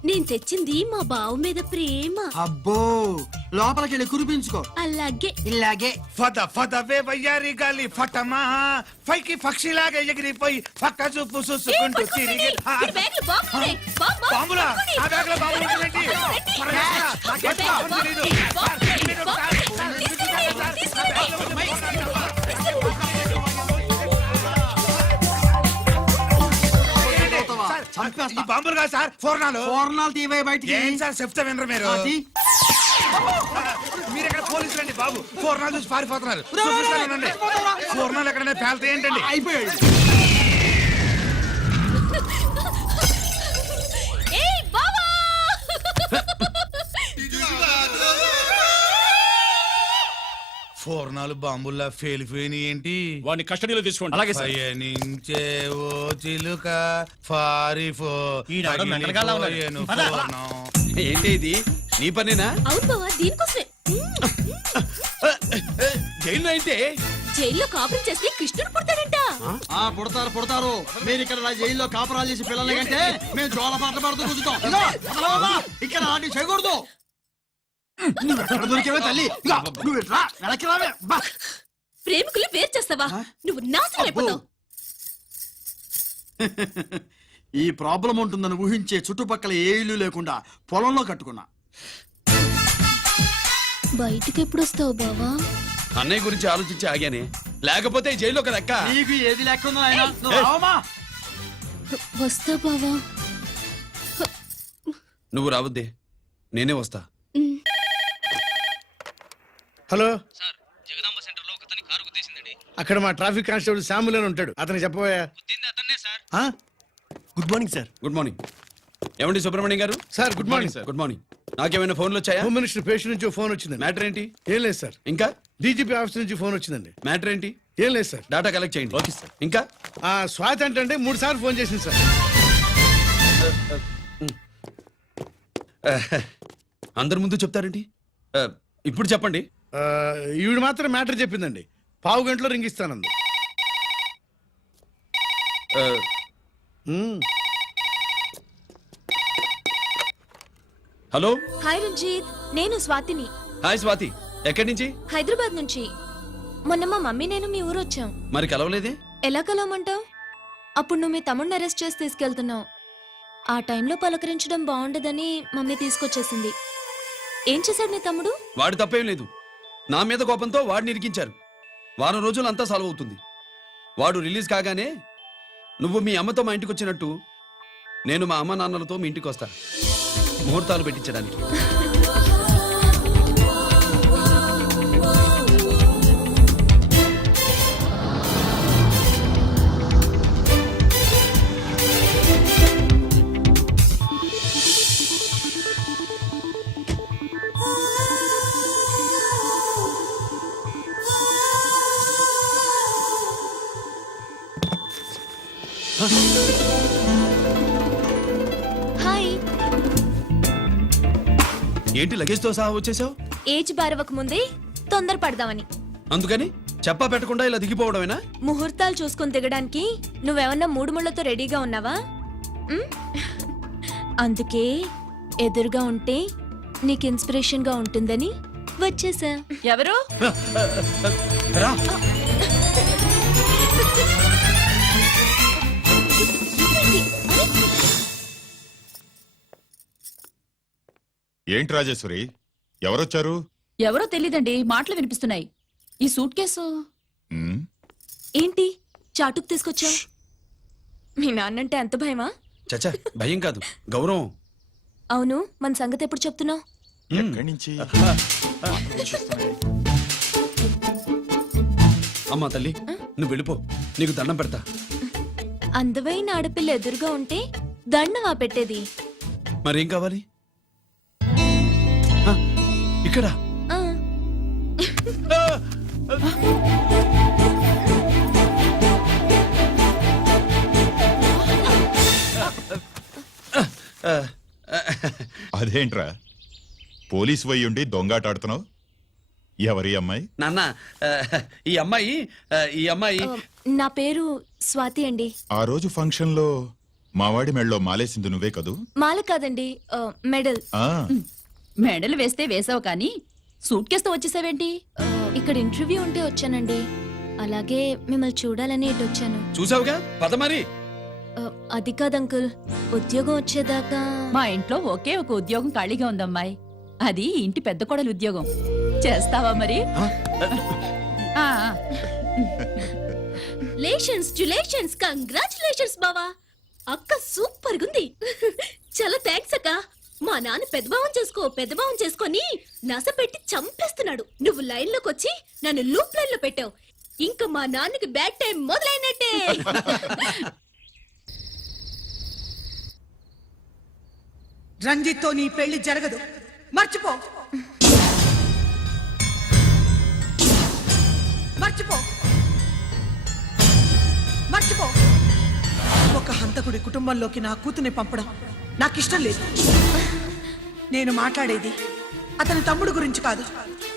నేను తెచ్చింది మా బావ మీద ప్రేమ. అబ్బో, లోపలికి వెళ్ళి కురిపించుకో. అలాగే ఇలాగే ఫద ఫదవే వయ్యారి గాలి ఫటమా పైకి పక్షిలాగా ఎగిరిపోయి పక్క చూపు చూసుకుంటూ తిరిగి. బాంబులా? ఆ బ్యాగ్ లో బాంబులు ఉంటుందేంటి? బాంబులు కాదు సార్, ఫోర్నాలు తీవే బయటికి. ఏం సార్ చెప్తా వినరు మీరు? మీరు ఎక్కడ పోలీసులు అండి బాబు? ఫోర్నాలు చూసి పారిపోతున్నారు. చూపిస్తానండి. ఫోర్నాలు ఎక్కడైనా పేల్తే ఏంటండి? అయిపోయాడు. పూర్ణాలు బాంబుల్లా ఫేలిపోయినాయి ఏంటి? వాడిని కస్టడీలో తీసుకోండి. అలాగే సార్. పయనించే ఓ చిలుక ఫారిఫో ఈనాడు మెంటల్గాళ్ళ ఉన్నాడు. పగిలిపోయేను పద. పూర్ణం. ఏంటి ఇది నీ పనేనా అవును బావా దీనికోసమే జైల్లో అయితే జైల్లో కాపురం చేస్తే కృష్ణుడు పుడతాడంట. పుడతారు మీరు ఇక్కడ జైల్లో కాపురాలు చేసి పిల్లల కంటే మేము జోల పాటలు పాడుతూ కూర్చుంటాం. ఇదిగో, వదలవా? ఇక్కడ అలాంటివి చేయకూడదు. నువ్వు ఎక్కడ దొరికేవే తల్లి? ఇదిగో, నువ్వు ఇట్రా, వెనక్కి రావే. బా. ప్రేమికులు వేరు చేస్తావా? నువ్వు నాశనం అయిపోతావు. ఈ ప్రాబ్లం ఉంటుందని ఊహించే చుట్టుపక్కల ఏ ఇల్లు లేకుండా పొలంలో కట్టుకున్నా. బయటికి ఎప్పుడు వస్తావు బావా? అన్నయ్య గురించి ఆలోచించి ఆగానే, లేకపోతే ఈ జైల్లో ఒక లెక్క. నీకు ఏది లెక్క ఉందో నాయనా? నువ్వు రావమ్మా. వస్తా బావా. నువ్వు రావద్దే, నేనే వస్తా. హలో అక్కడ మా ట్రాఫిక్ కానిస్టేబుల్ శామ్యుల్ అని ఉంటాడు, అతను చెప్పబోయా. Good morning sir. Good morning. ఏమండి సుబ్రహ్మణ్యం గారు? Sir good morning sir. Good morning. నాకేమైనా ఫోన్లు వచ్చాయా? హోమ్ మినిస్టర్ పేషెంట్ నుంచి ఫోన్ వచ్చిందండి. మ్యాటర్ ఏంటి? ఏం లేదు సార్. ఇంకా డీజీపీ ఆఫీస్ నుంచి ఫోన్ వచ్చిందండి. మ్యాటర్ ఏంటి? ఏం లేదు సార్. డాటా కలెక్ట్ చేయండి. Okay sir. ఇంకా ఆ స్వాతి అంటే 3 సార్లు ఫోన్ చేసింది సార్. అందరి ముందు చెప్తారేంటి? ఇప్పుడు చెప్పండి. ఈవిడ మాత్రం మ్యాటర్ చెప్పిందండి. పావు గంటలో రింగ్ ఇస్తానంది. హలో. హాయ్ రంజిత్, నేను స్వాతిని. హాయ్ స్వాతి. ఎక్కడి నుంచి? హైదరాబాద్ నుంచి. మొన్న మా మమ్మీ నేను మీ ఊరు వచ్చాం. మరి కలవలేదే? ఎలా కలవమంటావు? అప్పుడు నువ్వు మీ తమ్ముడిని అరెస్ట్ చేసి తీసుకెళ్తున్నావు. ఆ టైంలో పలకరించడం బాగుండదని మమ్మీ తీసుకొచ్చేసింది. ఏం చేశాడు నీ తమ్ముడు? వాడి తప్పేం లేదు. నా మీద కోపంతో వాడిని ఇరికించారు. వారం రోజులు అంతా సాల్వ్ అవుతుంది. వాడు రిలీజ్ కాగానే నువ్వు మీ అమ్మతో మా ఇంటికి వచ్చినట్టు నేను మా అమ్మ నాన్నలతో మీ ఇంటికి వస్తా, ముహూర్తాలు పెట్టించడానికి. హాయ్. ఏంటి లగేజ్తో సహా వచ్చేసావు? ఏజ్ బారవక ముందే తొందర పడదామని. అందుకని చెప్పా పెట్టకుండా ఇలా దిగిపోవడమేనా? ముహూర్తాలు చూసుకొని దిగడానికి నువ్వేమన్నా 3 ముళ్ళతో రెడీగా ఉన్నావా? ఉమ్? అందుకే ఎదురుగా ఉంటే నీకు ఇన్స్పిరేషన్ గా ఉంటుందని వచ్చేసా. ఎవరు? రా. ఏంటి రాజేశ్వరి, ఎవరొచ్చారు? ఎవరో తెలీదండి, మాటలు వినిపిస్తున్నాయి. ఈ సూట్ కేసు ఉమ్, ఏంటి చాటుకు తీసుకొచ్చా? మీ నాన్నంటే ఎంత భయమా? చచ్చా, భయం కాదు, గౌరవం. అవును, మన సంగతి ఎప్పుడు చెప్తున్నావు? ఎక్కడి నుంచి? అమ్మా తల్లి, నువ్వు వెళ్ళిపో, నీకు దండం పెడతా. అందమైన ఆడపిల్ల ఎదురుగా ఉంటే దండవా పెట్టేది? మరేం కావాలి? ఇక్కడ ఆ. అదేంట్రా పోలీసు వయ్యుండి దొంగాటాడుతున్నావు? ఎవరి అమ్మాయి? నాన్న, ఈ అమ్మాయి నా పేరు స్వాతి అండి. ఆ రోజు ఫంక్షన్ లో మావాడి మెళ్ళలో మాలేసింది నువ్వే కదూ? మాల కాదండి, మెడల్. ఆ, మెడలు వేస్తే వేసావు కానీ సూట్ కేసుతో వచ్చేసావేంటి? ఇక్కడ ఇంటర్వ్యూ ఉంటే వచ్చానండి. అలాగే మిమ్మల్ని చూడాలని ఇటు వచ్చాను. చూసావుగా, పద మరి. అది కాదు అంకుల్, ఉద్యోగం వచ్చేదాకా. మా ఇంట్లో ఒకే ఒక ఉద్యోగం ఖాళీగా ఉందమ్మాయి, అది ఇంటి పెద్ద కోడలు ఉద్యోగం. చేస్తావా మరి? లేషన్స్ కంగ్రాచులేషన్స్ బావా. అక్క సూపర్ గుంది. చాలా థ్యాంక్స్ అక్క. మా నాన్న పెద్దభావం చేసుకొని నస పెట్టి చంపేస్తున్నాడు. నువ్వు లైన్ లోకి వచ్చి నన్ను లూప్ లైన్ లో పెట్టావు. ఇంకా మా నాన్నకి బ్యాడ్ టైం మొదలైనట్టే. రంజిత్తో నీ పెళ్లి జరగదు, మర్చిపో. మర్చిపో మర్చిపో ఒక హంతకుడి కుటుంబంలోకి నా కూతుర్ని పంపడం నాకు ఇష్టం లేదు. నేను మాట్లాడేది అతని తమ్ముడు గురించి కాదు,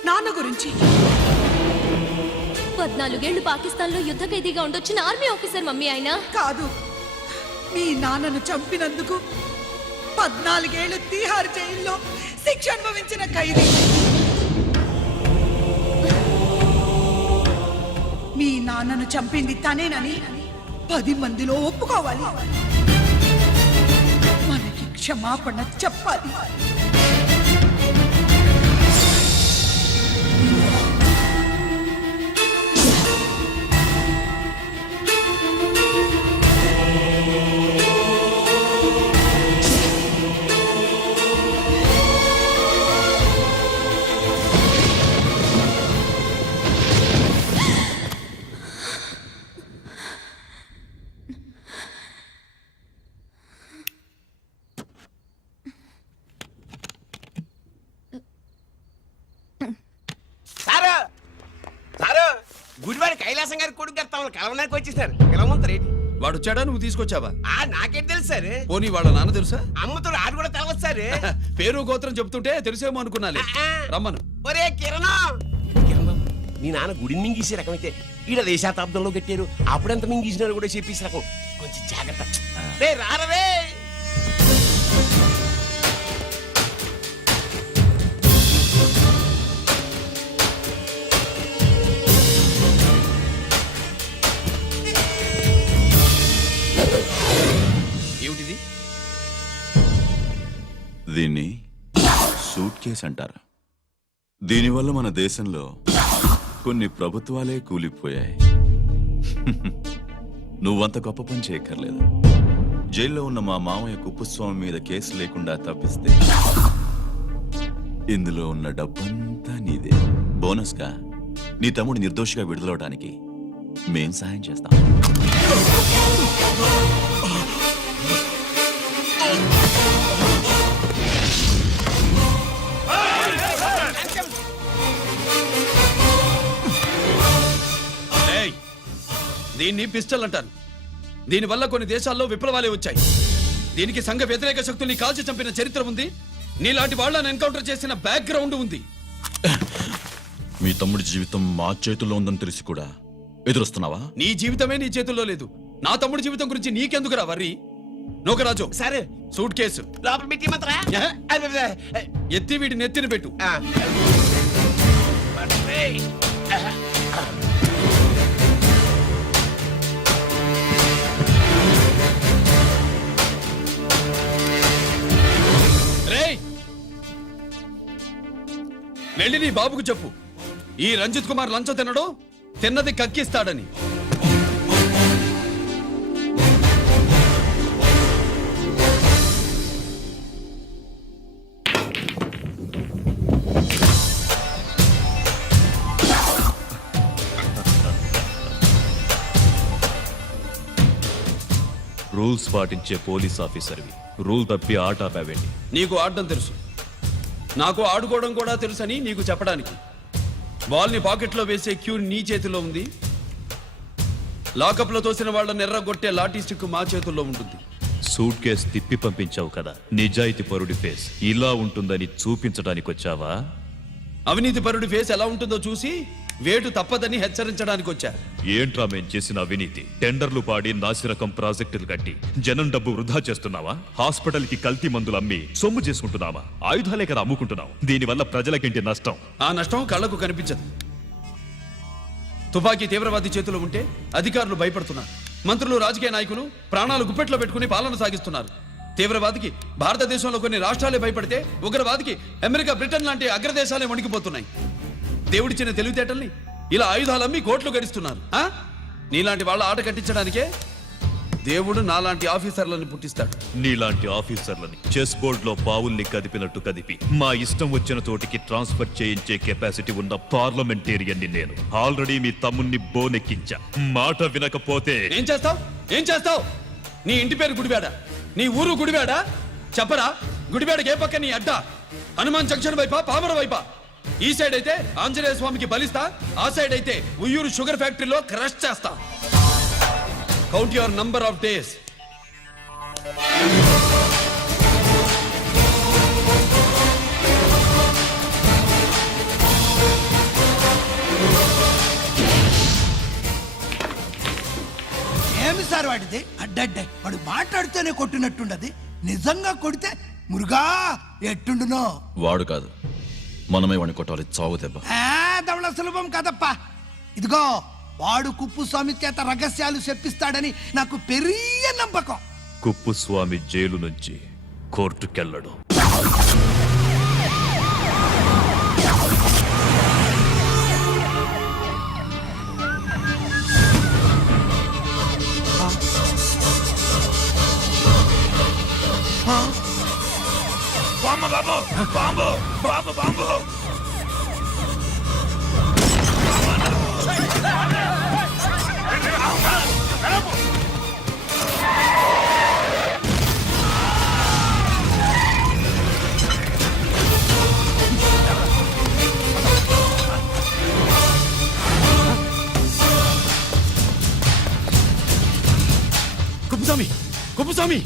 నాన్న గురించి. 14 ఏళ్లు పాకిస్తాన్ లో యుద్ధ ఖైదీగా ఉండొచ్చిన ఆర్మీ ఆఫీసర్ మమ్మీ ఆయన. కాదు, మీ నాన్నను చంపినందుకు 14 ఏళ్లు తీహార్ జైల్లో శిక్ష అనుభవించిన ఖైదీ. మీ నాన్నను చంపింది తనేనని 10 మందిలో ఒప్పుకోవాలి. మనకి క్షమాపణ చెప్పాలి. సారు సారు గుడివాడి కైలాసం గారి కొడుకు గారు తమను కలవడానికి వచ్చేసారు. పిలవమంటారేంటి? వాడు వచ్చాడా, నువ్వు తీసుకొచ్చావా? నాకేం తెలుసు సార్. పోనీ వాళ్ళ నాన్న తెలుసా? అమ్మతో ఆడు కూడా తెలవచ్చు సార్. పేరు గోత్రం చెప్తుంటే తెలిసేమో అనుకున్నాలే. రమ్మను. ఒరే కిరణం, మీ నాన్న గుడిని మింగేసే రకమైతే ఈడ దేశాతాబ్దంలో కట్టారు. అప్పుడెంత మింగేసినారు కూడా చెప్పేసి రకం. కొంచెం జాగ్రత్త. రే రారవే. ఏమిటిది? దీన్ని సూట్ కేస్ అంటారు. దీనివల్ల మన దేశంలో కొన్ని ప్రభుత్వాలే కూలిపోయాయి. నువ్వంత గొప్ప పని చేయక్కర్లేదు. జైల్లో ఉన్న మా మామయ్య కుప్పస్వామి మీద కేసు లేకుండా తప్పిస్తే ఇందులో ఉన్న డబ్బంతా నీదే. బోనస్గా నీ తమ్ముడు నిర్దోషిగా విడుదలవడానికి మేం సాయం చేస్తాం. దీన్ని పిస్టల్ అంటారు. దీనివల్ల కొన్ని దేశాల్లో విప్లవాలే వచ్చాయి. దీనికి సంఘ వ్యతిరేక శక్తుల్ని కాల్చి చంపిన చరిత్ర ఉంది. నీలాంటి వాళ్ళని ఎన్కౌంటర్ చేసిన బ్యాక్గ్రౌండ్ ఉంది. మీ తమ్ముడి జీవితం మా చేతుల్లో ఉందని తెలిసి కూడా ఎదురొస్తున్నావా? నీ జీవితమే నీ చేతుల్లో లేదు. నా తమ్ముడి జీవితం గురించి నీకెందుకురా వర్రీ? నోకరాజు సరే, సూట్ కేసు లోపల పెట్టి మాత్రా ఎత్తి వీడి నెత్తిన పెట్టు. వెళ్ళి నీ బాబుకు చెప్పు, ఈ రంజిత్ కుమార్ లంచం తినడు, తిన్నది కక్కిస్తాడని. రూల్స్ పాటించే పోలీస్ ఆఫీసర్వి రూల్ తప్పి ఆట ఆపావేంటి? నీకు ఆడడం తెలుసు, నాకు ఆడుకోవడం కూడా తెలుసని నీకు చెప్పడానికి. బాల్ని పాకెట్లో వేసే క్యూ నీ చేతిలో ఉంది. లాకప్లో తోసిన వాళ్ళని ఎర్రగొట్టే లాఠీ స్టిక్ మా చేతుల్లో ఉంటుంది. సూట్ కేస్ తిప్పి పంపించావు కదా, నిజాయితీ పరుడి ఫేస్ ఇలా ఉంటుందని చూపించడానికి వచ్చావా? అవినీతి పరుడి ఫేస్ ఎలా ఉంటుందో చూసి వేటు తప్పదని హెచ్చరించడానికి వచ్చా. ఏంట్రా మేం చేసిన అవినీతి? టెండర్లు పాడి నాసిరకం ప్రాజెక్టులు కట్టి జనం డబ్బు వృధా చేస్తున్నావా? హాస్పిటల్ కి కల్తీ మందులు అమ్మి సొమ్ము చేసుకుంటున్నావా? ఆయుధాలే కదా అమ్ముకుంటున్నావు. దీనివల్ల ప్రజలకేంటి నష్టం? ఆ నష్టం కళ్ళకు కనిపించదు. తుపాకీ తీవ్రవాది చేతిలో ఉంటే అధికారులు భయపడుతున్నారు. మంత్రులు, రాజకీయ నాయకులు ప్రాణాలు గుప్పెట్లో పెట్టుకుని పాలన సాగిస్తున్నారు. తీవ్రవాదికి భారతదేశంలో కొన్ని రాష్ట్రాలే భయపడితే ఉగ్రవాదికి అమెరికా, బ్రిటన్ లాంటి అగ్రదేశాలే వణికిపోతున్నాయి. దేవుడిచ్చిన తెలివితేటల్ని ఇలా ఆయుధాలమ్మి కోట్లు గడిస్తున్నారు. నీలాంటి వాళ్ళ ఆట కట్టించడానికే దేవుడు నాలాంటి ఆఫీసర్లను పుట్టిస్తాడు. నీలాంటి ఆఫీసర్లని చెస్ బోర్డ్ లో పావుల్ని కదిపినట్టు కదిపి మా ఇష్టం వచ్చిన చోటికి ట్రాన్స్ఫర్ చేయించే కెపాసిటీ ఉన్న పార్లమెంటేరియన్ని నేను. ఆల్రెడీ మీ తమ్ముణ్ణి బోనెక్కించా. మాట వినకపోతే ఏం చేస్తావు? నీ ఇంటి పేరు గుడివాడ, నీ ఊరు గుడివాడ. చెప్పరా, గుడివాడకి ఏ పక్క నీ అడ్డా? హనుమాన్ జంక్షన్ వైపా, పామర వైపా? ఈ సైడ్ అయితే ఆంజనేయ స్వామికి బలిస్తా, ఆ సైడ్ అయితే ఉయ్యూరు షుగర్ ఫ్యాక్టరీలో క్రష్ చేస్తా. Count your number of days. ఏమి సార్ వాడిది అడ్డడ్డే వాడు మాట్లాడితేనే కొట్టినట్టుండది, నిజంగా కొడితే మురుగా ఎట్టుండునో. వాడు కాదు, మనమే వాడిని కొట్టాలి, చావు దెబ్బ. దవళ సులభం కదప్పా. ఇదిగో వాడు కుప్పుస్వామి చేత రహస్యాలు చెప్పిస్తాడని నాకు పెరియ నమ్మకం. కుప్పుస్వామి జైలు నుంచి కోర్టుకెళ్ళడు. బాంబు బాబు బాంబు బాబు బాంబు. కుప్పుస్వామి, కుప్పుస్వామి!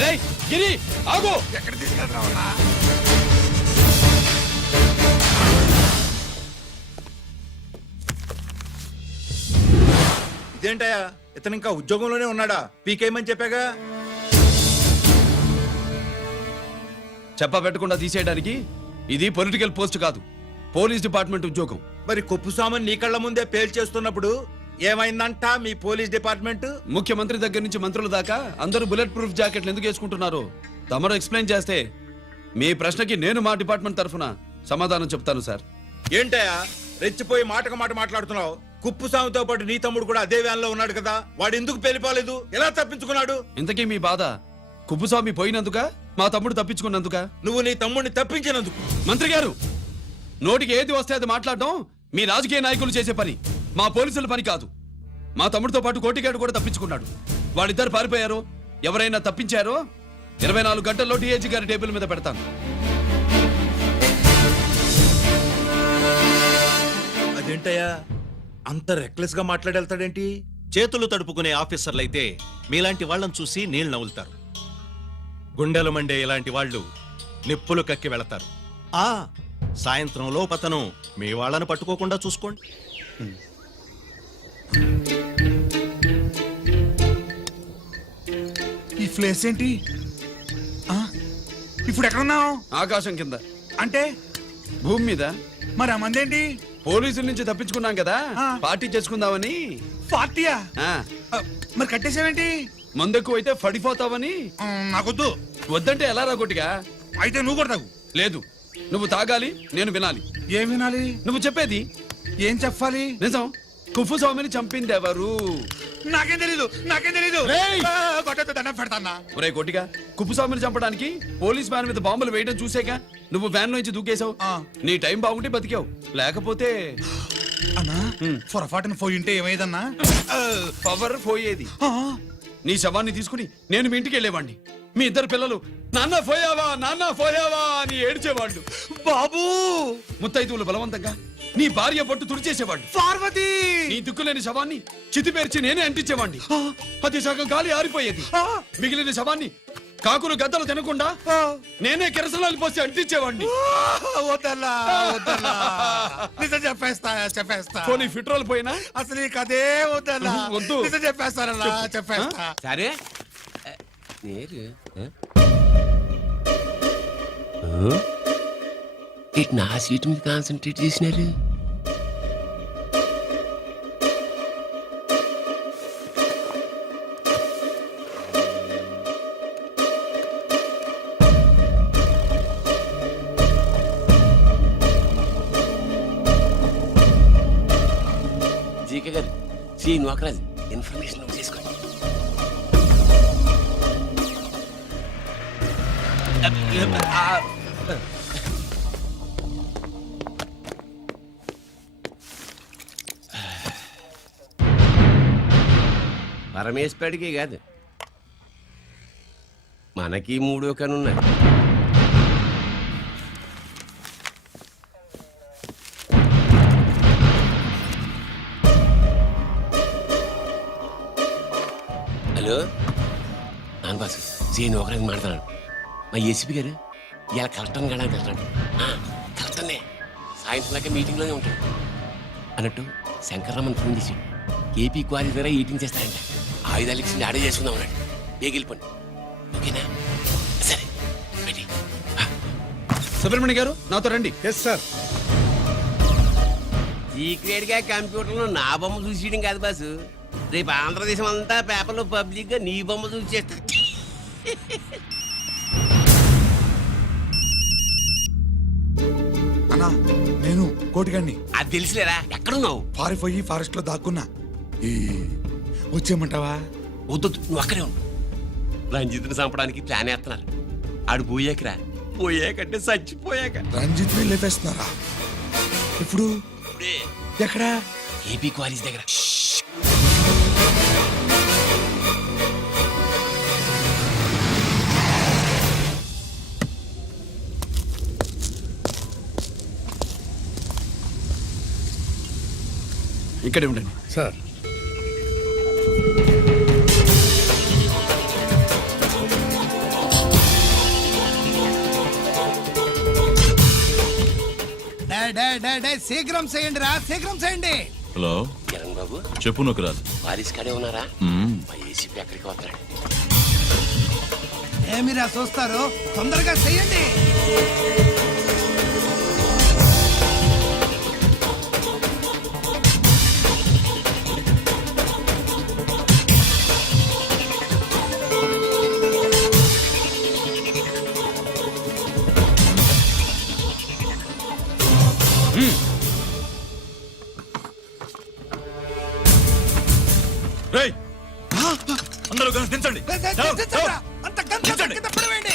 రేయ్ గిరి, ఆగు! ఎక్కడ తీసుకెళ్తున్నావన్నా? ఇదేంటయ్యా, ఇతను ఇంకా ఉద్యోగంలోనే ఉన్నాడా? పీకేయమని చెప్పాగా. చెప్ప పెట్టకుండా తీసేయడానికి ఇది పొలిటికల్ పోస్ట్ కాదు, పోలీస్ డిపార్ట్మెంట్ ఉద్యోగం. మరి కుప్పుస్వామిని నీ కళ్ళ ముందే పేల్చేస్తున్నప్పుడు ఏమైందంట మీ పోలీస్ డిపార్ట్మెంట్? ముఖ్యమంత్రి దగ్గర నుంచి మంత్రుల దాకా అందరూ బుల్లెట్ ప్రూఫ్ జాకెట్లు ఎందుకు వేసుకుంటున్నారు తమరు ఎక్స్ప్లెయిన్ చేస్తే మీ ప్రశ్నకి నేను మా డిపార్ట్మెంట్ తరఫున సమాధానం చెప్తాను సార్. ఏంటయ్యా రెచ్చిపోయి మాటకు మాట మాట్లాడుతున్నావు? కుప్పుస్వామితో పాటు నీ తమ్ముడు కూడా అదే వ్యాన్ లో ఉన్నాడు కదా, వాడు ఎందుకు పేలిపోలేదు? ఎలా తప్పించుకున్నాడు? ఇంతకీ మీ బాధ కుప్పుస్వామి పోయినందుక, మా తమ్ముడు తప్పించుకున్నందుక? నువ్వు నీ తమ్ముడిని తప్పించినందుకు. మంత్రి గారు, నోటికి ఏది వస్తే అది మాట్లాడడం మీ రాజకీయ నాయకులు చేసే పని, మా పోలీసుల పని కాదు. మా తమ్ముడితో పాటు కోటిగాడు కూడా తప్పించుకున్నాడు. వాళ్ళిద్దరు పారిపోయారు. ఎవరైనా తప్పించారో 24 గంటల్లో డిఐజీ గారి టేబుల్ మీద పెడతాను. అదేంటయ్యా అంత రెక్లెస్ గా మాట్లాడేళ్తాడేంటి? చేతులు తడుపుకునే ఆఫీసర్లైతే మీలాంటి వాళ్ళని చూసి నీళ్లు నవ్వులుతారు. గుండెలు మండే ఇలాంటి వాళ్ళు నిప్పులు కక్కి వెళతారు. సాయంత్రం లోపతను మీ వాళ్ళని పట్టుకోకుండా చూసుకోండి. ఈ ప్లేస్ ఏంటి? ఇప్పుడు ఎక్కడున్నావు? ఆకాశం కింద. అంటే భూమి మీద. మరి ఆ మందేంటి? పోలీసుల నుంచి తప్పించుకున్నాం కదా, పార్టీ చేసుకుందామని. పార్టీయా? ఆ. మరి కట్టేసావేంటి? మందెక్కువ అయితే పడిపోతావని. నాకొద్దు. వద్దంటే ఎలా రాగొట్టిగా? అయితే నువ్వు కూడా తాగు. లేదు, నువ్వు తాగాలి, నేను వినాలి. ఏం వినాలి? నువ్వు చెప్పేది. ఏం చెప్పాలి? నిజం. కుప్పుస్వామిని చంపింది ఎవరు? నాకేం తెలీదు, నాకేం తెలీదు. దండం పెడతానా? ఒరే కోటిగా, కుప్పుస్వామిని చంపడానికి పోలీస్ వ్యాన్ మీద బాంబులు వేయడం చూసాక నువ్వు వ్యాన్ నుంచి దూకేశావు. నీ టైం బాగుంటే బతికావు, లేకపోతే అన్నా పొరపాటున పోయి ఉంటే ఏమైందన్నా? పవర్ పోయేది. నీ శవాన్ని తీసుకుని నేను మీ ఇంటికి వెళ్ళేవాడిని. మీ ఇద్దరు పిల్లలు నాన్న పోయావా, నాన్న పోయావా అని ఏడ్చేవాళ్ళు. బాబు ముత్తైదువులు బలవంతంగా నీ భార్య పట్టు తుడిచేసేవాళ్ళు. పార్వతి నీ దిక్కులేని శవాన్ని చితిపేర్చి నేనే అంటించేవాడిని. అది సగం గాలి ఆరిపోయేది. మిగిలిన శవాన్ని కాకులు గద్దలు తినకుండా నేనే కిరసనాలు పోసి అంటించేవాడిని. నిజం చెప్పేస్తా, చెప్పేస్తా. పోనీ ఫిట్రోల్ పోయినా అసలు ఈ కథే వద్దన్నా. వద్దు. నిజం చెప్పేస్తానన్నా, చెప్పేస్తా. సరే నా సీట్ మీద కాన్సన్ట్రేట్ చేసినారు. జీకే గారు, శ్రీ నోకరాజ్ ఇన్ఫర్మేషన్ నోట్ చేసుకోండి. పరమేశ్వరుడికి కాదు, మనకి 3 కనున్నాయి. సేను ఒకరికి మాట్లాడు మా ఏసీపీ గారు ఇలా కలెక్టర్ని కలడానికి వెళ్తాడు కలెక్టర్నే సాయంత్రం దాకా మీటింగ్లోనే ఉంటాడు అన్నట్టు శంకర్రామన్ ఫోన్ చేసి ఏపీ క్వారీ ద్వారా ఈటింగ్ చేస్తారంట ఆయుధాలు ఇచ్చింది ఆడే చేసుకుందాం అన్నాడు బేగిలిపండి ఓకేనా సరే రెడీ సుబ్రహ్మణ్య గారు నాతో రండి. Yes sir. సీక్రెట్ గా కంప్యూటర్లో నా బొమ్మ చూసేయడం కాదు బాసు రేపు ఆంధ్రదేశం అంతా పేపర్లో పబ్లిక్ గా నీ బొమ్మ చూసి చేస్తా అన్నా నేను కోటిగాన్ని అది తెలిసిలేరా ఎక్కడున్నావు పారిపోయి ఫారెస్ట్ లో దాక్కున్నా ఈ వచ్చేయమంటావా వద్దు నువ్వు అక్కడే ఉండు రంజిత్ని చంపడానికి ప్లాన్ వేస్తున్నారు ఆడు పోయాకరా పోయాకంటే చచ్చిపోయాక రంజిత్ ని లేపేస్తున్నారా ఇప్పుడు ఇప్పుడే ఎక్కడా ఏపీ కాలేజ్ దగ్గర ఇక్కడే ఉండండి సార్. శీఘ్రం చేయండి రా, శీఘ్రం చేయండి. హలో కిరణ్ బాబు చెప్పు నొకరాజు. వారిస్ కాడే ఉన్నారా మా ఏసీపీ ఎక్కడికి వస్తున్నాడు ఏమిరా చూస్తారు, తొందరగా చెయ్యండి. రేయ్, అందరూ కలిసి దించండి. అంత గంట కింద పడవేయండి.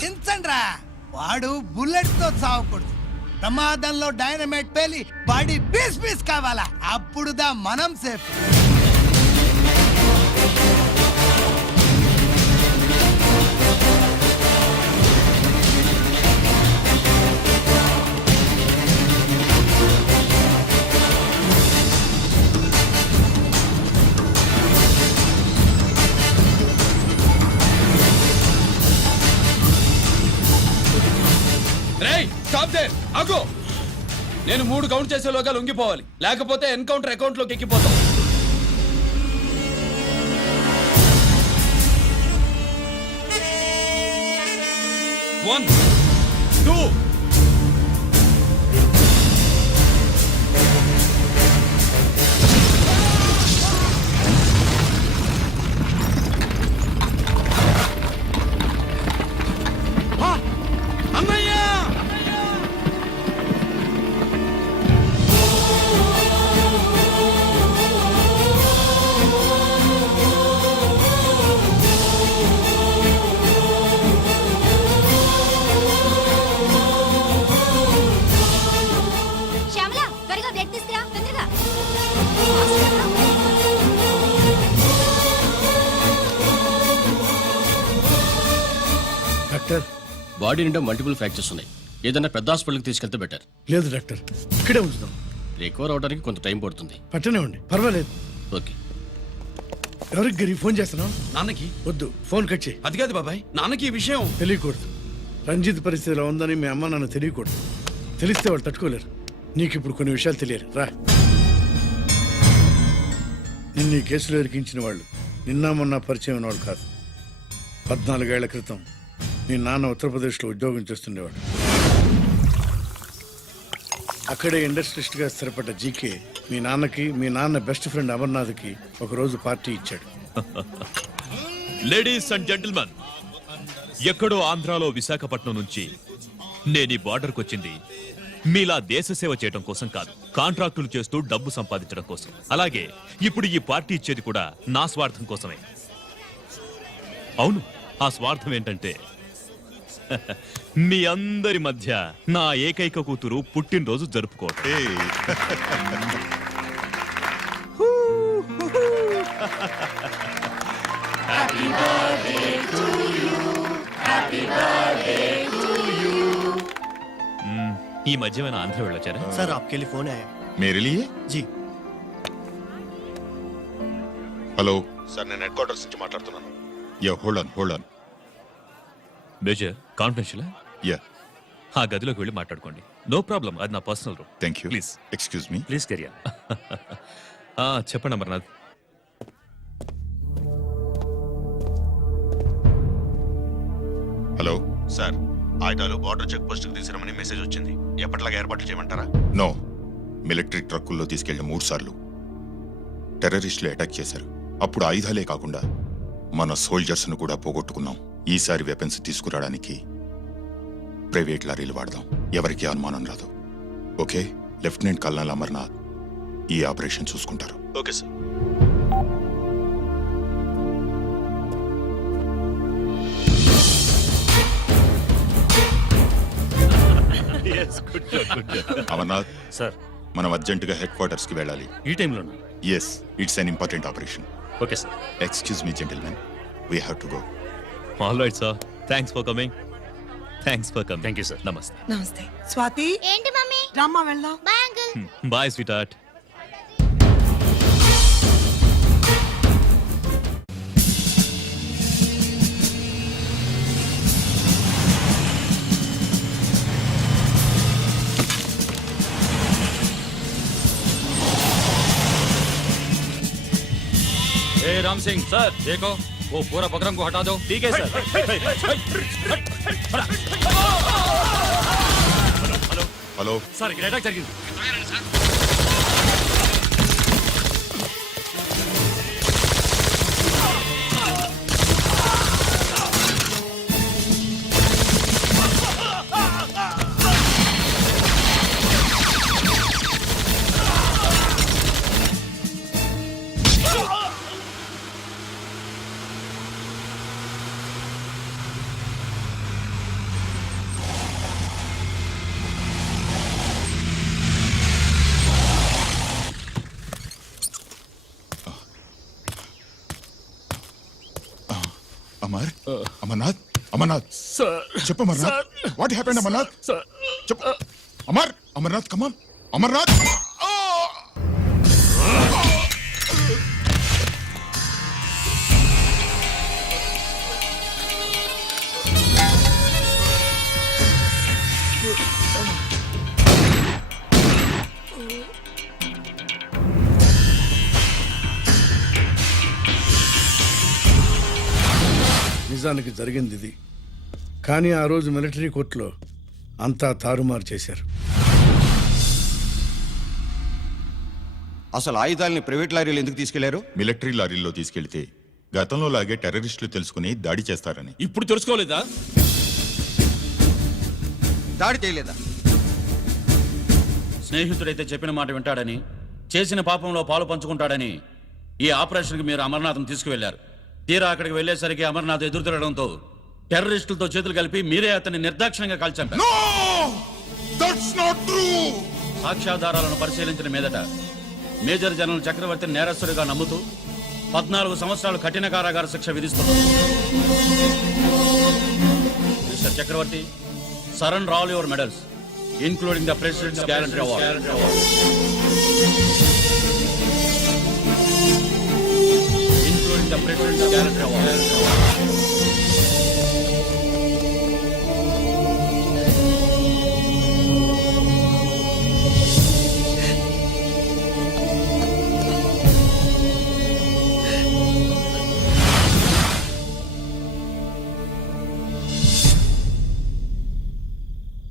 దించండి రా. వాడు బుల్లెట్ తో చావకూడదు, ప్రమాదంలో డైనమైట్ పేలి బాడీ పీస్ పీస్ కావాలా, అప్పుడుదా మనం సేఫ్. రేయ్ స్టాప్ దేర్ ఆగు. నేను 3 కౌంట్ చేసేలోగా లొంగిపోవాలి, లేకపోతే ఎన్కౌంటర్ అకౌంట్ లోకి ఎక్కిపోతాం. 1 2 శ్యామల త్వరగా బ్లడ్ తీసుకురా, తొందరగా. డాక్టర్. బాడీ నిండా మల్టిపుల్ ఫ్రాక్చర్స్ ఉన్నాయి. ఏదైనా పెద్ద హాస్పిటల్కి తీసుకెళ్తే బెటర్. లేదు డాక్టర్, ఇక్కడే ఉంచుదాం. రికవర్ అవడానికి కొంత టైం పడుతుంది. పట్టనే ఉండి పర్వాలేదు. ఓకే. ఎవరికి గరి ఫోన్ చేస్తున్నావు? నాన్నకి. వద్దు, ఫోన్ కట్ చేయి. అది కాదు బాబాయ్, నాన్నకి ఈ విషయం తెలియకూడదు. రంజిత్ పరిస్థితిలో ఉందని మీ అమ్మ నాన్న తెలియకూడదు. తెలిస్తే వాళ్ళు తట్టుకోలేరు. నీకు ఇప్పుడు కొన్ని విషయాలు తెలియాలి. రా. నిన్ను ఈ కేసులో ఇరికించిన వాళ్ళు నిన్న మొన్న పరిచయం ఉన్నవాడు కాదు. 14 ఏళ్ల క్రితం మీ నాన్న ఉత్తరప్రదేశ్లో ఉద్యోగం చేస్తుండేవాడు. అక్కడే ఇండస్ట్రియలిస్ట్గా స్థిరపడ్డ జీకే మీ నాన్నకి, మీ నాన్న బెస్ట్ ఫ్రెండ్ అమర్నాథ్కి ఒకరోజు పార్టీ ఇచ్చాడు. లేడీస్ అండ్ జెంటిల్మెన్, ఎక్కడో ఆంధ్రాలో విశాఖపట్నం నుంచి నేను ఈ బార్డర్కి వచ్చింది మీలా దేశ సేవ చేయడం కోసం కాదు, కాంట్రాక్టులు చేస్తూ డబ్బు సంపాదించడం కోసం. అలాగే ఇప్పుడు ఈ పార్టీ ఇచ్చేది కూడా నా స్వార్థం కోసమే. అవును, ఆ స్వార్థం ఏంటంటే మీ అందరి మధ్య నా ఏకైక కూతురు పుట్టినరోజు జరుపుకోవటం. ఈ మధ్య ఏమైనా ఆంధ్ర వెళ్ళొచ్చారా? सर आपके लिए फोन आया मेरे लिए? जी హలో సార్ నేను హెడ్ క్వార్టర్స్ నుంచి మాట్లాడుతున్నాను. Yeah hold on major confidential. Yeah ఆ గదిలోకి వెళ్ళి మాట్లాడుకోండి. నో ప్రాబ్లం, అది నా personal room. Thank you. Please excuse me. Please career. చెప్పండి అమర్నాథ్. హలో సార్ ఆయుధాలు బార్డర్ చెక్ పోస్ట్ కి తీసుకురమని మెసేజ్ వచ్చింది. ఎప్పటిలాగా ఏర్పాట్లు చేయమంటారా? నో, మిలిటరీ ట్రక్కుల్లో తీసుకెళ్లిన 3 సార్లు టెర్రరిస్టులు అటాక్ చేశారు. అప్పుడు ఆయుధాలే కాకుండా మన సోల్జర్స్ ను కూడా పోగొట్టుకున్నాం. ఈసారి వెపన్స్ తీసుకురావడానికి ప్రైవేట్ లారీలు వాడదాం. ఎవరికి అనుమానం రాదు. ఓకే, లెఫ్టినెంట్ కల్నల్ అమర్నాథ్ ఈ ఆపరేషన్ చూసుకుంటారు. Okay sir. అమర్నాథ్ సార్, మనం అర్జెంటుగా హెడ్ క్వార్టర్స్ కి వెళ్ళాలి. ఈ టైంలోనా? Yes, it's an important operation. Okay sir. Excuse me gentlemen, we have to go. All right sir, thanks for coming. Thank you sir. నమస్తే. నమస్తే స్వాతి. ఏంటి మమ్మీ? రమ్మా వెళ్దాం. Bye uncle. Bye sweetheart. Ram Singh sir देखो वो पूरा बकरम को हटा दो. ठीक है सर. హలో సార్, ఇక్కడ అటాక్ జరిగింది. అమర్నాథ్ చెప్పు. Amarnath, what happened Amarnath? చెప్పు. అమర్నాథ్ కమాన్. అమర్నాథ్. నిజానికి జరిగింది ఇది. కానీ ఆ రోజు మిలిటరీ కోర్టులో అంతా తారుమారు చేశారు. అసలు ఆయుధాలని ప్రైవేట్ లారీలు ఎందుకు తీసుకెళ్లారు? మిలిటరీ లారీల్లో తీసుకెళ్తే గతంలో లాగే టెర్రరిస్టులు తెలుసుకుని దాడి చేస్తారని. ఇప్పుడు తెలుసుకోలేదా? దాడి చేయలేదా? స్నేహితుడైతే చెప్పిన మాట వింటాడని, చేసిన పాపంలో పాలు పంచుకుంటాడని ఈ ఆపరేషన్కి మీరు అమర్నాథ్ను తీసుకువెళ్లారు. తీరా అక్కడికి వెళ్లేసరికి అమర్నాథ్ ఎదురు తిరగడంతో టెర్రరిస్టులతో చేతులు కలిపి మీరే అతన్ని నిర్దాక్షిణ్యంగా కాల్చారు. సాక్ష్యాధారాలను పరిశీలించిన మీదట మేజర్ జనరల్ చక్రవర్తిని నేరస్తుడిగా నమ్ముతూ 14 సంవత్సరాలు కఠిన కారాగార శిక్ష విధిస్తున్నారు. Mister Chakravarthy, surrender all your medals including the president's guarantee award. The President's Guarantee Award.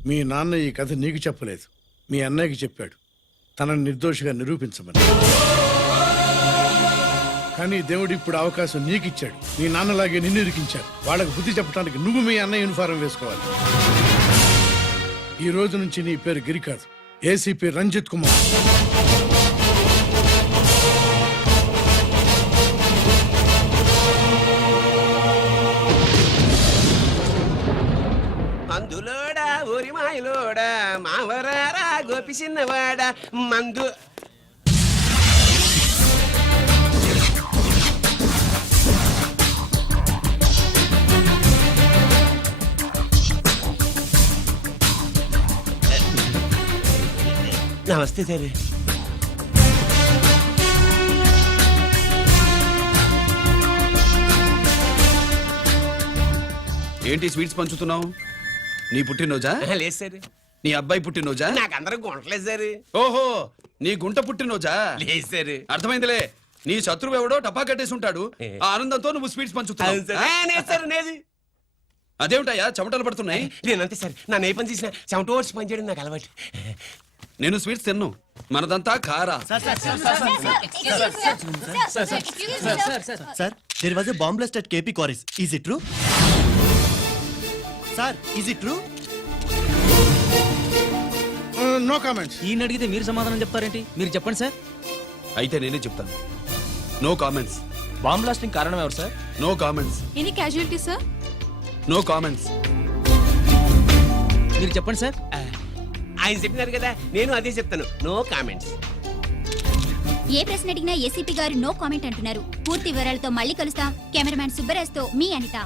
మీ నాన్న ఈ కథ నీకు చెప్పలేదు, మీ అన్నయ్యకి చెప్పాడు తనని నిర్దోషిగా నిరూపించమని. కానీ దేవుడు ఇప్పుడు అవకాశం నీకు ఇచ్చాడు. మీ నాన్నలాగే నిన్ను ఇరికించారు. వాళ్ళకు బుద్ధి చెప్పడానికి నువ్వు మీ అన్న యూనిఫారం వేసుకోవాలి. ఈ రోజు నుంచి నీ పేరు గిరి కాదు, ఏసీపీ రంజిత్ కుమార్. మందులోడా ఊరిమాయలోడా మావరారా గోపి చిన్నవాడా మందు. నమస్తే సార్. ఏంటి స్వీట్స్ పంచుతున్నావు? నీ పుట్టినరోజా? లేదు సార్, నీ అబ్బాయి పుట్టినరోజా? నాకు అందరూ గుంటలేదు సార్. ఓహో, నీ గుంట పుట్టినరోజా? లేదు సార్. అర్థమైందిలే. నీ శత్రువు ఎవడో టపా కట్టేసి ఉంటాడు. ఆ ఆనందంతో నువ్వు స్వీట్స్ పంచుతున్నావు. అదేమిటయ్యా చెమటలు పడుతున్నాయి? నేనంతే సార్, నా ఏ పని చేసిన చెమట ఓడ్చి పని చేయడం నాకు అలవాటు. నేను స్వీట్స్ తిన్ను, మనదంతా కారా. Sir, there was a bomb blast at KP quarries. Is it true? Sir, is it true? No comments. ఈయన అడిగితే మీరు సమాధానం చెప్తారేంటి? మీరు చెప్పండి సార్. అయితే నేనే చెప్తాను. No comments. బాంబ్ బ్లాస్టింగ్ కారణం ఎవరు sir? No comments. Any casualty sir? No comments. మీరు చెప్పండి సార్. ఆయన చెప్పినారు కదా, నేను అదే చెప్తాను. No comments. ఏ ప్రశ్న అడిగినా ఏసీపీ గారు నో కామెంట్ అంటున్నారు. పూర్తి వివరాలతో మళ్ళీ కలుస్తాం. కెమెరామ్యాన్ సుబ్బరాజ్తో మీ అనిత.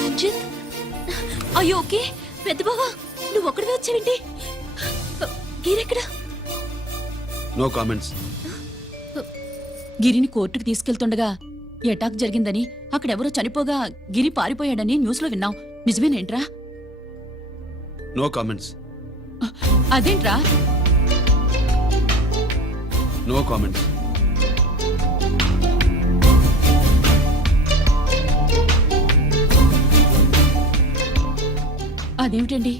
రంజిత్, అయ్యో ఓకే. పెద్ద బావా, నువ్వు ఒక్కడివే వచ్చావేంటి? గీరెక్కడా? No comments. గిరిని కోర్టుకు తీసుకెళ్తుండగా అటాక్ జరిగిందని, అక్కడెవరో చనిపోగా గిరి పారిపోయాడని న్యూస్ లో విన్నాం. నిజమేనేంట్రా? No comments. అదేంట్రా? No comments. అదేమిటండి,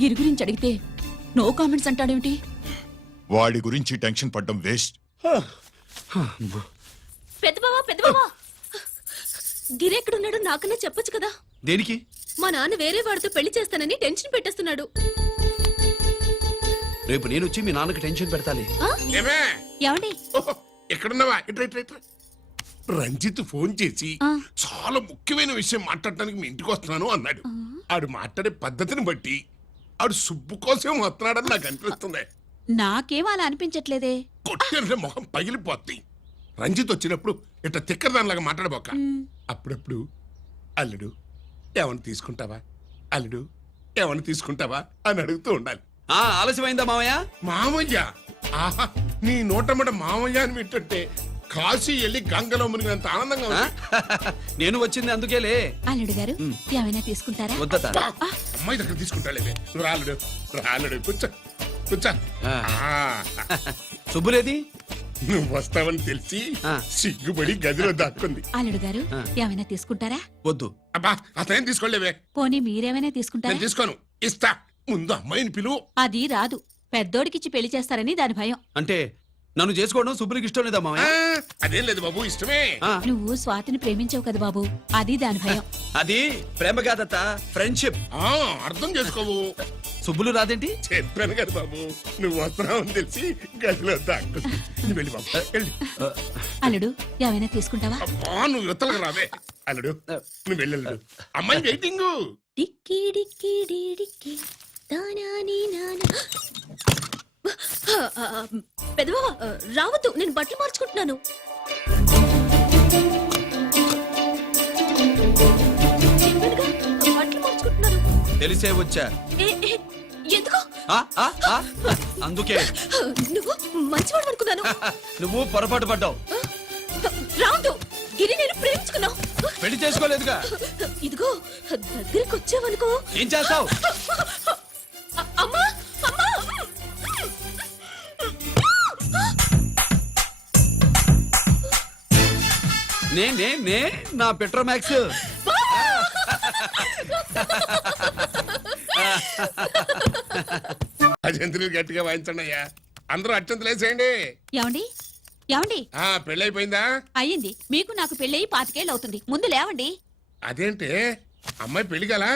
గిరి గురించి అడిగితే నో కామెంట్స్ అంటాడేమిటి? వాడి గురించి టెన్షన్ పడ్డం వేస్ట్. పెద్ద బావా, పెద్ద బావా, గిరెక్కడున్నాడు నాకన్నా చెప్పొచ్చు కదా. దేనికి? మా నాన్న వేరే వాడితో పెళ్లి చేస్తానని టెన్షన్ పెట్టేస్తున్నాడు. రేపు నేను వచ్చి మీ నాన్నకి టెన్షన్ పెడతాలి. ఏమే ఏమండి? ఓహో, ఎక్కడున్నావా? ఇట్రా ఇట్రా ఇట్రా. రంజిత్ ఫోన్ చేసి చాలా ముఖ్యమైన విషయం మాట్లాడటానికి మీ ఇంటికి వస్తున్నాను అన్నాడు. ఆడు మాట్లాడే పద్ధతిని బట్టి ఆడు సుబ్బు కోసం వస్తున్నాడని నాకు అనిపిస్తుంది. నాకేం అలా అనిపించట్లేదే. కొట్టిన మొహం పగిలిపోద్ది. రంజిత్ వచ్చినప్పుడు ఇట్లా తిక్కరదానిలాగా మాట్లాడబోక. అప్పుడప్పుడు అల్లుడు ఏమన్నా తీసుకుంటావా, అల్లుడు ఏమన్నా తీసుకుంటావా అని అడుగుతూ ఉండాలి. ఆలస్యమైందా మామయ్య? మామయ్య, ఆహా, నీ నోటమ్మట మామయ్య అని వింటుంటే కాశీ వెళ్ళి గంగలో మునిగినంత ఆనందంగా ఉంది. నేను వచ్చింది అందుకేలే. అల్లుడు గారు ఏమైనా తీసుకుంటారా? వద్దట. అమ్మాయి దగ్గర తీసుకుంటాలేవే. నువ్వు రాలుడు రాలుడు, కూర్చో కూర్చో. శుభ్రేది? నువ్వు వస్తావని తెలిసి సిగ్గుపడి గదిలో దాక్కుంది. అల్లుడు గారు ఏమైనా తీసుకుంటారా? వద్దు. అబ్బా, అతనేం తీసుకోలేవే. పోనీ మీరేమైనా తీసుకుంటారా? నేను తీసుకోను, ఇస్తా. ముందు అమ్మాయిని పిలువు. అది రాదు. పెద్దోడికిచ్చి పెళ్లి చేస్తారని దాని భయం. అంటే నన్ను చేసుకోవడం శుభ్రికి ఇష్టం లేదా మామయ్య? అదేం లేదు బాబు, ఇష్టమే. నువ్వు స్వాతిని ప్రేమించవు కదా బాబు, అది దాని భయం. అది ప్రేమ కాదత్త, ఫ్రెండ్షిప్. అర్థం చేసుకోవు. సుబ్బులు రాదేంటి? చెప్పాను కదా బాబు, నువ్వు వస్తున్నావని తెలిసి గదిలో దాక్కుంది. నువ్వు వెళ్ళి బాబు, వెళ్ళి. అల్లుడు ఏమైనా తీసుకుంటావా? అబ్బా, నువ్వు యువతలకు రావే. అల్లుడు నువ్వు వెళ్ళు. అమ్మాయి వెయిటింగ్. డిక్కి డిక్కి డిక్కి దానాని నానా. పెద్దవా రావద్దు, నేను బట్టలు మార్చుకుంటున్నాను. బట్టలు మార్చుకుంటున్నాను. తెలిసే వచ్చా. ఎందుకు? అందుకే. నువ్వు మంచివాడు అనుకున్నాను. నువ్వు పొరపాటు పడ్డావు. రావద్దు, గిరి నేను ప్రేమించుకున్నావు. పెళ్లి చేసుకోలేదుగా. ఇదిగో దగ్గరికి వచ్చావనుకో. ఏం చేస్తావు? అమ్మా అమ్మా. నే నా పెట్రోమాక్స్. అజంతులు గట్టిగా వాయించండి అయ్యా. అందరూ అత్యంతలు వేసేయండి. ఏమండి? ఏమండి? పెళ్ళైపోయిందా? అయ్యింది. మీకు నాకు పెళ్ళయి 25 ఏళ్ళు అవుతుంది. ముందు లేవండి. అదేంటి అమ్మాయి పెళ్లి గల?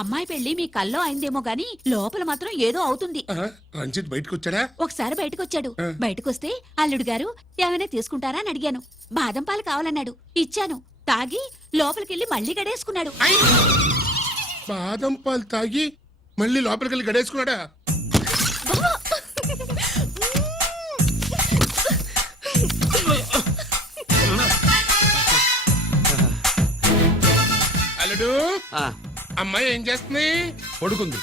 అమ్మాయి పెళ్లి మీ కల్లో అయిందేమో గాని లోపల మాత్రం ఏదో అవుతుంది. రంజిత్ బయటకు వచ్చాడా? ఒకసారి బయటకొచ్చాడు. బయటకొస్తే అల్లుడు గారు ఏమైనా తీసుకుంటారా అని అడిగాను. బాదం పాలు కావాలన్నాడు. ఇచ్చాను. తాగి లోపలికెళ్ళి మళ్ళీ గడేసుకున్నాడు. బాదం పాలు తాగి మళ్ళీ లోపలికి వెళ్ళి గడేసుకున్నాడా? అల్లుడు, అమ్మాయి ఏం చేస్తుంది? పడుకుంది.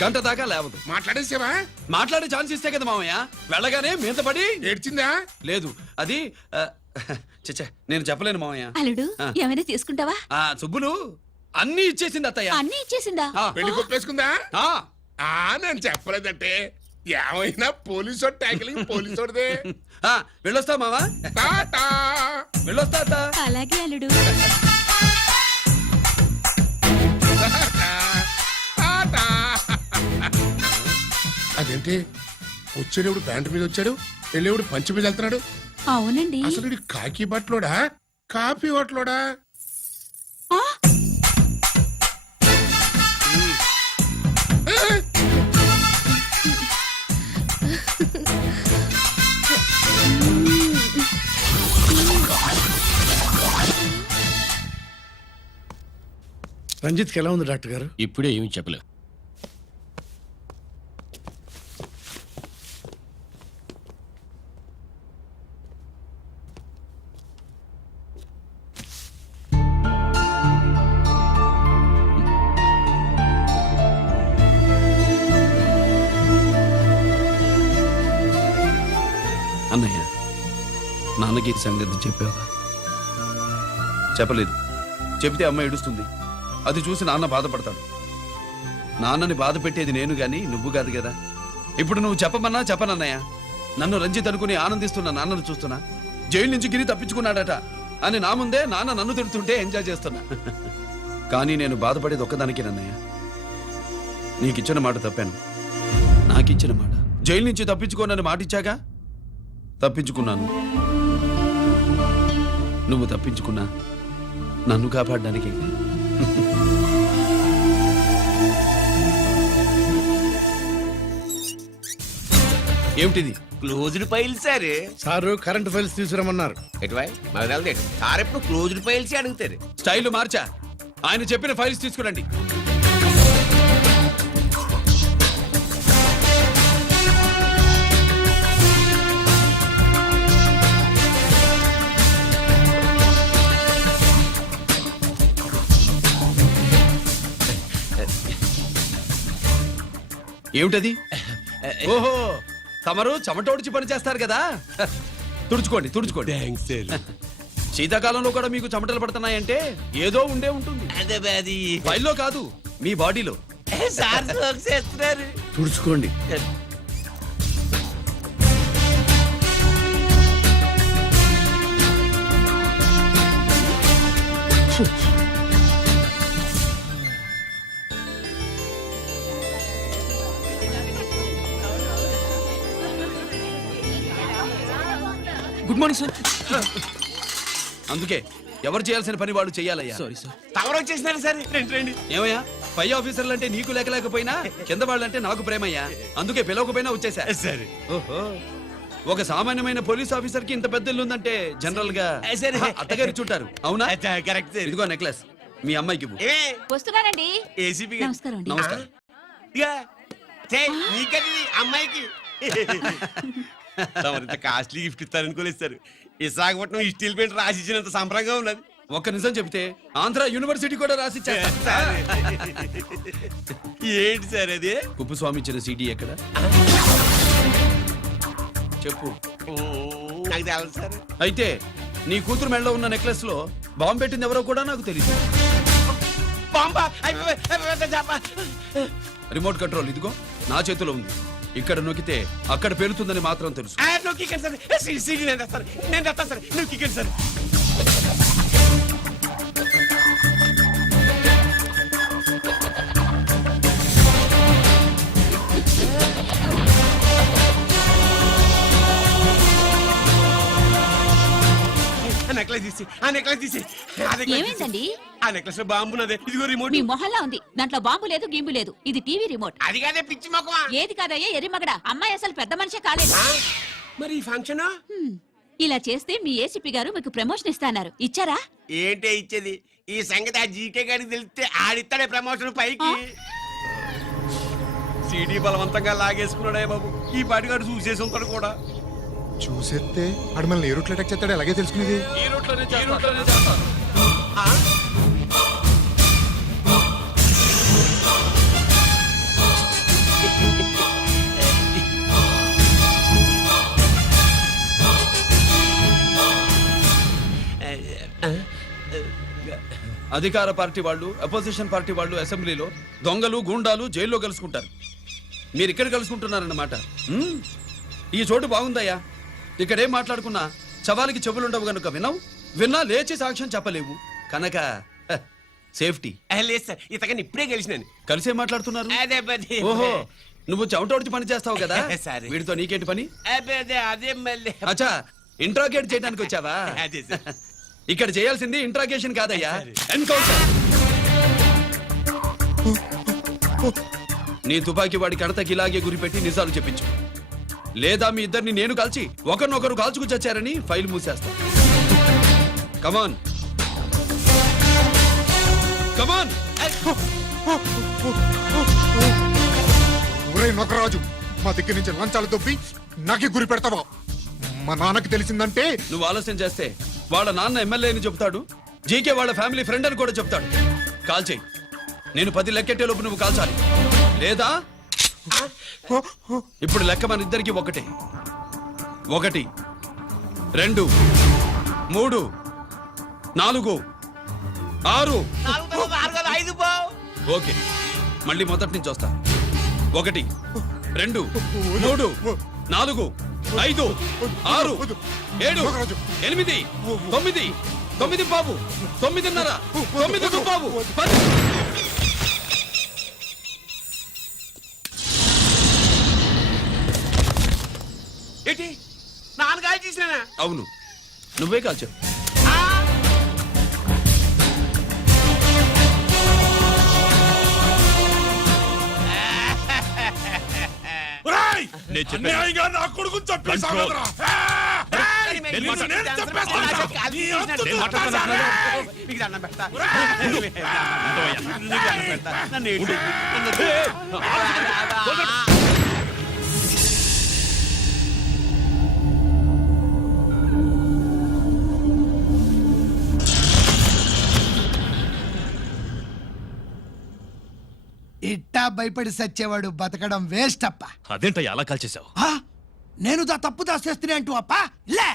గంట దాకా లేవదు. మాట్లాడేసావా? మాట్లాడే ఛాన్స్ ఇస్తే కదా మామయ్య. వెళ్ళగానే మీద పడి ఏడ్చిందా? లేదు, అది చచ్చా నేను చెప్పలేను మామయ్య. అల్లుడు ఆ. ఏమైనా తీసుకుంటావా? సుబ్బులు అన్ని ఇచ్చేసింది అత్తయ్య. అన్నీ ఇచ్చేసిందా? పెళ్లి కొప్పేసుకుందా? నేను చెప్పలేదంటే ఏమైనా పోలీసోడు ట్యాకిలింగ్ పోలీసోడిదే. వెళ్ళొస్తా మావా. టాటా. వెళ్ళొస్తా అత్త. అలాగే అల్లుడు. టాటా. అదేంటి వచ్చేటప్పుడు ప్యాంటు మీద వచ్చాడు, వెళ్ళేప్పుడు పంచి మీద వెళ్తున్నాడు? అవునండి. అసలు వీడు కాకి బట్టలోడా కాఫీ బట్టలోడా? రంజిత్కి ఎలా ఉంది డాక్టర్ గారు? ఇప్పుడే ఏమి చెప్పలే. అన్నయ్య, నాన్నకి ఈ సంగతి చెప్పావా? చెప్పలేదు. చెబితే అమ్మ ఏడుస్తుంది. అది చూసి నాన్న బాధపడతాడు. నాన్నని బాధ పెట్టేది నేను గాని నువ్వు కాదు కదా. ఇప్పుడు నువ్వు చెప్పమన్నా చెప్పనన్నయ్య. నన్ను రంజిత్ అనుకుని ఆనందిస్తున్న నాన్నను చూస్తున్నా. జైలు నుంచి గిరి తప్పించుకున్నాడట అని నా ముందే నాన్న నన్ను తిడుతుంటే ఎంజాయ్ చేస్తున్నా. కానీ నేను బాధపడేది ఒక్కదానికేనన్నయ్య. నీకిచ్చిన మాట తప్పాను. నాకిచ్చిన మాట. జైలు నుంచి తప్పించుకోనని మాట ఇచ్చాగా, తప్పించుకున్నాను. నువ్వు తప్పించుకున్నా నన్ను కాపాడడానికి. ఏమిటిది? Closed file sir. Sir current files తీసుకురమ్మన్నారు. ఎటువై మాకు తెలదేడు సార్ ఎప్పుడు క్లోజ్డ్ ఫైల్స్ అడుగుతారు. స్టైల్ మార్చా. ఆయన చెప్పిన ఫైల్స్ తీసుకురండి. ఏమిటది? ఓహో, తమరు చెమటోడిచి పని చేస్తారు కదా. తుడుచుకోండి తుడుచుకోండి. శీతాకాలంలో కూడా మీకు చెమటలు పడుతున్నాయంటే ఏదో ఉండే ఉంటుంది. ఫైల్లో కాదు, మీ బాడీలో. తుడుచుకోండి. Good morning sir. అందుకే ఎవరు చేయాల్సిన పని వాళ్ళు చెయ్యాలయ్యా. Sorry sir. తమరు వచ్చేసినారు సార్. రండి. ఏమయ్యా, పై ఆఫీసర్లు అంటే నీకు లేకపోయినా కింద వాళ్ళంటే నాకు ప్రేమయ్యా. అందుకే పిలవకపోయినా వచ్చేసా. సరే. ఓహో, ఒక సామాన్యమైన పోలీస్ ఆఫీసర్ కి ఇంత పెద్ద ఇల్లు ఉందంటే జనరల్ గా అత్తగారి చుట్టారు. అవునా? కరెక్ట్. ఇదిగో నెక్లెస్ మీ అమ్మాయికి ఇవ్వు. వస్తున్నానండి. ఏసీపీ నమస్కారం అండి. నమస్కారం. నీకది అమ్మాయికి తమరింత కాస్ట్లీ గిఫ్ట్ ఇస్తారనుకోలేదు సార్. విశాఖపట్నం స్టీల్ పెయింట్ రాసి ఇచ్చినంత సంప్రదంగా ఉన్నది. ఒక్క నిజం చెప్తే ఆంధ్ర యూనివర్సిటీ కూడా రాసిచ్చా. ఏంటి సార్ అది? కుప్పస్వామి ఇచ్చిన సిటీ ఎక్కడ చెప్పు. నాకు తెలదు సార్. అయితే నీ కూతురు మెడలో ఉన్న నెక్లెస్ లో బాంబు పెట్టింది ఎవరో కూడా నాకు తెలియదు. రిమోట్ కంట్రోల్ ఇదిగో నా చేతిలో ఉంది. ఇక్కడ నొక్కితే అక్కడ పేలుతుందని మాత్రం తెలుసు. నేను తెస్తాను సార్. నువ్వు కిక్కండి సార్. నెక్లెస్ తీసి ఏమైందండి? ఆ నెక్లెస్ లో బాంబు ఉన్నదే. ఇదిగో రిమోట్. మీ మొహల్లా ఉంది. దాంట్లో బాంబు లేదు, గింబు లేదు. ఇది టీవీ రిమోట్. అది కాదే పిచ్చి మొక్కమా. ఏది కాదయ్యా ఎర్రిమగడా. అమ్మాయి అసలు పెద్ద మనిషే కాలేదు. మరి ఈ ఫంక్షన్ ఇలా చేస్తే మీ ఏసీపీ గారు మీకు ప్రమోషన్ ఇస్తాన్నారు. ఇచ్చారా? ఏంటే ఇచ్చేది? ఈ సంగతి ఆ జీకే గారికి తెలిస్తే ఆడిస్తాడే ప్రమోషన్ పైకి. సీడీ బలవంతంగా లాగేసుకున్నాడే బాబు. ఈ పాటిగాడు చూసేసి ఉంటాడు కూడా. చూసేస్తే ఆడు మనల్ని ఏ రూట్లో అటాక్ చేస్తాడు ఎలాగే తెలుసుకునేది. ఈ రూట్లోనే చేస్తాను. అధికార పార్టీ వాళ్ళు, అపోజిషన్ పార్టీ వాళ్ళు అసెంబ్లీలో, దొంగలు గూండాలు జైల్లో కలుసుకుంటారు. మీరు ఇక్కడ కలుసుకుంటున్నారన్నమాట. ఈ చోటు బాగుందయ్యా. ఇక్కడేం మాట్లాడుకున్నా చవాలికి చెవులుండవు గనుక విన్నా లేచి సాక్ష్యం చెప్పలేవు కనుక సేఫ్టీ. లేదు సార్, ఇతగాని ఇప్పుడే కలిసినాను. కలిసే మాట్లాడుతున్నారు. అదే పని. ఓహో, నువ్వు చెమటోడిచి పని చేస్తావు కదా. సరే. వీడితో నీకేంటి పని? అదే మళ్ళీ. అచ్చా, ఇంట్రాగేట్ చేయడానికి వచ్చావా? అదే సార్. ఇక్కడ చేయాల్సింది ఇంట్రాగేషన్ కాదయ్యా, ఎన్కౌంటర్. నీ తుపాకీ వాడి కడతకి ఇలాగే గురిపెట్టి నిజాలు చెప్పించు, లేదా మీ ఇద్దరిని నేను కాల్చి ఒకరినొకరు కాల్చుకు చచ్చారని ఫైల్ మూసేస్తా. కమాన్ కమాన్. ఒరే నొకరాజు, మా దగ్గర నుంచి లంచాలు దొబ్బి నాకే గురి పెడతావా? మా నాన్నకి తెలిసిందంటే నువ్వు ఆలస్యం చేస్తే వాళ్ళ నాన్న ఎమ్మెల్యే అని చెప్తాడు, జీకే వాళ్ళ ఫ్యామిలీ ఫ్రెండ్ అని కూడా చెప్తాడు. కాల్ చేయి. నేను 10 లెక్కెట్టే లోపు నువ్వు కాల్చాలి, లేదా ఇప్పుడు లెక్క మన ఇద్దరికి ఒకటే. 1 2 3 4 6. ఓకే, మళ్ళీ మొదటి నుంచి వస్తా. 1 2 3 4 5 6 7 8 9 9 బాబు 9:30 9 బాబు 10. ఏంటి నాన్నగారు చేసినా? అవును, నువ్వే కాల్చావు. నా కొడుకు ఇట్టా భయపడి సచ్చేవాడు బతకడం వేస్ట్ అప్ప. అదేంటయ్యా అలా కాల్చేశావు? నేను తప్పు దాచేస్తున్నా అంటూ అప్ప లే.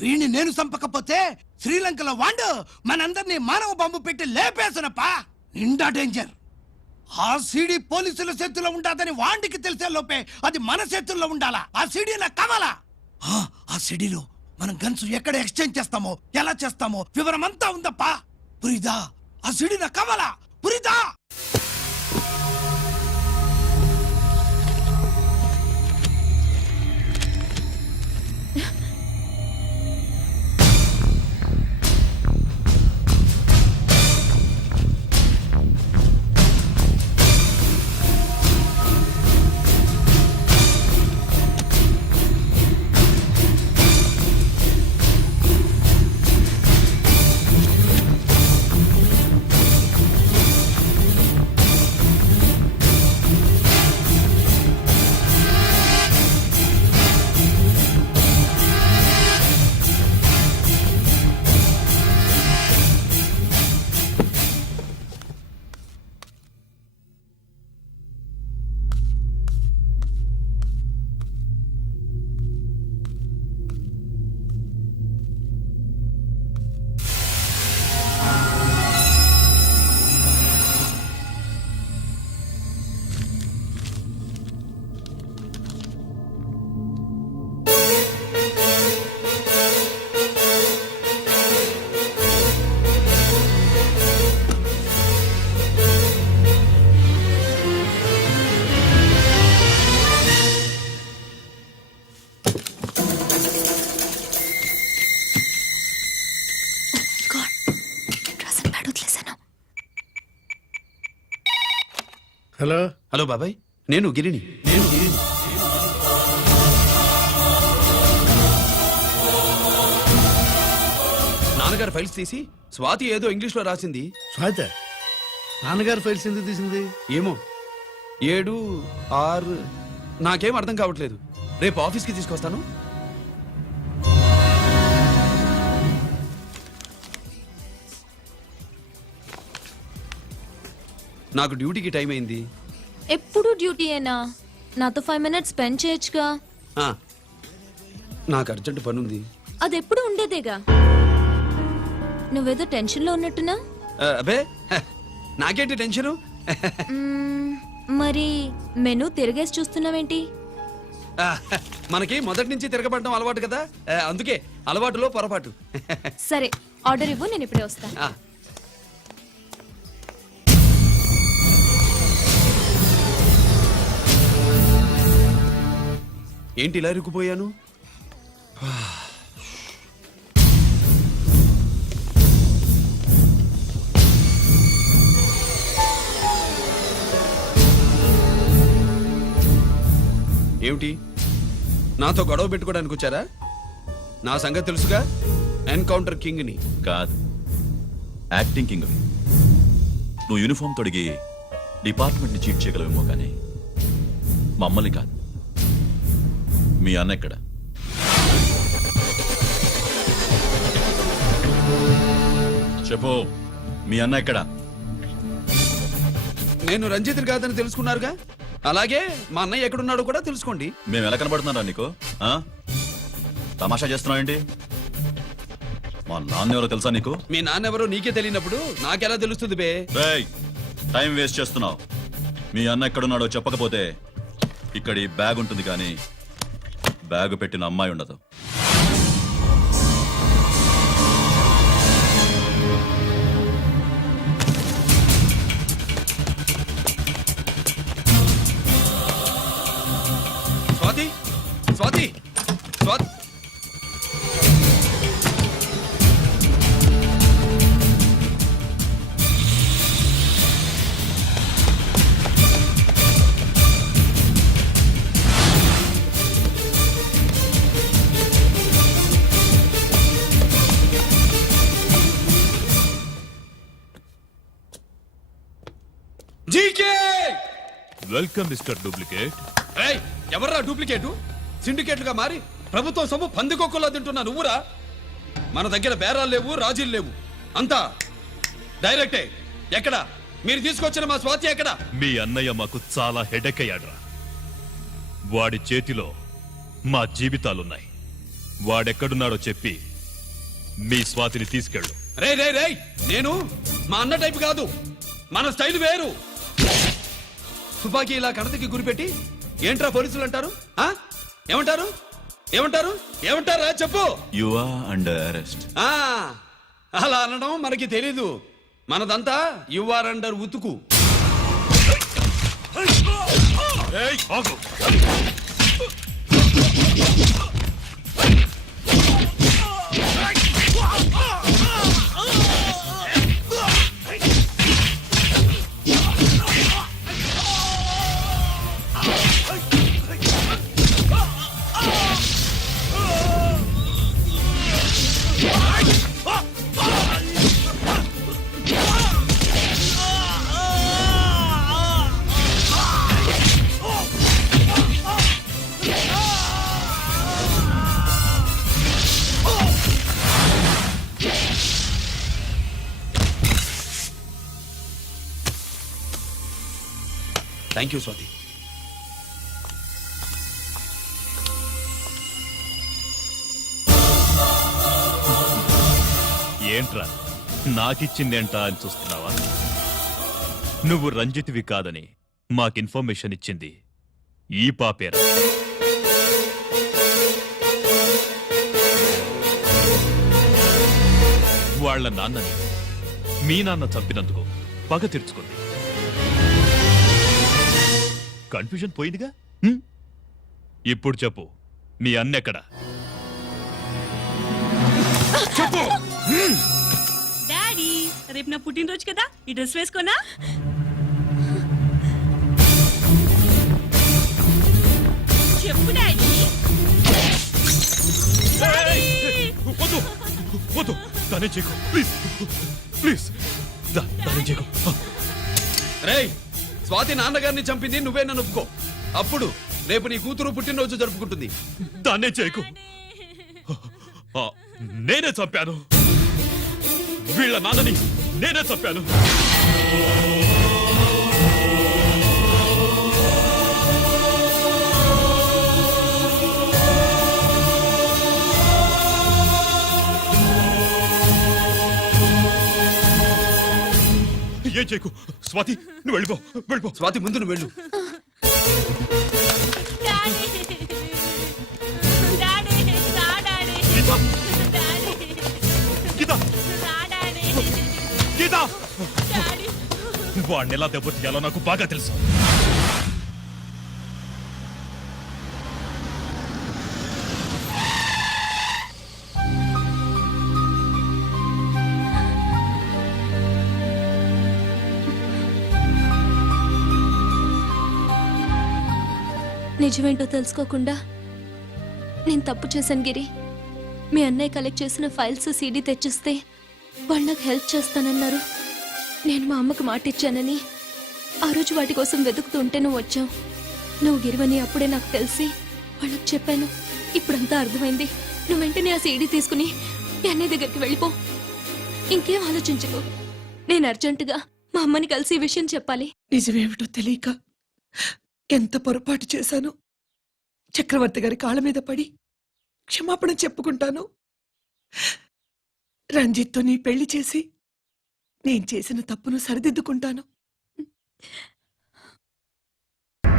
వీణ్ణి నేను చంపకపోతే శ్రీలంకలో వాండు మనందరినీ మానవ బాంబు పెట్టి లేపేసనప్ప. నిండా డేంజర్. ఆ సీడీ పోలీసుల చేతుల్లో ఉండాదని వాండికి తెలిసే లోపే అది మన చేతుల్లో ఉండాలా. ఆ సీడీ నాకు కావాలా. ఆ సీడీలో మనం గన్స్ ఎక్కడ ఎక్స్చేంజ్ చేస్తామో, ఎలా చేస్తామో వివరం అంతా ఉందప్ప. పురిదా, ఆ సీడీ నాకు కావాలా. పురిదా. హలో హలో బాబాయ్, నేను గిరిని. నాన్నగారు ఫైల్స్ తీసి స్వాతి ఏదో ఇంగ్లీష్ లో రాసింది. స్వాతి నాన్నగారు ఫైల్స్ ఎందుకు తీసింది? ఏమో, 7, 6 నాకేం అర్థం కావట్లేదు. రేపు ఆఫీస్కి తీసుకొస్తాను. నాకు డ్యూటీకి టైం అయింది. ఎప్పుడు డ్యూటీయేనా? నాతో 5 minutes స్పెండ్ చేయొచ్చుగా. ఆ, నాకు అర్జెంట్ పని ఉంది. అది ఎప్పుడు ఉండేదేగా. నువ్వేదో టెన్షన్లో ఉన్నట్టున్నా. అబే నాకేంటి టెన్షను? మరి మెనూ తిరిగేసి చూస్తున్నావేంటి? మనకి మొదటి నుంచి తిరగబడడం అలవాటు కదా, అందుకే అలవాటులో పొరపాటు. సరే ఆర్డర్ ఇవ్వు, నేను ఇప్పుడే వస్తాను. ఆ, ఏంటి ఇలా ఇరుక్కుపోయాను? ఏమిటి, నాతో గొడవ పెట్టుకోవడానికి వచ్చారా? నా సంగతి తెలుసుగా, ఎన్కౌంటర్ కింగ్ని. కాదు, యాక్టింగ్ కింగ్. నువ్వు యూనిఫామ్ తొడిగి డిపార్ట్మెంట్ని చీట్ చేయగలవేమో కానీ మమ్మల్ని కాదు. మీ అన్న ఎక్కడ? చెప్పు, మీ అన్న ఎక్కడ? నేను రంజిత్ కాదని తెలుసుకున్నారుగా, అలాగే మా అన్నయ్య ఎక్కడున్నాడో కూడా తెలుసుకోండి. మేము ఎలా కనబడుతున్నారా నీకు? ఆ? తమాషా చేస్తున్నావు ఏంటి? మా నాన్న ఎవరో తెలుసా నీకు? మీ నాన్నెవరో నీకే తెలియనప్పుడు నాకెలా తెలుస్తుంది బే? రేయ్, టైం వేస్ట్ చేస్తున్నావు. మీ అన్న ఎక్కడున్నాడో చెప్పకపోతే ఇక్కడ ఈ బ్యాగ్ ఉంటుంది కానీ బ్యాగ్ పెట్టిన అమ్మాయి ఉండదు. Swathi, Swathi, Swathi. GK, welcome mister duplicate. ఏయ్, ఎవర్రా డూప్లికేటు? సిండికేట్లుగా మారి ప్రభుత్వం సొమ్ము పందికొక్కులా తింటున్నా నువ్వురా? మన దగ్గర బేరాలు లేవు, రాజీలు లేవు, అంతా డైరెక్టే. ఎక్కడ మీరు తీసుకొచ్చిన మా స్వాతి ఎక్కడ? మీ అన్నయ్య మాకు చాలా హెడెక్ అయ్యాడ్రా. వాడి చేతిలో మా జీవితాలున్నాయి. వాడెక్కడున్నాడో చెప్పి మీ స్వాతిని తీసుకెళ్ళు. రే రే రే, నేను మా అన్న టైపు కాదు, మన స్టైల్ వేరు. తుపాకీ ఇలా కణతకి గురిపెట్టి ఏంట్రా పోలీసులు అంటారు? ఆ? ఏమంటారు? ఏమంటారు? ఏమంటారా చెప్పు. You are under arrest. ఆ, అలా అనడం మనకి తెలీదు. మనదంతా యు ఆర్ అండర్ ఉతుకు. Thank you Swathi. ఏంట్రా నాకిచ్చిందేంటా అని చూస్తున్నావా? నువ్వు రంజిత్వి కాదని మాకు ఇన్ఫర్మేషన్ ఇచ్చింది ఈ పాపేరా. వాళ్ళ నాన్నని మీ నాన్న చంపినందుకు పగ తీర్చుకుంది. కన్ఫ్యూజన్ పోయిందిగా. ఇప్పుడు చెప్పు, మీ అన్నెక్కడ? చెప్పు. డాడీ, రేపు నా పుట్టినరోజు కదా, ఈ డ్రెస్ వేసుకోనా? చెప్పు డాడీ. వద్దు వద్దు, దానే చేయకు ప్లీజ్ ప్లీజ్, దానే చేయకు. రేయ్, స్వాతి నాన్నగారిని చంపింది నువ్వేనని ఒప్పుకో. అప్పుడు రేపు నీ కూతురు పుట్టినరోజు జరుపుకుంటుంది. దాన్నే చేయకు. ఆ, నేనే చంపాను. వీళ్ళ నాన్నని నేనే చంపాను. ఏం చేయకు. స్వాతి నువ్వు వెళ్ళిపో, వెళ్ళిపో. స్వాతి ముందు నువ్వు వెళ్ళు. గీత, గీత, వాడిని ఎలా దెబ్బతీయాలో నాకు బాగా తెలుసు. నిజమేంటో తెలుసుకోకుండా నేను తప్పు చేశాను గిరి. మీ అన్నయ్య కలెక్ట్ చేసిన ఫైల్స్ సీడీ తెచ్చిస్తే వాళ్ళు నాకు హెల్ప్ చేస్తానన్నారు. నేను మా అమ్మకు మాట ఇచ్చానని ఆ రోజు వాటి కోసం వెతుకుతుంటే నువ్వు వచ్చావు. నువ్వు గిరివని అప్పుడే నాకు తెలిసి వాళ్ళకి చెప్పాను. ఇప్పుడంతా అర్థమైంది. నువ్వు వెంటనే ఆ సీడీ తీసుకుని మీ అన్నయ్య దగ్గరికి వెళ్ళిపో. ఇంకేం ఆలోచించకు. నేను అర్జెంటుగా మా అమ్మని కలిసి ఈ విషయం చెప్పాలి. నిజమేమిటో తెలియక ఎంత పొరపాటు చేశాను. చక్రవర్తి గారి కాళ్ళ మీద పడి క్షమాపణ చెప్పుకుంటాను. రంజిత్తో నీ పెళ్లి చేసి నేను చేసిన తప్పును సరిదిద్దుకుంటాను.